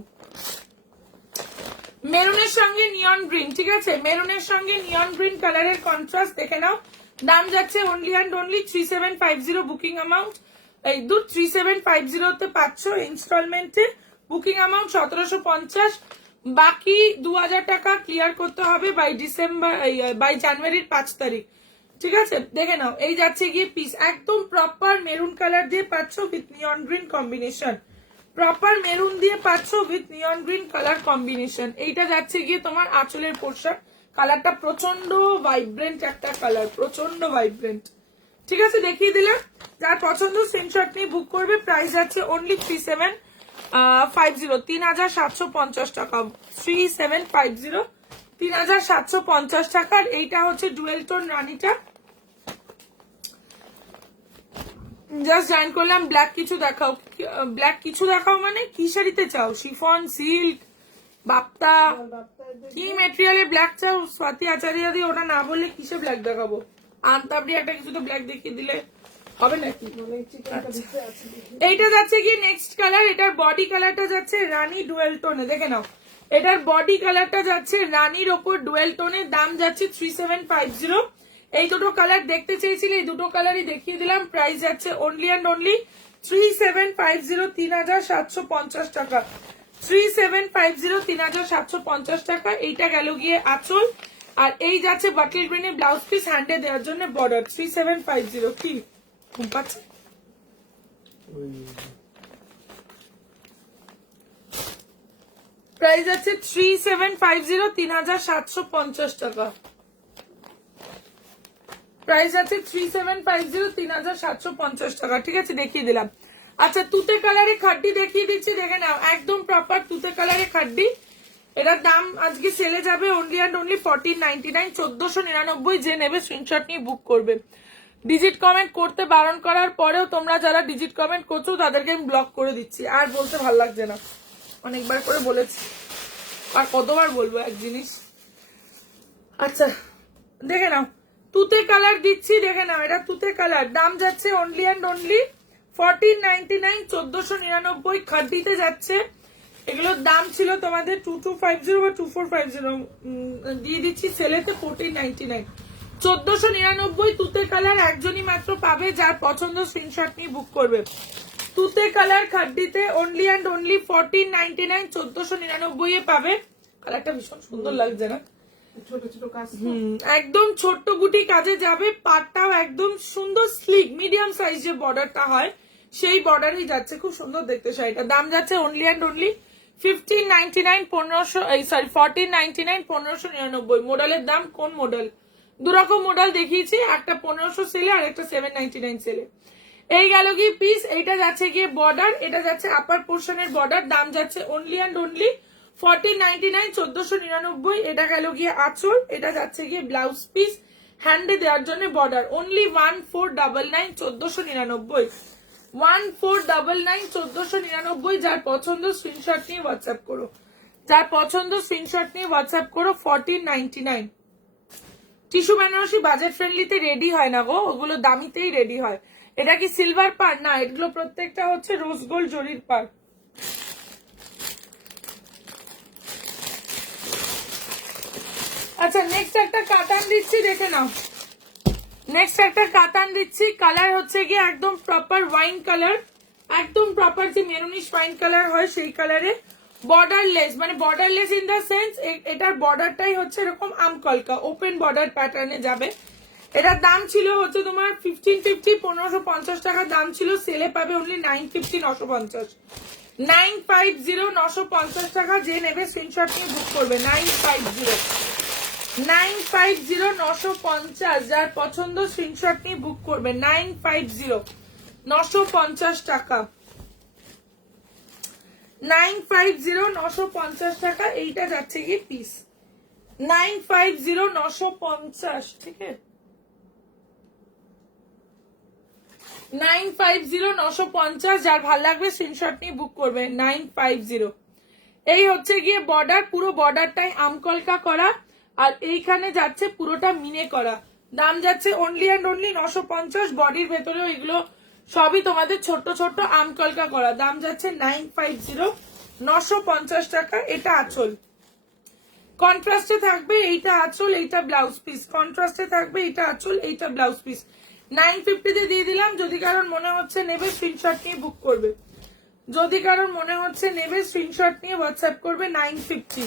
মেরুনের সঙ্গে নিয়ন গ্রিন, ঠিক আছে, মেরুনের সঙ্গে নিয়ন গ্রিন কালারের কন্ট্রাস্ট দেখে নাও। দাম যাচ্ছে only and only 3750 booking amount. এই 3750 তে পাচ্ছ ইনস্টলমেন্টে। বুকিং অ্যামাউন্ট 1750, বাকি 2000 টাকা ক্লিয়ার করতে হবে বাই জানুয়ারির 5 তারিখ, ঠিক আছে। দেখে নাও, এই যাচ্ছে গিয়ে পিস একদম প্রপার মেরুন কালার দিয়ে পাচ্ছ with neon green combination. Proper maroon দিয়ে পাচ্ছ with neon green colour combination. এইটা যাচ্ছে গিয়ে তোমার আঁচলের পোর্শন। কালারটা প্রচন্ড ভাইব্রেন্ট একটা কালার, প্রচন্ড ভাইব্রেন্ট, ঠিক আছে, দেখিয়ে দিলাম। যার পছন্দ স্ক্রিনশট নিয়ে বুক করবে। প্রাইস আছে অনলি 3750, 3750 টাকা। 3750, 3750 টাকার। এইটা হচ্ছে ডুয়েল টোন রানীটা। জাস্ট জয়েন করলাম। ব্ল্যাক কিছু দেখাও, ব্ল্যাক কিছু দেখাও মানে কি শাড়িতে চাও? শিফন, সিল্ক, বাপ্তা, কি মেটেরিয়ালে ব্ল্যাক চাও? স্বাতি আচার্য দিয়ে ওটা না বললে কিসে ব্ল্যাক দেখাবো? আনতাবড়ি একটা কিছু তো ব্ল্যাক দেখিয়ে দিলে হবে নাকি? এইটা যাচ্ছে কি নেক্সট কালার। এটার বডি কালারটা যাচ্ছে রানী ডুয়েল টোনে, দেখে নাও। এটার বডি কালারটা যাচ্ছে রানীর ওপর ডুয়েল টোনে। দাম যাচ্ছে 3750। এই দুটো কালার দেখতে চেয়েছিলে, এই দুটো কালারই দেখিয়ে দিলাম। প্রাইস যাচ্ছে অনলি অ্যান্ড অনলি 3750, 3750 টাকা। 3750, 3750 টাকা। এইটা গেল গিয়ে আঁচল, আর এই যাচ্ছে বাটল গ্রিনের ব্লাউজ পিস হ্যান্ডে দেওয়ার জন্য বর্ডার। 3750 কি ঘুম পাচ্ছে? প্রাইস আছে 3750, 3750 টাকা। প্রাইস আছে 3750, 3750 টাকা। ঠিক আছে, দেখিয়ে দিলাম। আচ্ছা, তুতে কালারে খাড্ডি দেখিয়ে দিচ্ছি, দেখে নাও, একদম প্রপার তুতে কালারে খাড্ডি। এটার দাম আজকে সেলে যাবে অনলি অ্যান্ড অনলি 1499, 1499। যে নেবে স্ক্রিনশট নিয়ে বুক করবে। ডিজিট কমেন্ট করতে বারণ করার পরেও তোমরা যারা ডিজিট কমেন্ট করছো তাদেরকে আমি ব্লক করে দিচ্ছি, আর বলতে ভালো লাগছে না, অনেকবার করে বলেছি, আর কতবার বলবো এক জিনিস। আচ্ছা, দেখে নাও, তুতে কালার দিচ্ছি, দেখে নাও, এটা তুতে কালার। দাম যাচ্ছে অনলি অ্যান্ড অনলি 1499, 1499 খাড্ডিতে যাচ্ছে। এগুলোর দাম ছিল তোমাদের 2250 বা 2450, দিয়ে দিচ্ছি সেলেতে 1499, 1499 তুতে কালার। একজনই মাত্র পাবে, যার পছন্দ স্ক্রিনশট নিয়ে বুক করবে। তুতে কালার খাড্ডিতে অনলি অ্যান্ড অনলি 1499, 1499 এ পাবে। কালারটা ভীষণ সুন্দর লাগছে না? ছোট ছোট কাজ, একদম ছোট্ট গুটি কাজে যাবে। পাটটাও একদম সুন্দর স্লিক মিডিয়াম সাইজ যে বর্ডারটা হয় সেই বর্ডারই যাচ্ছে, খুব সুন্দর দেখতে শাড়িটা। দাম যাচ্ছে অনলি অ্যান্ড অনলি 1599, 1499, 1599। মডেলের দাম কোন মডেল? দুরকম মডেল দেখিয়েছি, একটা 1500 সেলে আর একটা 799 সেলে। এই গেল কি পিস। এইটা যাচ্ছে গিয়ে বর্ডার, এটা যাচ্ছে আপার পোর্শনের বর্ডার। দাম যাচ্ছে অনলি অ্যান্ড অনলি 1499, 1499। এটা গেল গিয়ে আঁচল, এটা যাচ্ছে গিয়ে ব্লাউজ পিস, হ্যান্ডে দেওয়ার জন্য বর্ডার। অনলি 1499, 1499, 1499, 1499। যার পছন্দ স্ক্রিনশট নিয়ে হোয়াটসঅ্যাপ করো, যার পছন্দ স্ক্রিনশট নিয়ে হোয়াটসঅ্যাপ করো। 1499। টিস্যু বেনারসি বাজেট ফ্রেন্ডলিতে রেডি হয় না গো, ওগুলো দামিতেই রেডি হয়। এটা কি সিলভার পার? না, এগুলো প্রত্যেকটা হচ্ছে রোজ গোল্ড জরির পার। আচ্ছা, নেক্সট একটা কাতান দিচ্ছি, দেখে নাও। নেক্সট একটা কাতান দিচ্ছি, কালার হচ্ছে গিয়ে একদম প্রপার ওয়াইন কালার, একদম প্রপার যে মেরুনিশ ওয়াইন কালার হয় সেই কালারে। বর্ডারলেস, মানে বর্ডারলেস ইন দা সেন্স এটার বর্ডারটাই হচ্ছে এরকম আমকলকা ওপেন বর্ডার প্যাটার্নে যাবে। এটার দাম ছিল হচ্ছে তোমার 1550, 1550 টাকা দাম ছিল। সেলে পাবে অনলি 950, 950, 950, 950 টাকা। যে নেবে স্ক্রিনশট নিয়ে বুক করবে। 950, 950, 950। যার পছন্দ স্ক্রিনশট নিয়ে বুক করবে। 950, 950 টাকা, 950, 950 টাকা। এইটা যাচ্ছে গিয়ে পিস 950, 950। ঠিক আছে, 950, 950। যার ভাল লাগবে স্ক্রিনশট নিয়ে বুক করবে। 950। এই হচ্ছে গিয়ে বর্ডার, পুরো বর্ডারটাই আমকলকা করা, আর এইখানে যাচ্ছে পুরোটা মিনে করা। দাম যাচ্ছে অনলি অ্যান্ড অনলি 950। বডির ভেতরেও এগুলো সবই তোমাদের ছোট ছোট আমকলকা করা। দাম যাচ্ছে 950, 950 টাকা। এটা আঁচল, কন্ট্রাস্টে থাকবে। এইটা আঁচল, এইটা ব্লাউজ পিস। কন্ট্রাস্টে থাকবে, এইটা আঁচল, এইটা ব্লাউজ পিস। 950 তে দিয়ে দিলাম। যদি কারোর মনে হচ্ছে নেবে স্ক্রিনশট নিয়ে বুক করবে, যদি কারোর মনে হচ্ছে নেবে স্ক্রিনশট নিয়ে হোয়াটসঅ্যাপ করবে। 950।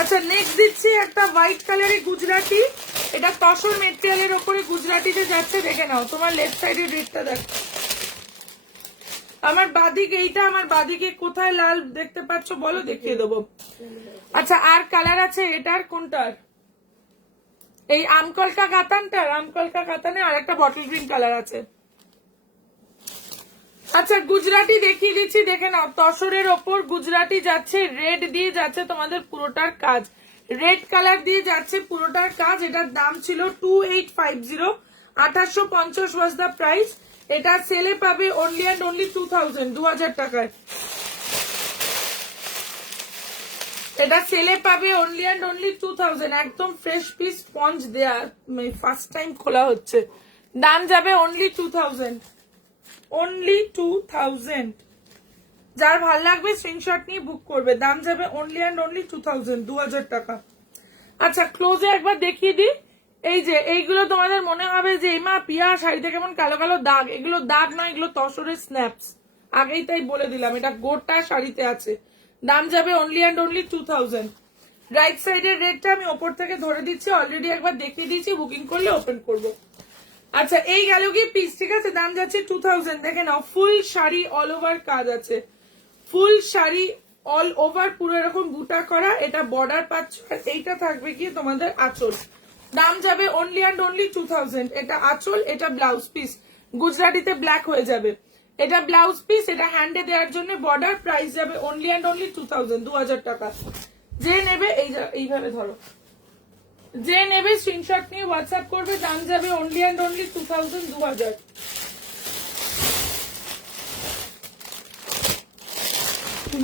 আচ্ছা, নেক্সট দিচ্ছি একটা হোয়াইট কালারের গুজরাটি। এটা তসর মেটেরিয়ালের ওপরে গুজরাটিতে যাচ্ছে, দেখে নাও। তোমার লেফট সাইডের রেডটা দেখো, আমার বাদিকে এইটা, আমার বাদিকে কোথায় লাল দেখতে পাচ্ছ বলো, দেখিয়ে দেবো। আচ্ছা, আর কালার আছে এটার কোনটার? এই আমকলকা কাতানটার, আমকলকা কাতানে আর একটা বটল গ্রিন কালার আছে। আচ্ছা, গুজরাটি দেখিয়ে দিচ্ছি, দেখে নাও। তসরের ওপর গুজরাটি যাচ্ছে, রেড দিয়ে যাচ্ছে তোমাদের পুরোটার কাজ, রেড কালার দিয়ে যাচ্ছে পুরোটার কাজ। এটার দাম ছিল 2850, 2850 ওয়াজ দ্য প্রাইস। এটা সেলে পাবে অনলি অ্যান্ড অনলি 2000, 2000 টাকায়। এটা সেলে পাবে অনলি অ্যান্ড অনলি 2000। একদম ফ্রেশ পিস, স্পঞ্জ দেয়া, ফার্স্ট টাইম খোলা হচ্ছে। দাম যাবে অনলি 2000, অনলি 2000। যার ভাল লাগবে স্ক্রিনশট নিয়ে বুক করবে। দাম যাবে অনলি অ্যান্ড অনলি 2000, 2000 টাকা। আচ্ছা, ক্লোজে একবার দেখিয়ে দিই। এই যে এইগুলো তোমাদের মনে হবে যে মা পিয়া শাড়িতে কেমন কালো কালো দাগ, এগুলো দাগ না, এগুলো তসরের স্ন্যাপস। আগেই তাই বলে দিলাম, এটা গোটা শাড়িতে আছে। দাম যাবে অনলি অ্যান্ড অনলি 2000। রাইট সাইডের রেটটা আমি ওপর থেকে ধরে দিচ্ছি, অলরেডি একবার দেখিয়ে দিচ্ছি, বুকিং করলে ওপেন করবো। আচ্ছা, এই গেল কি পিস, ঠিক আছে। দাম যাচ্ছে 2000। দেখে নাও, ফুল শাড়ি অল ওভার কাজ আছে, ফুল শাড়ি অল ওভার পুরো এরকম বুটা করা, এটা বর্ডার পাচ্ছ, আর এইটা থাকবে কি তোমাদের আঁচল। দাম যাবে অনলি অ্যান্ড অনলি 2000। এটা আঁচল, এটা ব্লাউজ পিস, গুজরাটিতে ব্ল্যাক হয়ে যাবে। এটা ব্লাউজ পিস, এটা হ্যান্ডে দেওয়ার জন্য বর্ডার, প্রাইস যাবে অনলি অ্যান্ড অনলি 2000, 2000 টাকা। যে নেবে এইভাবে ধরো, যে নেবে স্ক্রিনশট নিয়ে হোয়াটসঅ্যাপ করবে, দাম যাবে অনলি অ্যান্ড অনলি 2000, 2000।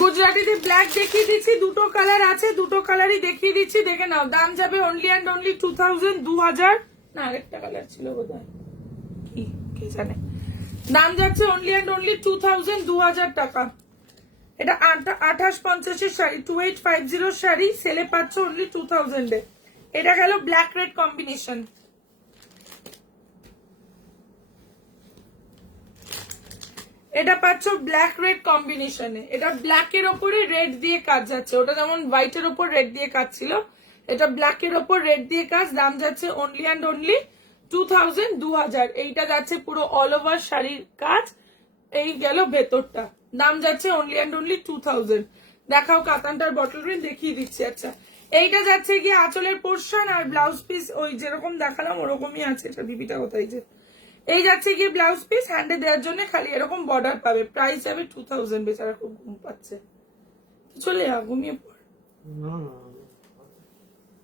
গুজরাটিতে ব্ল্যাক দেখিয়ে দিচ্ছি, দুটো কালার আছে, দুটো কালারই দেখিয়ে দিচ্ছি, দেখে নাও। দাম যাবে অনলি অ্যান্ড অনলি 2000, 2000 না আরেকটা কালার ছিল বোধহয়, কি কে জানে। দাম যাচ্ছে অনলি অ্যান্ড অনলি 2000, 2000 টাকা। এটা 2850 শাড়ি, 2850 শাড়ি, সেলে পাচ্ছ অনলি 2000 এ। এটা গেল ব্ল্যাক রেড কম্বিনেশন। এটা পাচ্ছ ব্ল্যাক রেড কম্বিনেশনে, এটা ব্ল্যাকের ওপরে রেড দিয়ে কাজ যাচ্ছে, ওটা যেমন হোয়াইটের ওপর রেড দিয়ে কাজ ছিল, এটা ব্ল্যাকের ওপর রেড দিয়ে কাজ। দাম যাচ্ছে অনলি অ্যান্ড অনলি 2000, 2000। এইটা যাচ্ছে পুরো অল ওভার শাড়ির কাজ, এই গেল ভেতরটা। দাম যাচ্ছে অনলি অ্যান্ড অনলি 2000। দেখাও কাতানটার বটল গ্রিন দেখিয়ে দিচ্ছি। আচ্ছা, এইটা যাচ্ছে গিয়ে আঁচলের পোর্শন, আর ব্লাউজ পিস ওই যেরকম দেখালাম ওরকমই আছে। এটা বিবিটা কোথায় যে, এই যাচ্ছে গিয়ে ব্লাউজ পিস, হ্যান্ডে দেওয়ার জন্য খালি এরকম বর্ডার পাবে, প্রাইস যাবে 2000। বেচারা খুব ঘুম পাচ্ছে, চলে যা ঘুমিয়ে পড়। না না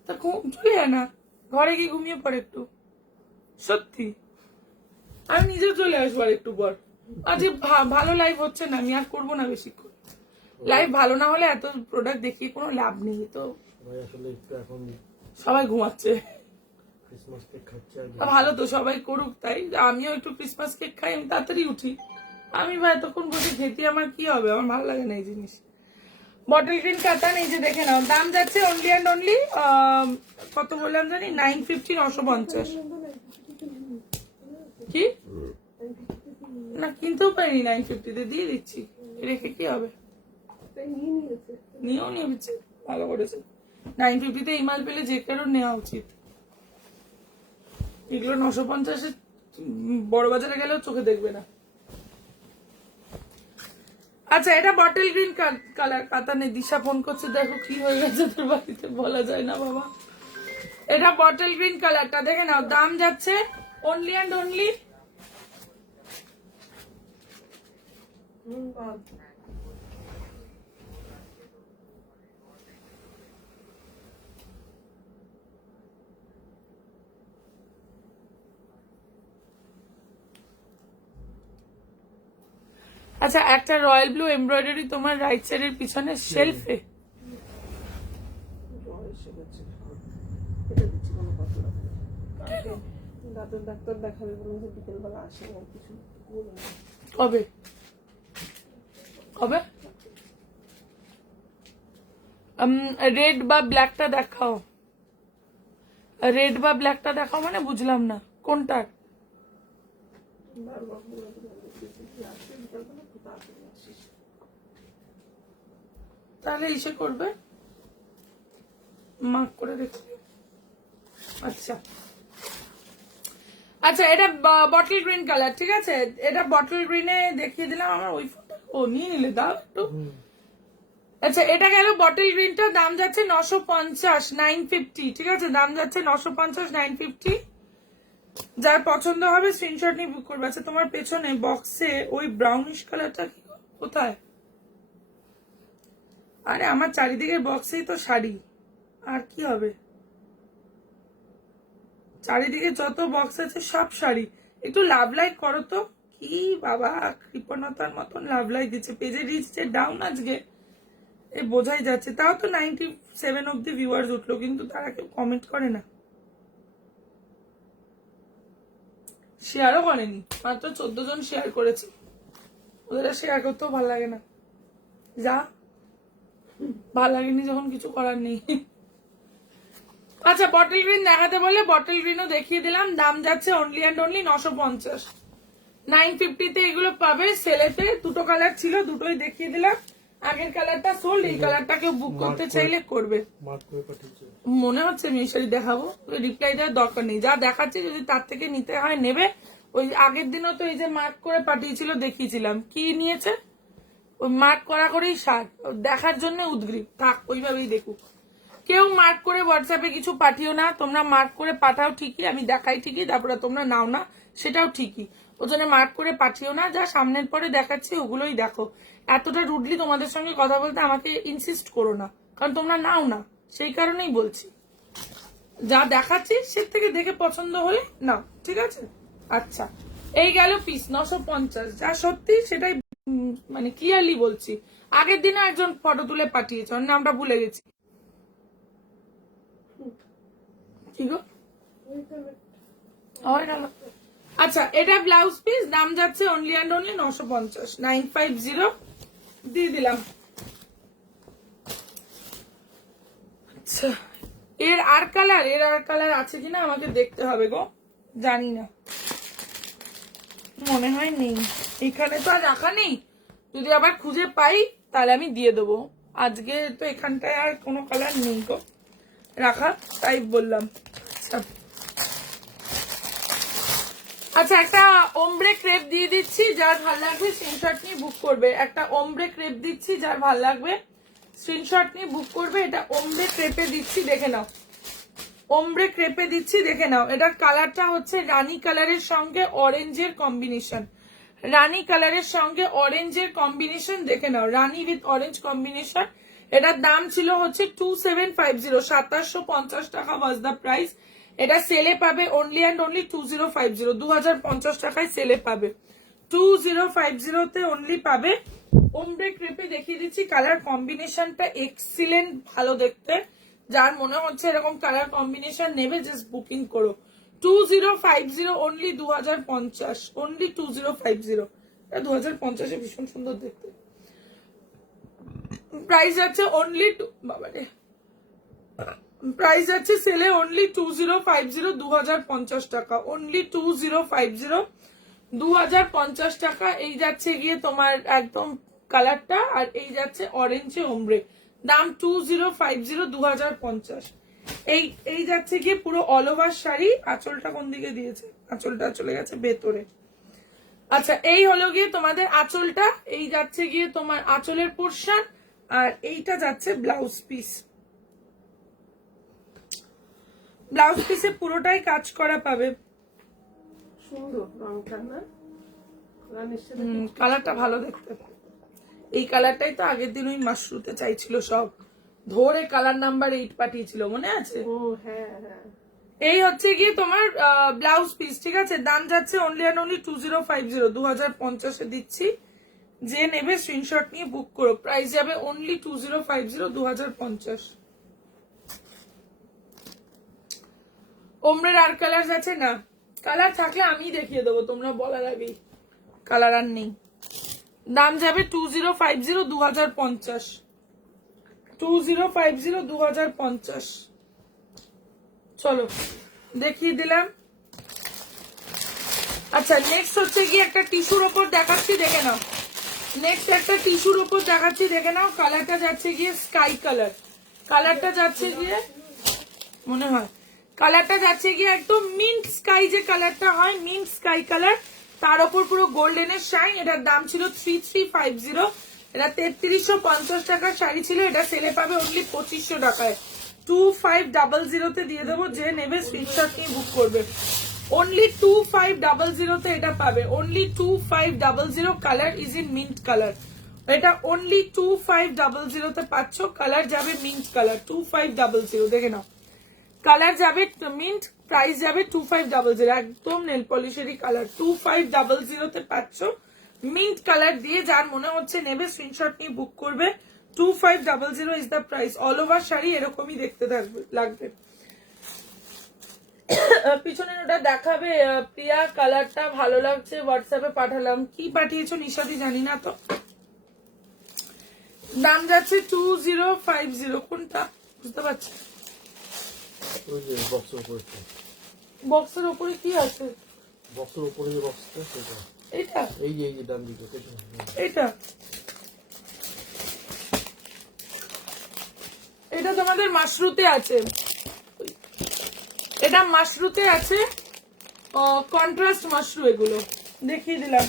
তা চলে যা না, ঘরে গিয়ে ঘুমিয়ে পড় একটু। সত্যি আমি নিজে চলে আসবো আর একটু পর। আজকে ভালো লাইভ হচ্ছে না, আমি আর করবো না বেশিক্ষণ লাইভ। ভালো না হলে এত প্রোডাক্ট দেখিয়ে কোনো লাভ নেই। তো ভাই আসলে একটু এখন সবাই ঘুমাচ্ছে, ক্রিসমাস কেক খাচ্ছে আর ভালো তো সবাই করুক, তাই আমিও একটু ক্রিসমাস কেক খাই, আমি তাড়াতাড়ি উঠি। আমি ভাই এতক্ষণ বসে খেতে আমার কি হবে, আমার ভালো লাগে না এই জিনিস। বটল গ্রিন কাতান, এই যে দেখে নাও। দাম যাচ্ছে অনলি অ্যান্ড অনলি কত বললাম জানি, 950, 950। কি না কিনতেও পারিনি, 950 দিয়ে দিচ্ছি, রেখে কি হবে, নিয়েও নিয়েছে, ভালো করেছে। 950 এই মাল পেলে যে কারোর নেওয়া উচিত। এগুলো 950 বড় বাজারে গেলেও চোখে দেখবে না। আচ্ছা, এটা বটল গ্রিন কালার কাতানে। দিশা ফোন করছে, দেখো কি হয়ে গেছে তোর বাড়িতে, বলা যায় না বাবা। এটা বটল গ্রিন কালারটা দেখে নাও। দাম যাচ্ছে অনলি অ্যান্ড অনলি আচ্ছা, একটা রয়্যাল ব্লু এমব্রয়ডারি তোমার রাইট সাইডের পিছনে শেলফে। ডাক্তার দেখাবে বলুন যে বিকেলবেলা আসে না কিছু বলুন। কবে কবে? রেড বা ব্ল্যাকটা দেখাও, রেড বা ব্ল্যাকটা দেখাও মানে বুঝলাম না কোনটার। তাহলে ইসে করবে, মার্ক করে রেখে। আচ্ছা আচ্ছা, এটা বটল গ্রিন কালার, ঠিক আছে। এটা বটল গ্রিনে দেখিয়ে দিলাম। আমার ওই ফোনটা ও নিয়ে নিলে দাও একটু। আচ্ছা, এটা গেল বটল গ্রিনটা। দাম যাচ্ছে 950, 950, ঠিক আছে। দাম যাচ্ছে 950, 950। যার পছন্দ হবে স্ক্রিনশট নিয়ে বুক করবে। আচ্ছা, তোমার পেছনে বক্সে ওই ব্রাউনিশ কালারটা কোথায়? আরে আমার চারিদিকে বক্সেই তো শাড়ি, আর কি হবে? চারিদিকে যত বক্স আছে সব শাড়ি। একটু লাভ লাইক করো তো। কি বাবা কৃপণতার মতন লাভ লাইক দিচ্ছে। পেজে রিচ যে ডাউন আজকে এ বোঝাই যাচ্ছে। তাও তো 97 অব্দি ভিউয়ার্স উঠলো, কিন্তু তারা কেউ কমেন্ট করে না, শেয়ারও করেনি। মাত্র 14 জন শেয়ার করেছে। ওদের শেয়ার করতেও ভালো লাগে না, যা ভালো লাগেনি যখন কিছু করার নেই। আচ্ছা, বটল গ্রিন দেখাতে বলে বটল গ্রিনও দেখিয়ে দিলাম। দাম যাচ্ছে অনলি অ্যান্ড অনলি 950, 950 এগুলো পাবে সেলেতে। দুটো কালার ছিল, দুটোই দেখিয়ে দিলাম। আগের কালারটা সোল্ড, এই কালারটা কেউ বুক করতে চাইলে করবে। মনে হচ্ছে আমি এই শাড়ি দেখাবো, রিপ্লাই দেওয়ার দরকার নেই। যা দেখাচ্ছে যদি তার থেকে নিতে হয় নেবে। ওই আগের দিনও তো এই যে মার্ক করে পাঠিয়েছিল দেখিয়েছিলাম। কি নিয়েছে ওই মার্ক করা করেই সার, দেখার জন্য উদ্গ্রীব থাক, ওইভাবেই দেখুক। কেউ মার্ক করে হোয়াটসঅ্যাপে কিছু পাঠিও না, তোমরা মার্ক করে পাঠাও ঠিকই, আমি দেখাই ঠিকই, তারপরে তোমরা নাও না সেটাও ঠিকই, ওর জন্য মার্ক করে পাঠিও না। যা সামনের পরে দেখাচ্ছি ওগুলোই দেখো। এতটা রুডলি তোমাদের সঙ্গে কথা বলতে আমাকে ইনসিস্ট করো না, কারণ তোমরা নাও না, সেই কারণেই বলছি। যা দেখাচ্ছি সে থেকে দেখে পছন্দ হলে নাও, ঠিক আছে? আচ্ছা, এই গেল পিস 950, যা সত্যি সেটাই মানে ক্লিয়ারলি বলছি। আগের দিনে একজন ফটো তুলে পাঠিয়েছে, ওর নামটা ভুলে গেছি, কি গো হয়ে গেল। আচ্ছা, এটা ব্লাউজ পিস, দাম যাচ্ছে অনলি অ্যান্ড অনলি 950, 950 দিয়ে দিলাম। আচ্ছা, এর আর কালার আছে কিনা আমাকে দেখতে হবে গো, জানি না, মনে হয় নেই, এখানে তো আর রাখা নেই, যদি আবার খুঁজে পাই তাহলে আমি দিয়ে দেবো। আজকে তো এখানটায় আর কোনো কালার নেই গো রাখা, তাই বললাম। আচ্ছা, একটা ওমব্রে ক্রেপ দিয়ে দিচ্ছি, যার ভাল লাগবে স্ক্রিনশট নিয়ে বুক করবে। একটা ওমব্রে ক্রেপ দিচ্ছি, যার ভাল লাগবে স্ক্রিনশট নিয়ে বুক করবে। এটা ওমব্রে ক্রেপে দিচ্ছি, দেখে নাও, ওমব্রে ক্রেপে দিচ্ছি, দেখে নাও। এটার কালারটা হচ্ছে রানী কালারের সঙ্গে অরেঞ্জের কম্বিনেশন, রানী কালারের সঙ্গে অরেঞ্জের কম্বিনেশন, দেখে নাও, রানী উইথ অরেঞ্জ কম্বিনেশন। এটার দাম ছিল হচ্ছে 2750, 2750 টাকা ওয়াজ দ্য প্রাইস। এটা সেলে পাবে অনলি অ্যান্ড অনলি 2050, 2050 টাকায় সেলে পাবে, 2050 তে অনলি পাবে। ওমব্রে ক্রেপে দেখিয়ে দিচ্ছি, কালার কম্বিনেশনটা এক্সিলেন্ট, ভালো দেখতে। যার মনে হচ্ছে এরকম কালার কম্বিনেশন নেবে, জাস্ট বুকিং করো। 2050 অনলি, 2050 অনলি, 2050। 2050 ভীষণ সুন্দর দেখতে। প্রাইস আছে অনলি, বাবারে প্রাইস আছে সেলে অনলি 2050, 2050 টাকা, অনলি 2050, 2050 টাকা। এই যাচ্ছে গিয়ে তোমার একদম কালারটা, আর এই যাচ্ছে অরেঞ্জে ওমব্রে, দাম 2050, 2050। এই যাচ্ছে গিয়ে পুরো অল ওভার শাড়ি। আঁচলটা কোন দিকে দিয়েছে? আঁচলটা চলে গেছে ভেতরে। আচ্ছা, এই হলো গিয়ে তোমাদের আঁচলটা, এই যাচ্ছে গিয়ে তোমার আঁচলের পোর্শন, আর এইটা যাচ্ছে ব্লাউজ পিস। ব্লাউজ পিসে পুরোটাই কাজ করা পাবে, সুন্দর রংটা না, কালারটা ভালো দেখতে। এই কালারটাই তো আগের দিন ওই মাশরুতে চাইছিল, সব ধরে কালার নাম্বার 8 পাঠিয়েছিল, মনে আছে? ও হ্যাঁ হ্যাঁ। এই হচ্ছে গিয়ে তোমার ব্লাউজ পিস, ঠিক আছে? দাম যাচ্ছে অনলি অ্যান্ড অনলি 2050, 2050 দিচ্ছি। যে নেবে স্ক্রিনশট নিয়ে বুক করো, প্রাইস যাবে অনলি 2050, 2050। ওমরের আর কালার আছে না? কালার থাকলে আমি দেখিয়ে দেবো, তোমরা বলার আগেই। কালার আর নেই, দাম যাবে 2050, 2050, 2050, 2050। চলো দেখিয়ে দিলাম। আচ্ছা, নেক্সট হচ্ছে কি একটা টিস্যুর ওপর দেখাচ্ছি, দেখে নাও। নেক্সট একটা টিস্যুর ওপর দেখাচ্ছি, দেখে নাও। কালারটা যাচ্ছে গিয়ে স্কাই কালার, কালারটা যাচ্ছে গিয়ে মনে হয় কালারটা যাচ্ছে গিয়ে একদম মিন্ট স্কাই, যে কালারটা হয় মিন্ট স্কাই কালার, তার ওপর পুরো গোল্ডেনের শাইন। এটার দাম ছিল 3350, এটা 3350 টাকার শাড়ি ছিল, এটা সেলে পাবে অনলি 2500 টাকায়, 2500 তে দিয়ে দেবো। যে নেবে স্ক্রিনশট নিয়ে বুক করবে, অনলি 2500 তে এটা পাবে, only 2500। Colour is in mint colour, এটা অনলি 2500 তে পাচ্ছ। কালার যাবে মিন্ট কালার, 2500, দেখে নাও। কালার যাবে মিন্ট, প্রাইস যাবে 2500, একদম নেল পলিশেরই কালার, 2500 তে পাচ্ছ মিন্ট কালার দিয়ে। যার মনে হচ্ছে নেবে স্ক্রিনশট নিয়ে বুক করবে, 2500 is the price. All over sari এরকমই দেখতে থাকবে, লাগবে। পিছনের ওটা দেখাবে প্রিয়া, কালারটা ভালো লাগছে, হোয়াটসঅ্যাপে পাঠালাম। কি পাঠিয়েছো নিশাদি জানি না তো। দাম যাচ্ছে 2050, কোনটা বুঝতে পারছি? বক্সের উপরে কি আছে? বক্সের উপরে যে বক্সটা সেটা, এটা এই যে ডান দিকে এটা, এটা তোমাদের মাশরুতে আছে, এটা মাশরুতে আছে, কন্ট্রাস্ট মাশরু, এগুলো দেখিয়ে দিলাম।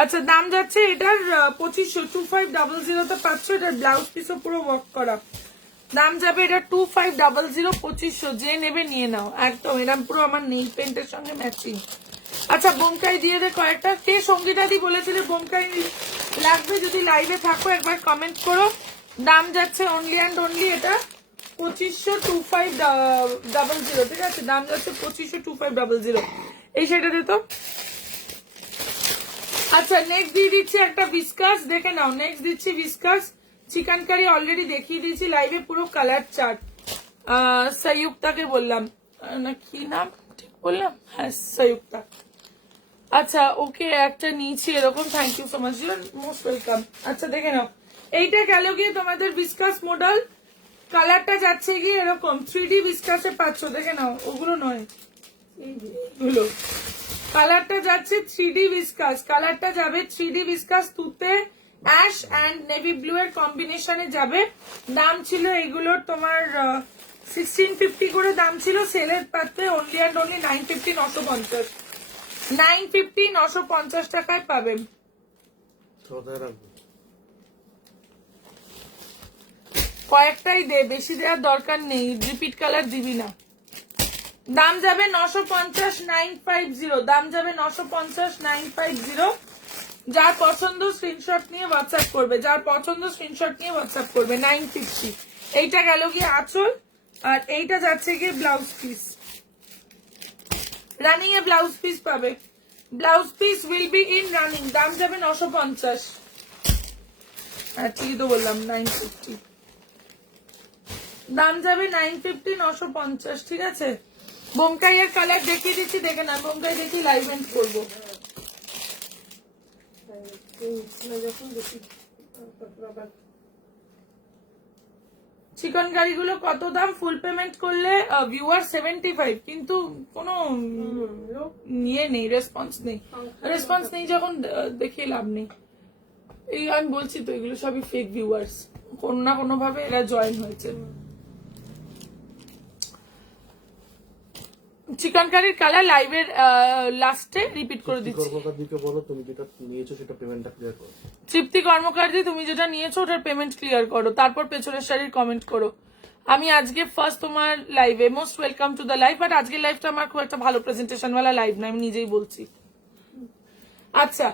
আচ্ছা দাম যাচ্ছে এটার 2500, 2500 পাচ্ছ। এটার ব্লাউজ পিসও পুরো ওয়ার্ক করা। দাম যাবে এটা 2500, 2500। যে নেবে নিয়ে নাও একদম। এরকম পুরো আমার নেইল পেন্টের সঙ্গে ম্যাচিং। আচ্ছা বোমকাই দিয়ে দে কয়েকটা। কে সঙ্গীতা দি বলেছিলে বোমকাই লাগবে? যদি লাইভে থাকো একবার কমেন্ট করো। দাম যাচ্ছে অনলি অ্যান্ড অনলি এটা 2500, 2500, ঠিক আছে? দাম যাচ্ছে 2500, 2500। এই সেটা দে তো। আচ্ছা নেক্সট দিয়ে দিচ্ছি একটা ভিসকাস, দেখে নাও। নেক্সট দিচ্ছি ভিসকাস চিকেন কারি। অলরেডি দেখিয়ে দিয়েছি লাইভে পুরো কালার চার্ট। সयुक्ताকে বললাম না, কি নাম ঠিক বললাম? হ্যাঁ সयुक्ता। আচ্ছা ওকে একটা নিয়েছি এরকম। Thank you so much, you are most welcome. আচ্ছা দেখে নাও, এইটা গেল গিয়ে তোমাদের ভিসকাস মডেল। কালারটা যাচ্ছে গিয়ে এরকম 3D ভিসকাসে পাচ্ছ, দেখে নাও। ওগুলো নয়, এইগুলো। কালারটা যাচ্ছে 3D ভিসকাস। কালারটা যাবে 3D ভিসকাস তুতে অ্যাশ অ্যান্ড নেভি ব্লু এর কম্বিনেশনে যাবে। দাম ছিল এগুলোর তোমার 1650 করে দাম ছিল। সেলের পাতে অনলি অ্যান্ড অনলি 950, 950, 950, 950 টাকায় পাবেন। কোথায় রাখবো? কয়েকটাই দে, বেশি দেওয়ার দরকার নেই। রিপিট কালার দিবি না। দাম যাবে 950, 950। দাম যাবে 950, 950। যার পছন্দ স্ক্রিনশট নিয়ে হোয়াটসঅ্যাপ করবে। যার পছন্দ স্ক্রিনশট নিয়ে হোয়াটসঅ্যাপ করবে। 950। এইটা গেল গিয়ে আঁচল, আর এইটা যাচ্ছে গিয়ে ব্লাউজ পিস। রানিং এ ব্লাউজ পিস পাবে। Blouse piece will be in running. দাম যাবে 950। হ্যাঁ ঠিকই তো বললাম 950। দাম যাবে 950, 950, ঠিক আছে? বোমকাইয়ের কালার দেখিয়ে দিচ্ছি, দেখে না। বোমকাই দেখি লাইভ এন্ড করবো। যখন দেখি আবার চিকন গাড়িগুলো কত দাম? ফুল পেমেন্ট করলে ভিউয়ার 75, কিন্তু কোনো নিয়ে নেই, রেসপন্স নেই। রেসপন্স নেই যখন দেখিয়ে লাভ নেই। এই আমি বলছি তো, এগুলো সবই ফেক ভিউয়ার্স। কোনো না কোনো ভাবে এরা জয়েন হয়েছে। চিকেন কারির কালার লাইভের লাস্টে রিপিট করে দিচ্ছি। কর্মকারদিকে বলো তুমি যেটা নিয়েছো সেটা পেমেন্টটা ক্লিয়ার করো। তৃপ্তি কর্মকারজি তুমি যেটা নিয়েছো ওটার পেমেন্ট ক্লিয়ার করো, তারপর পেছনের শাড়ির কমেন্ট করো। আমি আজকে ফার্স্ট তোমার লাইভে, most welcome to the live. But আজকের লাইভটা আমার খুব একটা ভালো প্রেজেন্টেশন ওয়ালা লাইভ না, আমি নিজেই বলছি। আচ্ছা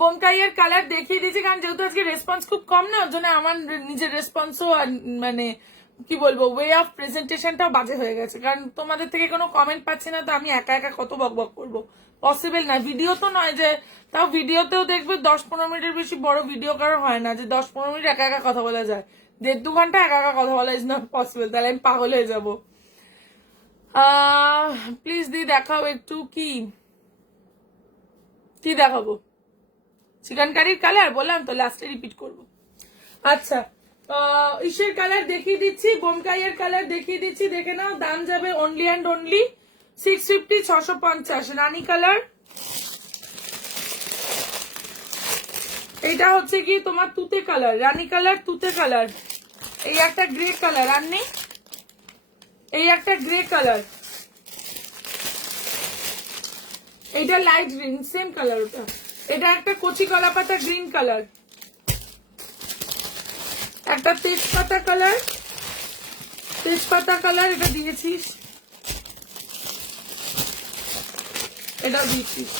বোমকাইয়ের কালার দেখিয়ে দিয়েছি, কারণ যেহেতু আজকে রেসপন্স খুব কম না, ওর জন্য আমার নিজের রেসপন্সও মানে কি বলবো, ওয়ে অফ প্রেজেন্টেশনটাও বাজে হয়ে গেছে। কারণ তোমাদের থেকে কোনো কমেন্ট পাচ্ছি না, তো আমি একা একা কত বক বক করবো? পসিবল না। ভিডিও তো নয় যে, তাও ভিডিওতেও দেখবে 10-15 মিনিটের বেশি বড় ভিডিও কারো হয় না যে 10-15 মিনিট একা একা কথা বলা যায়। 1.5-2 ঘন্টা একা একা কথা বলা ইজ নট পসিবল, তাহলে আমি পাগল হয়ে যাবো। প্লিজ দি দেখাও একটু। কি কি দেখাবো? চিকেন কারির কালার বললাম তো, লাস্টে রিপিট করবো। আচ্ছা ইসের কালার দেখিয়ে দিচ্ছি, বোমকাইয়ের কালার দেখিয়ে দিচ্ছি, দেখে নাও। দাম যাবে only and only 650, 650। Rani colour, এইটা হচ্ছে কি তোমার তুতে কালার, রানী কালার, তুতে কালার। এই একটা গ্রে কালার, আর নেই? এই একটা গ্রে কালার, এইটা লাইট গ্রিন, সেম কালার ওটা। এটা একটা কচি কলা পাতা গ্রিন কালার, একটা তেজপাতা কালার, তেজপাতা কালার এটা দিয়েছিস, এটাও দিয়েছিস,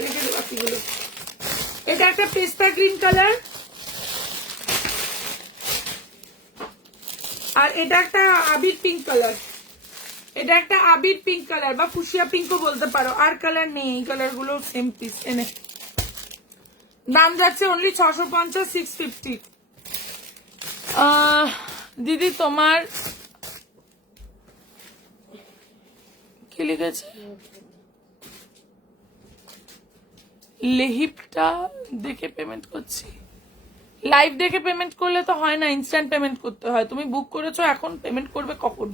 রেখে দে বাকিগুলো। এটা একটা পেস্তা গ্রিন কালার, আর এটা একটা আবির পিঙ্ক কালার। এটা একটা আবির পিঙ্ক কালার বা ফুসিয়া পিঙ্কও বলতে পারো। আর কালার নেই, এই কালার গুলো সেম পিস। এনে দাম যাচ্ছে অনলি 650, 650। দিদি তোমার কি লিখেছে? লেহিপটা দেখে পেমেন্ট করছি। লাইভ দেখে পেমেন্ট করলে তো হয় না, ইনস্ট্যান্ট পেমেন্ট করতে হয়। তুমি বুক করেছো, এখন পেমেন্ট করবে কখন,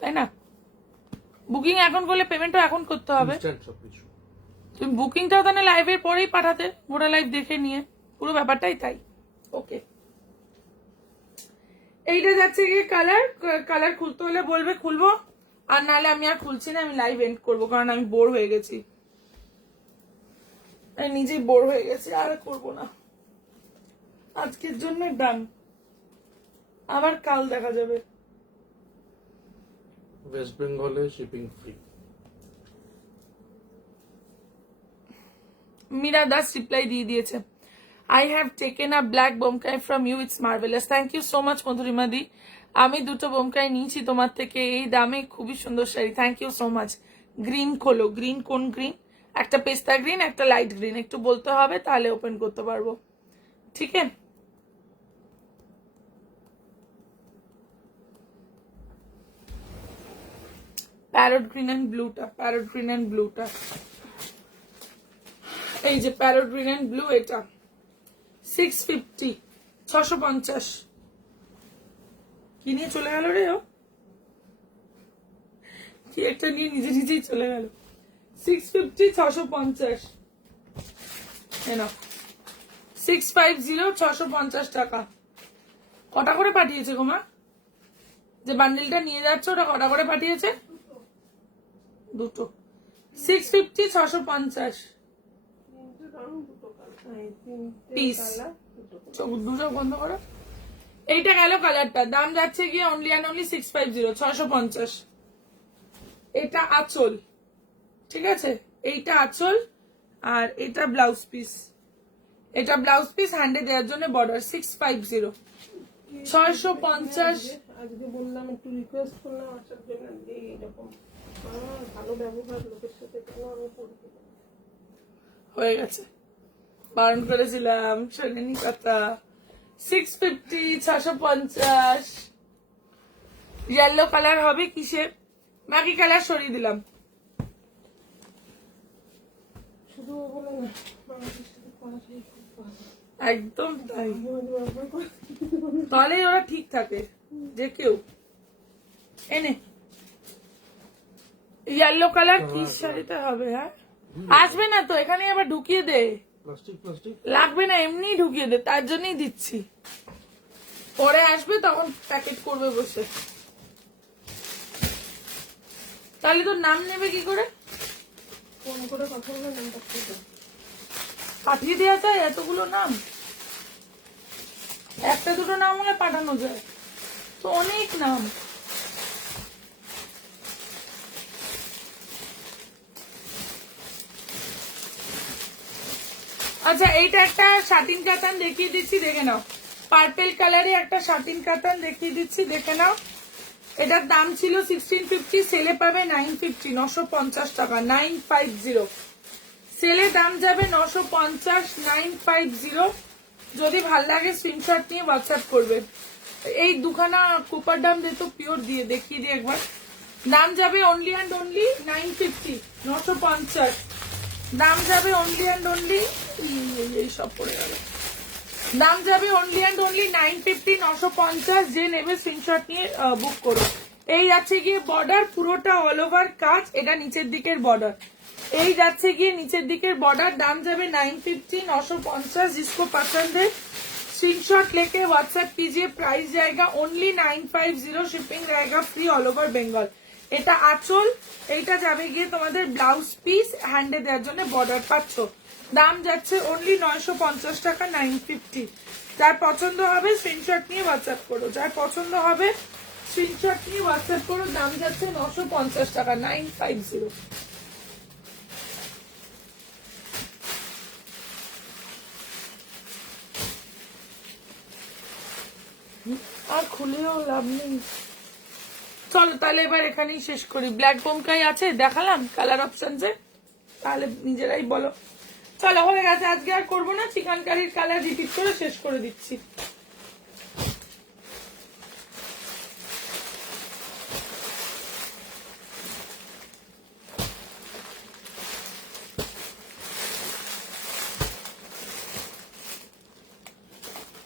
তাই না? বুকিং এখন করলে পেমেন্টও এখন করতে হবে। তুমি বুকিংটা তাহলে লাইভের পরেই পাঠাতে, গোটা লাইভ দেখে নিয়ে, পুরো ব্যাপারটাই তাই। ওকে, এইটা যাচ্ছে গিয়ে কালার। কালার খুলতে হলে বলবে, খুলবো। আর নাহলে আমি আর খুলছি না, আমি লাইভ এন্ড করবো, কারণ আমি বোর হয়ে গেছি। আমি নিজেই বোর হয়ে গেছি, আর করবো না, আজকের জন্য ডান, আবার কাল দেখা যাবে। ওয়েস্ট বেঙ্গলে shipping free. Meera Das reply দিয়ে দিয়েছে, I have taken a black Bomkai from you, it's marvellous. Thank you so much Madhurima di, আমি দুটো বোমকাই নিয়েছি তোমার থেকে এই দামে, খুবই সুন্দর sari, thank you so much. Green খোলো, গ্রিন কোন গ্রিন? একটা পেস্তা গ্রিন, একটা লাইট গ্রিন, একটু বলতে হবে তাহলে ওপেন করতে পারবো, ঠিক আছে? প্যারট গ্রিন এন্ড ব্লুটা, প্যারট গ্রিন এন্ড ব্লুটা, এই যে প্যারট গ্রিন এন্ড ব্লু, এটা 650, 650। কি নিয়ে চলে গেল রে ও, কি একটা নিয়ে নিজে নিজেই চলে গেল। 650, 650, 650, 650 টাকা। কটা করে পাঠিয়েছে গো মা? যে বান্ডিলটা নিয়ে যাচ্ছ ওটা কটা করে পাঠিয়েছে? দুটো। 650, 650 পিস। দুটো বন্ধ করো। এইটা গেল কালারটা, দাম যাচ্ছে গিয়ে অনলি অ্যান্ড অনলি 650, 650। এটা আঁচল, ঠিক আছে? এইটা আঁচল আর এটা ব্লাউজ পিস, এটা ব্লাউজ পিস হ্যান্ডে দেওয়ার জন্য বর্ডার। 650, 650। আজকে বললাম একটু রিকোয়েস্ট করলাম আসার জন্য, এইরকম ভালো ব্যবহার লোকের সাথে কেন আমি করবো? হয়ে গেছে, বারণ করেছিলাম, শোনেনি কথা। 650, 650। ইয়েলো কালার হবে কিসে? বাকি কালার সরিয়ে দিলাম। শুধু বলে না, আমাদের সাথে করাটাই খুব ভালো। একদম তাই, ব্যবহার করে তাহলেই ওরা ঠিক থাকে যে কেউ। এনে ইয়েলো কালার কি শাড়িতে হবে? হ্যাঁ আসবে না তো, এখানে আবার ঢুকিয়ে দে, প্লাস্টিক প্লাস্টিক লাগবে না, এমনি ঢুকিয়ে দে, তার জন্যই দিচ্ছি। পরে আসবে তখন প্যাকেট করবে বসে। তাহলে তোর নাম নেবে কি করে? ফোন করে কথা বলে নাম্বার থেকে পাঠিয়ে দেওয়া যায় এতগুলো নাম? একটা দুটো নাম হলে পাঠানো যায়, তো অনেক নাম। আচ্ছা এইটা একটা শাটিন কাতান দেখিয়ে দিচ্ছি, দেখে নাও। পার্পেল কালারে একটা শাটিন কাতান দেখিয়ে দিচ্ছি, দেখে নাও। এটার দাম ছিল 1650, সেলে পাবে 950, 950 টাকা, 950। সেলে দাম যাবে 950, 950। যদি ভাল লাগে স্ক্রিনশট নিয়ে হোয়াটসঅ্যাপ করবে। এই দুখানা কুপার দাম দিত পিওর দিয়ে দেখিয়ে দিই একবার। দাম যাবে অনলি অ্যান্ড অনলি 950, 950। দাম যাবে অনলি অ্যান্ড অনলি, এই সব পড়ে গেল। দাম যাবে অনলি অ্যান্ড অনলি 950, 950। যে নেবে স্ক্রিনশট নিয়ে বুক করো। এই যাচ্ছে গিয়ে বর্ডার, পুরোটা অল ওভার কাজ, এটা নিচের দিকের বর্ডার। এই যাচ্ছে গিয়ে নিচের দিকের বর্ডার, দাম যাবে 950, 950। जिसको पसंद है स्क्रीनशॉट लेके व्हाट्सएप कीजिए। प्राइस जाएगा ओनली 950, शिपिंग रहेगा फ्री ऑल ओवर बेंगल। এটা আঁচল, এইটা যাবে গিয়ে তোমাদের ব্লাউজ পিস, হ্যান্ডে দেওয়ার জন্য বর্ডার পাচ্ছ। দাম যাচ্ছে অনলি 950 টাকা, 950। যার পছন্দ হবে স্ক্রিনশট নিয়ে হোয়াটসঅ্যাপ করো, যার পছন্দ হবে স্ক্রিনশট নিয়ে হোয়াটসঅ্যাপ করো। দাম যাচ্ছে 950 টাকা, 950। আর খুলেও লাভ নেই। চলো তাহলে এবার এখানেই শেষ করি। ব্ল্যাক বোমকাই আছে, দেখালাম কালার অপশনসে, তাহলে নিজেরাই বলো। চলো হয়ে গেছে, আজকে আর করবো না। চিকেন কারির কালার রিপিট করে শেষ করে দিচ্ছি।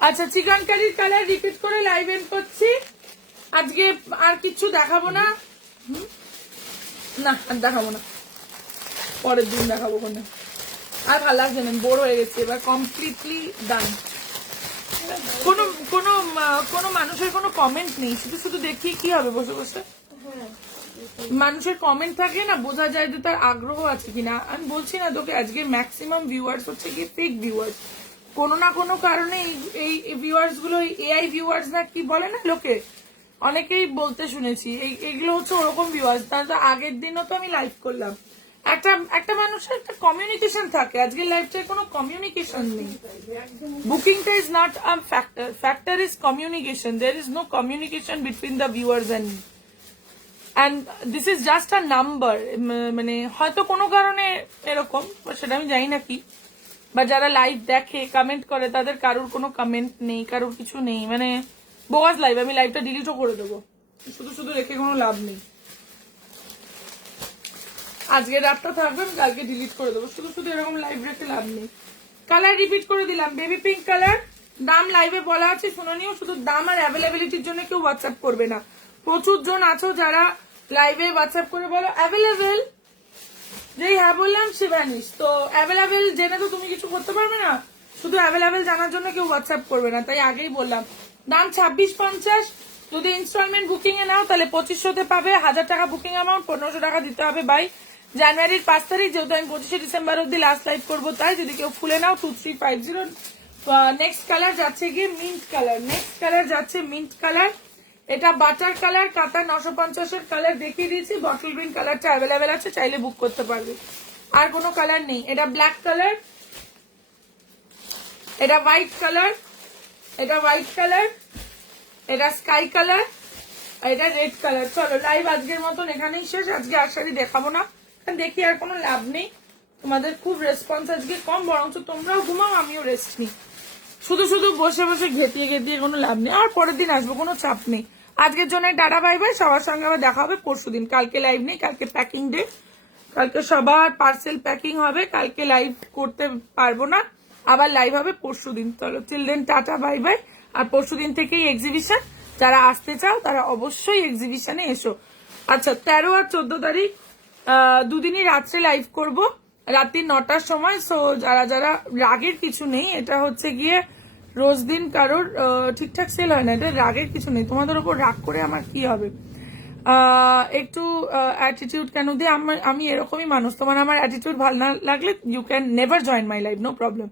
আচ্ছা চিকেন কারির কালার রিপিট করে লাইভ এন্ড করছি। আজকে আর কিছু দেখাবো না, না আর দেখাবো না, পরের দিন দেখাবো। কোনে আর ভালো লাগছে না, বোর হয়ে গেছে, এবার কমপ্লিটলি ডান। কোনো কোনো কোনো মানুষের কোনো কমেন্ট নেই, শুধু শুধু দেখি কি হবে বসে বসে। হ্যাঁ মানুষের কমেন্ট থাকে না, বোঝা যায় যে তার আগ্রহ আছে কিনা। আমি বলছি না তোকে, আজকে ম্যাক্সিমাম ভিউয়ার্স হচ্ছে কি ফেক ভিউয়ার্স, কোনো না কোনো কারণে এই ভিউয়ার্স গুলো এআই ভিউয়ার্স না কি বলে না লোকে, অনেকেই বলতে শুনেছি এইগুলো হচ্ছে ওরকম ভিউয়ার্স। তাহলে আগের দিনও তো আমি লাইভ করলাম, একটা মানুষের একটা কমিউনিকেশন থাকে, আজকের লাইভটায় কোনো কমিউনিকেশন নেই। বুকিংটা is not a factor, factor is communication. There is no communication between the viewers and me, and this is just a number. মানে হয়তো কোনো কারণে এরকম, সেটা আমি জানি না কি, বা যারা লাইভ দেখে কমেন্ট করে তাদের কারোর কোনো কমেন্ট নেই, কারোর কিছু নেই, মানে বোগাস লাইভ। আমি লাইভটা ডিলিটও করে দেবো, শুধু শুধু রেখে কোনো লাভ নেই। আজকে রাতটা থাকবে, আমি কালকে ডিলিট করে দেবো, শুধু শুধু এরকম লাইভ রেখে লাভ নেই। কালার রিপিট করে দিলাম, বেবি পিঙ্ক কালার। দাম লাইভে বলা আছে, শুনে নিও। শুধু দাম আর অ্যাভেলেবিলিটির জন্য কেউ হোয়াটসঅ্যাপ করবে না। প্রচুর জন আছো যারা লাইভে হোয়াটসঅ্যাপ করে বলো অ্যাভেলেবেল, যেই হ্যাঁ বললাম সে ভ্যানিশ। তো অ্যাভেলেবেল জেনে তো তুমি কিছু করতে পারবে না, শুধু অ্যাভেলেবেল জানার জন্য কেউ হোয়াটসঅ্যাপ করবে না, তাই আগেই বললাম। দাম 2650। যদি ইনস্টলমেন্ট বুকিং এ নাও তাহলে 2500তে পাবে। 1000 টাকা বুকিং অ্যামাউন্ট, 1500 টাকা দিতে হবে বাই জানুয়ারির 5 তারিখ, যেহেতু আমি 25শে ডিসেম্বর অব্দি লাস্ট লাইভ করবো, তাই যদি কেউ ফুলে নাও 2350। নেক্সট কালার যাচ্ছে গিয়ে মিন্ট কালার, নেক্সট কালার যাচ্ছে মিন্ট কালার। এটা বাটার কালার, কাতা 950-এর কালার দেখিয়ে দিয়েছি। বটল গ্রিন কালারটা অ্যাভেলেবেল আছে, চাইলে বুক করতে পারবে। আর কোনো কালার নেই। এটা ব্ল্যাক কালার, এটা হোয়াইট কালার, এটা হোয়াইট কালার, এটা স্কাই কালার, এটা রেড কালার। চলো লাইভ আজকের মতন এখানেই শেষ। আজকে আর শাড়ি দেখাবো না, কারণ দেখি আর কোনো লাভ নেই। তোমাদের খুব রেসপন্স আজকে কম, বরঞ্চ তোমরাও ঘুমাও, আমিও রেস্ট নিই। শুধু শুধু বসে বসে ঘেটিয়ে ঘেটিয়ে কোনো লাভ নেই। আর পরের দিন আসবো, কোনো চাপ নেই। আজকের জন্য টাটা বাই বাই। সবার সঙ্গে আবার দেখা হবে পরশুদিন। কালকে লাইভ নেই, কালকে প্যাকিং ডে, কালকে সবার পার্সেল প্যাকিং হবে, কালকে লাইভ করতে পারবো না, আবার লাইভ হবে পরশুদিন। চলো চিলড্রেন টাটা বাই বাই। আর পরশুদিন থেকেই এক্সিবিশন, যারা আসতে চাও তারা অবশ্যই এক্সিবিশনে এসো। আচ্ছা 13 আর 14 তারিখ দুদিনই রাত্রে লাইভ করব, রাত্রি 9টার সময়। সো যারা যারা, রাগের কিছু নেই, এটা হচ্ছে গিয়ে রোজ দিন কারোর ঠিকঠাক সেল হয় না, এটা রাগের কিছু নেই। তোমাদের ওপর রাগ করে আমার কি হবে। একটু অ্যাটিটিউড কেন দিয়ে, আমি এরকমই মানুষ। তোমার আমার অ্যাটিটিউড ভালো না লাগলে you can never join my life, no problem.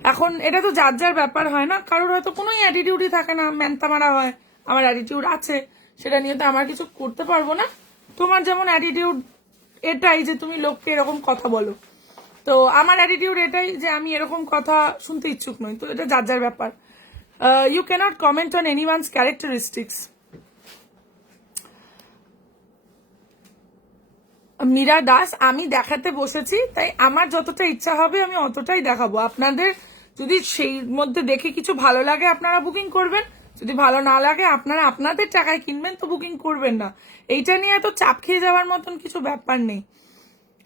এখন এটা তো যার যার ব্যাপার হয় না, কারোর হয়তো কোনো অ্যাটিটিউডই থাকে না, ম্যানতা মারা হয়। আমার অ্যাটিটিউড আছে, সেটা নিয়ে তো আমার কিছু করতে পারবো না। তোমার যেমন অ্যাটিটিউড এটাই যে তুমি লোককে এরকম কথা বলো, তো আমার অ্যাটিটিউড এটাই যে আমি এরকম কথা শুনতে ইচ্ছুক নই। তো এটা যার যার ব্যাপার। You can't comment on anyone's characteristics. Meera Das, আমি দেখাতে বসেছি, তাই আমার যতটা ইচ্ছা হবে আমি অতটাই দেখাবো। আপনাদের যদি সেই মধ্যে দেখে কিছু ভালো লাগে আপনারা বুকিং করবেন, যদি ভালো না লাগে আপনারা আপনাদের টাকায় কিনবেন, তো বুকিং করবেন না। এইটা নিয়ে এত চাপ খেয়ে যাওয়ার মতন কিছু ব্যাপার নেই।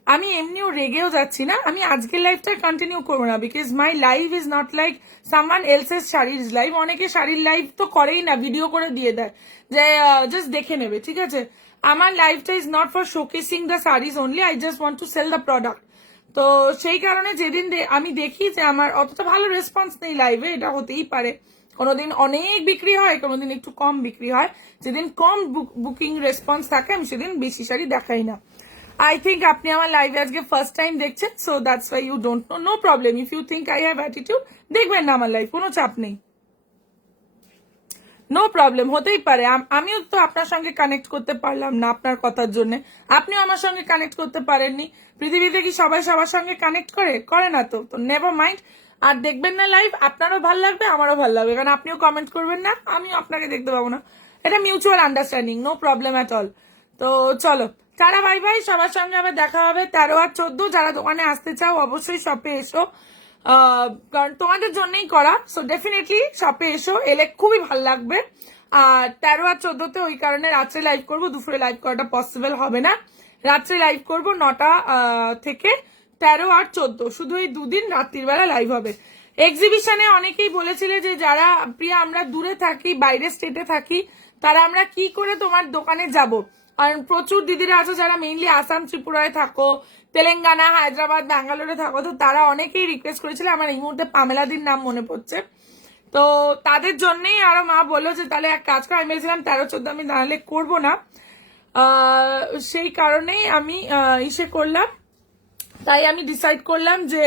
আমি এমনিও রেগেও যাচ্ছি না, আমি আজকের লাইভটা কন্টিনিউ করবো না, because my live is not like someone else's শাড়ির লাইভ। অনেকে শাড়ির লাইভ তো করেই না, ভিডিও করে দিয়ে দেয় যে জাস্ট দেখে নেবে, ঠিক আছে। আমার লাইফটা is not for showcasing the saris only, I just want to sell the product. তো সেই কারণে যেদিন আমি দেখি যে আমার অতটা ভালো রেসপন্স নেই লাইভে, এটা হতেই পারে, কোনোদিন অনেক বিক্রি হয়, কোনোদিন একটু কম বিক্রি হয়। যেদিন কম বুকিং রেসপন্স থাকে আমি সেদিন বেশি শাড়ি দেখাই না। I think আপনি আমার লাইভে আজকে ফার্স্ট টাইম দেখছেন, so that's why you don't know, no problem. If you think I have attitude, দেখবেন না আমার লাইভ, কোনো চাপ নেই, নো প্রবলেম। হতেই পারে, আমিও তো আপনার সঙ্গে কানেক্ট করতে পারলাম না আপনার কথার জন্য, আপনিও আমার সঙ্গে কানেক্ট করতে পারেননি। পৃথিবীতে কি সবাই সবার সঙ্গে কানেক্ট করে না, তো নেভার মাইন্ড। আর দেখবেন না লাইভ, আপনারও ভালো লাগবে, আমারও ভালো লাগবে, কারণ আপনিও কমেন্ট করবেন না, আমিও আপনাকে দেখতে পাবো না। এটা mutual understanding, no problem at all. তো চলো টাটা বাই বাই। সবার সঙ্গে আবার দেখা হবে 13 আর 14। যারা দোকানে আসতে চাও অবশ্যই শপে এসো, কারণ তোমাদের জন্যই করা। সো ডেফিনেটলি শপে এসো, এলে খুবই ভালো লাগবে। আর 13 আর 14তে ওই কারণে রাত্রে লাইভ করবো, দুপুরে লাইভ করাটা পসিবল হবে না। রাত্রে লাইভ করবো 9টা থেকে 13 আর 14, শুধু এই দুদিন রাত্রির বেলা লাইভ হবে। এক্সিবিশনে অনেকেই বলেছিলে যে যারা প্রিয়া আমরা দূরে থাকি, বাইরে স্টেটে থাকি, তারা আমরা কি করে তোমার দোকানে যাব। আর প্রচুর দিদিরা আছে যারা মেইনলি আসাম, ত্রিপুরায় থাকো, তেলেঙ্গানা, হায়দ্রাবাদ, ব্যাঙ্গালোরে থাকো, তো তারা অনেকেই রিকোয়েস্ট করেছিল। আমার এই মুহূর্তে পামেলাদির নাম মনে পড়ছে, তো তাদের জন্যই আরো মা বললো যে তাহলে এক কাজ করে, আমি বলেছিলাম 13-14 আমি নাহলে করবো না। সেই কারণেই আমি ইসে করলাম, তাই আমি ডিসাইড করলাম যে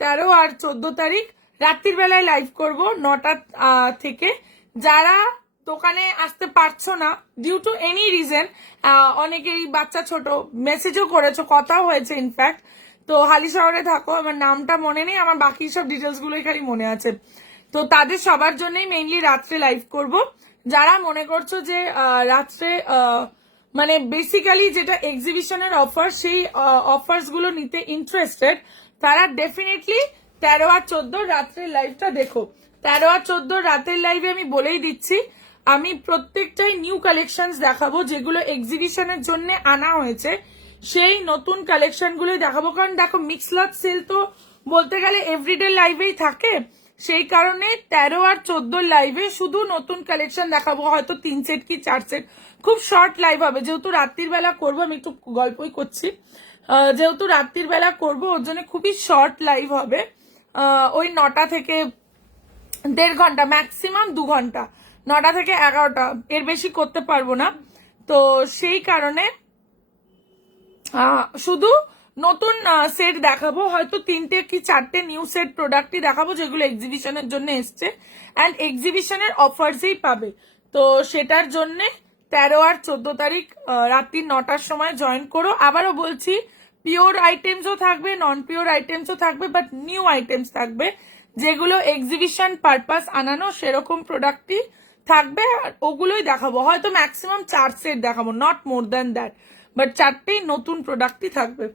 13 আর 14 তারিখ রাত্রির বেলায় লাইভ করব 9টা থেকে। যারা দোকানে আসতে পারছো না ডিউ টু এনি রিজন, অনেকেই বাচ্চা ছোট, মেসেজও করেছো, কথাও হয়েছে ইনফ্যাক্ট, তো হালি শহরে থাকো, আমার নামটা মনে নেই, আমার বাকি সব ডিটেলস গুলোই খালি মনে আছে। তো তাদের সবার জন্যই মেইনলি রাত্রে লাইভ করব। যারা মনে করছো যে রাত্রে মানে বেসিক্যালি যেটা এক্সিবিশনের অফার, সেই অফার্স গুলো নিতে ইন্টারেস্টেড, তারা ডেফিনেটলি 13 আর 14 রাত্রের লাইভটা দেখো। 13 আর 14 রাতের লাইভে আমি বলেই দিচ্ছি, আমি প্রত্যেকটাই নিউ কালেকশনস দেখাবো, যেগুলো এক্সিবিশনের জন্য আনা হয়েছে সেই নতুন কালেকশন গুলোই দেখাবো। কারণ দেখো মিক্স লট সেল তো বলতে গেলে এভরিডে লাইভেই থাকে, সেই কারণে 13 আর 14 লাইভে শুধু নতুন কালেকশন দেখাবো, হয়তো 3 সেট কি 4 সেট, খুব শর্ট লাইভ হবে। যেহেতু রাত্রির বেলা করবো, আমি একটু গল্পই করছি, যেহেতু রাত্রির বেলা করবো ওর জন্য খুবই শর্ট লাইভ হবে, ওই 9টা থেকে 1.5 ঘন্টা, ম্যাক্সিমাম 2 ঘন্টা, 9টা থেকে 11টা, এর বেশি করতে পারবো না। তো সেই কারণে শুধু নতুন সেট দেখাবো, হয়তো 3টে কি 4টে নিউ সেট প্রোডাক্টই দেখাবো, যেগুলো এক্সিবিশনের জন্য এসছে অ্যান্ড এক্সিবিশনের অফার্সেই পাবে। তো সেটার জন্য 13 আর 14 তারিখ রাত্রি 9টার সময় জয়েন করো। আবারও বলছি, পিওর আইটেমসও থাকবে, নন পিওর আইটেমসও থাকবে, বাট নিউ আইটেমস থাকবে, যেগুলো এক্সিবিশন পারপাস আনানো সেরকম প্রোডাক্টই থাকবে, আর ওগুলোই দেখাবো। হয়তো ম্যাক্সিমাম 4 সেট দেখাবো, not more than that, but 4টেই নতুন প্রোডাক্টই থাকবে।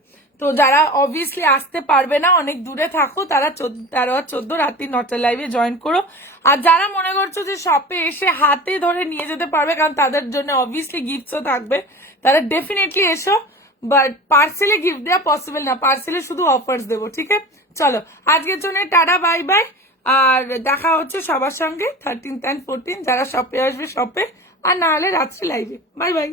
তো যারা অবভিয়াসলি আসতে পারবে না, অনেক দূরে থাকো, তারা 13 আর 14 রাত্রি 9টা লাইভে জয়েন করো। আর যারা মনে করছো যে শপে এসে হাতে ধরে নিয়ে যেতে পারবে, কারণ তাদের জন্য অবভিয়াসলি গিফটসও থাকবে, তারা ডেফিনেটলি এসো, বাট পার্সেলে গিফট দেওয়া পসিবল না, পার্সেলে শুধু অফার্স দেবো। ঠিক আছে, চলো আজকের জন্য টাটা, বাই বাই, আর দেখা হচ্ছে সবার সঙ্গে 13th and 14th। যারা শপে আসবে শপে, আর না হলে রাত্রে লাইভে। Bye bye.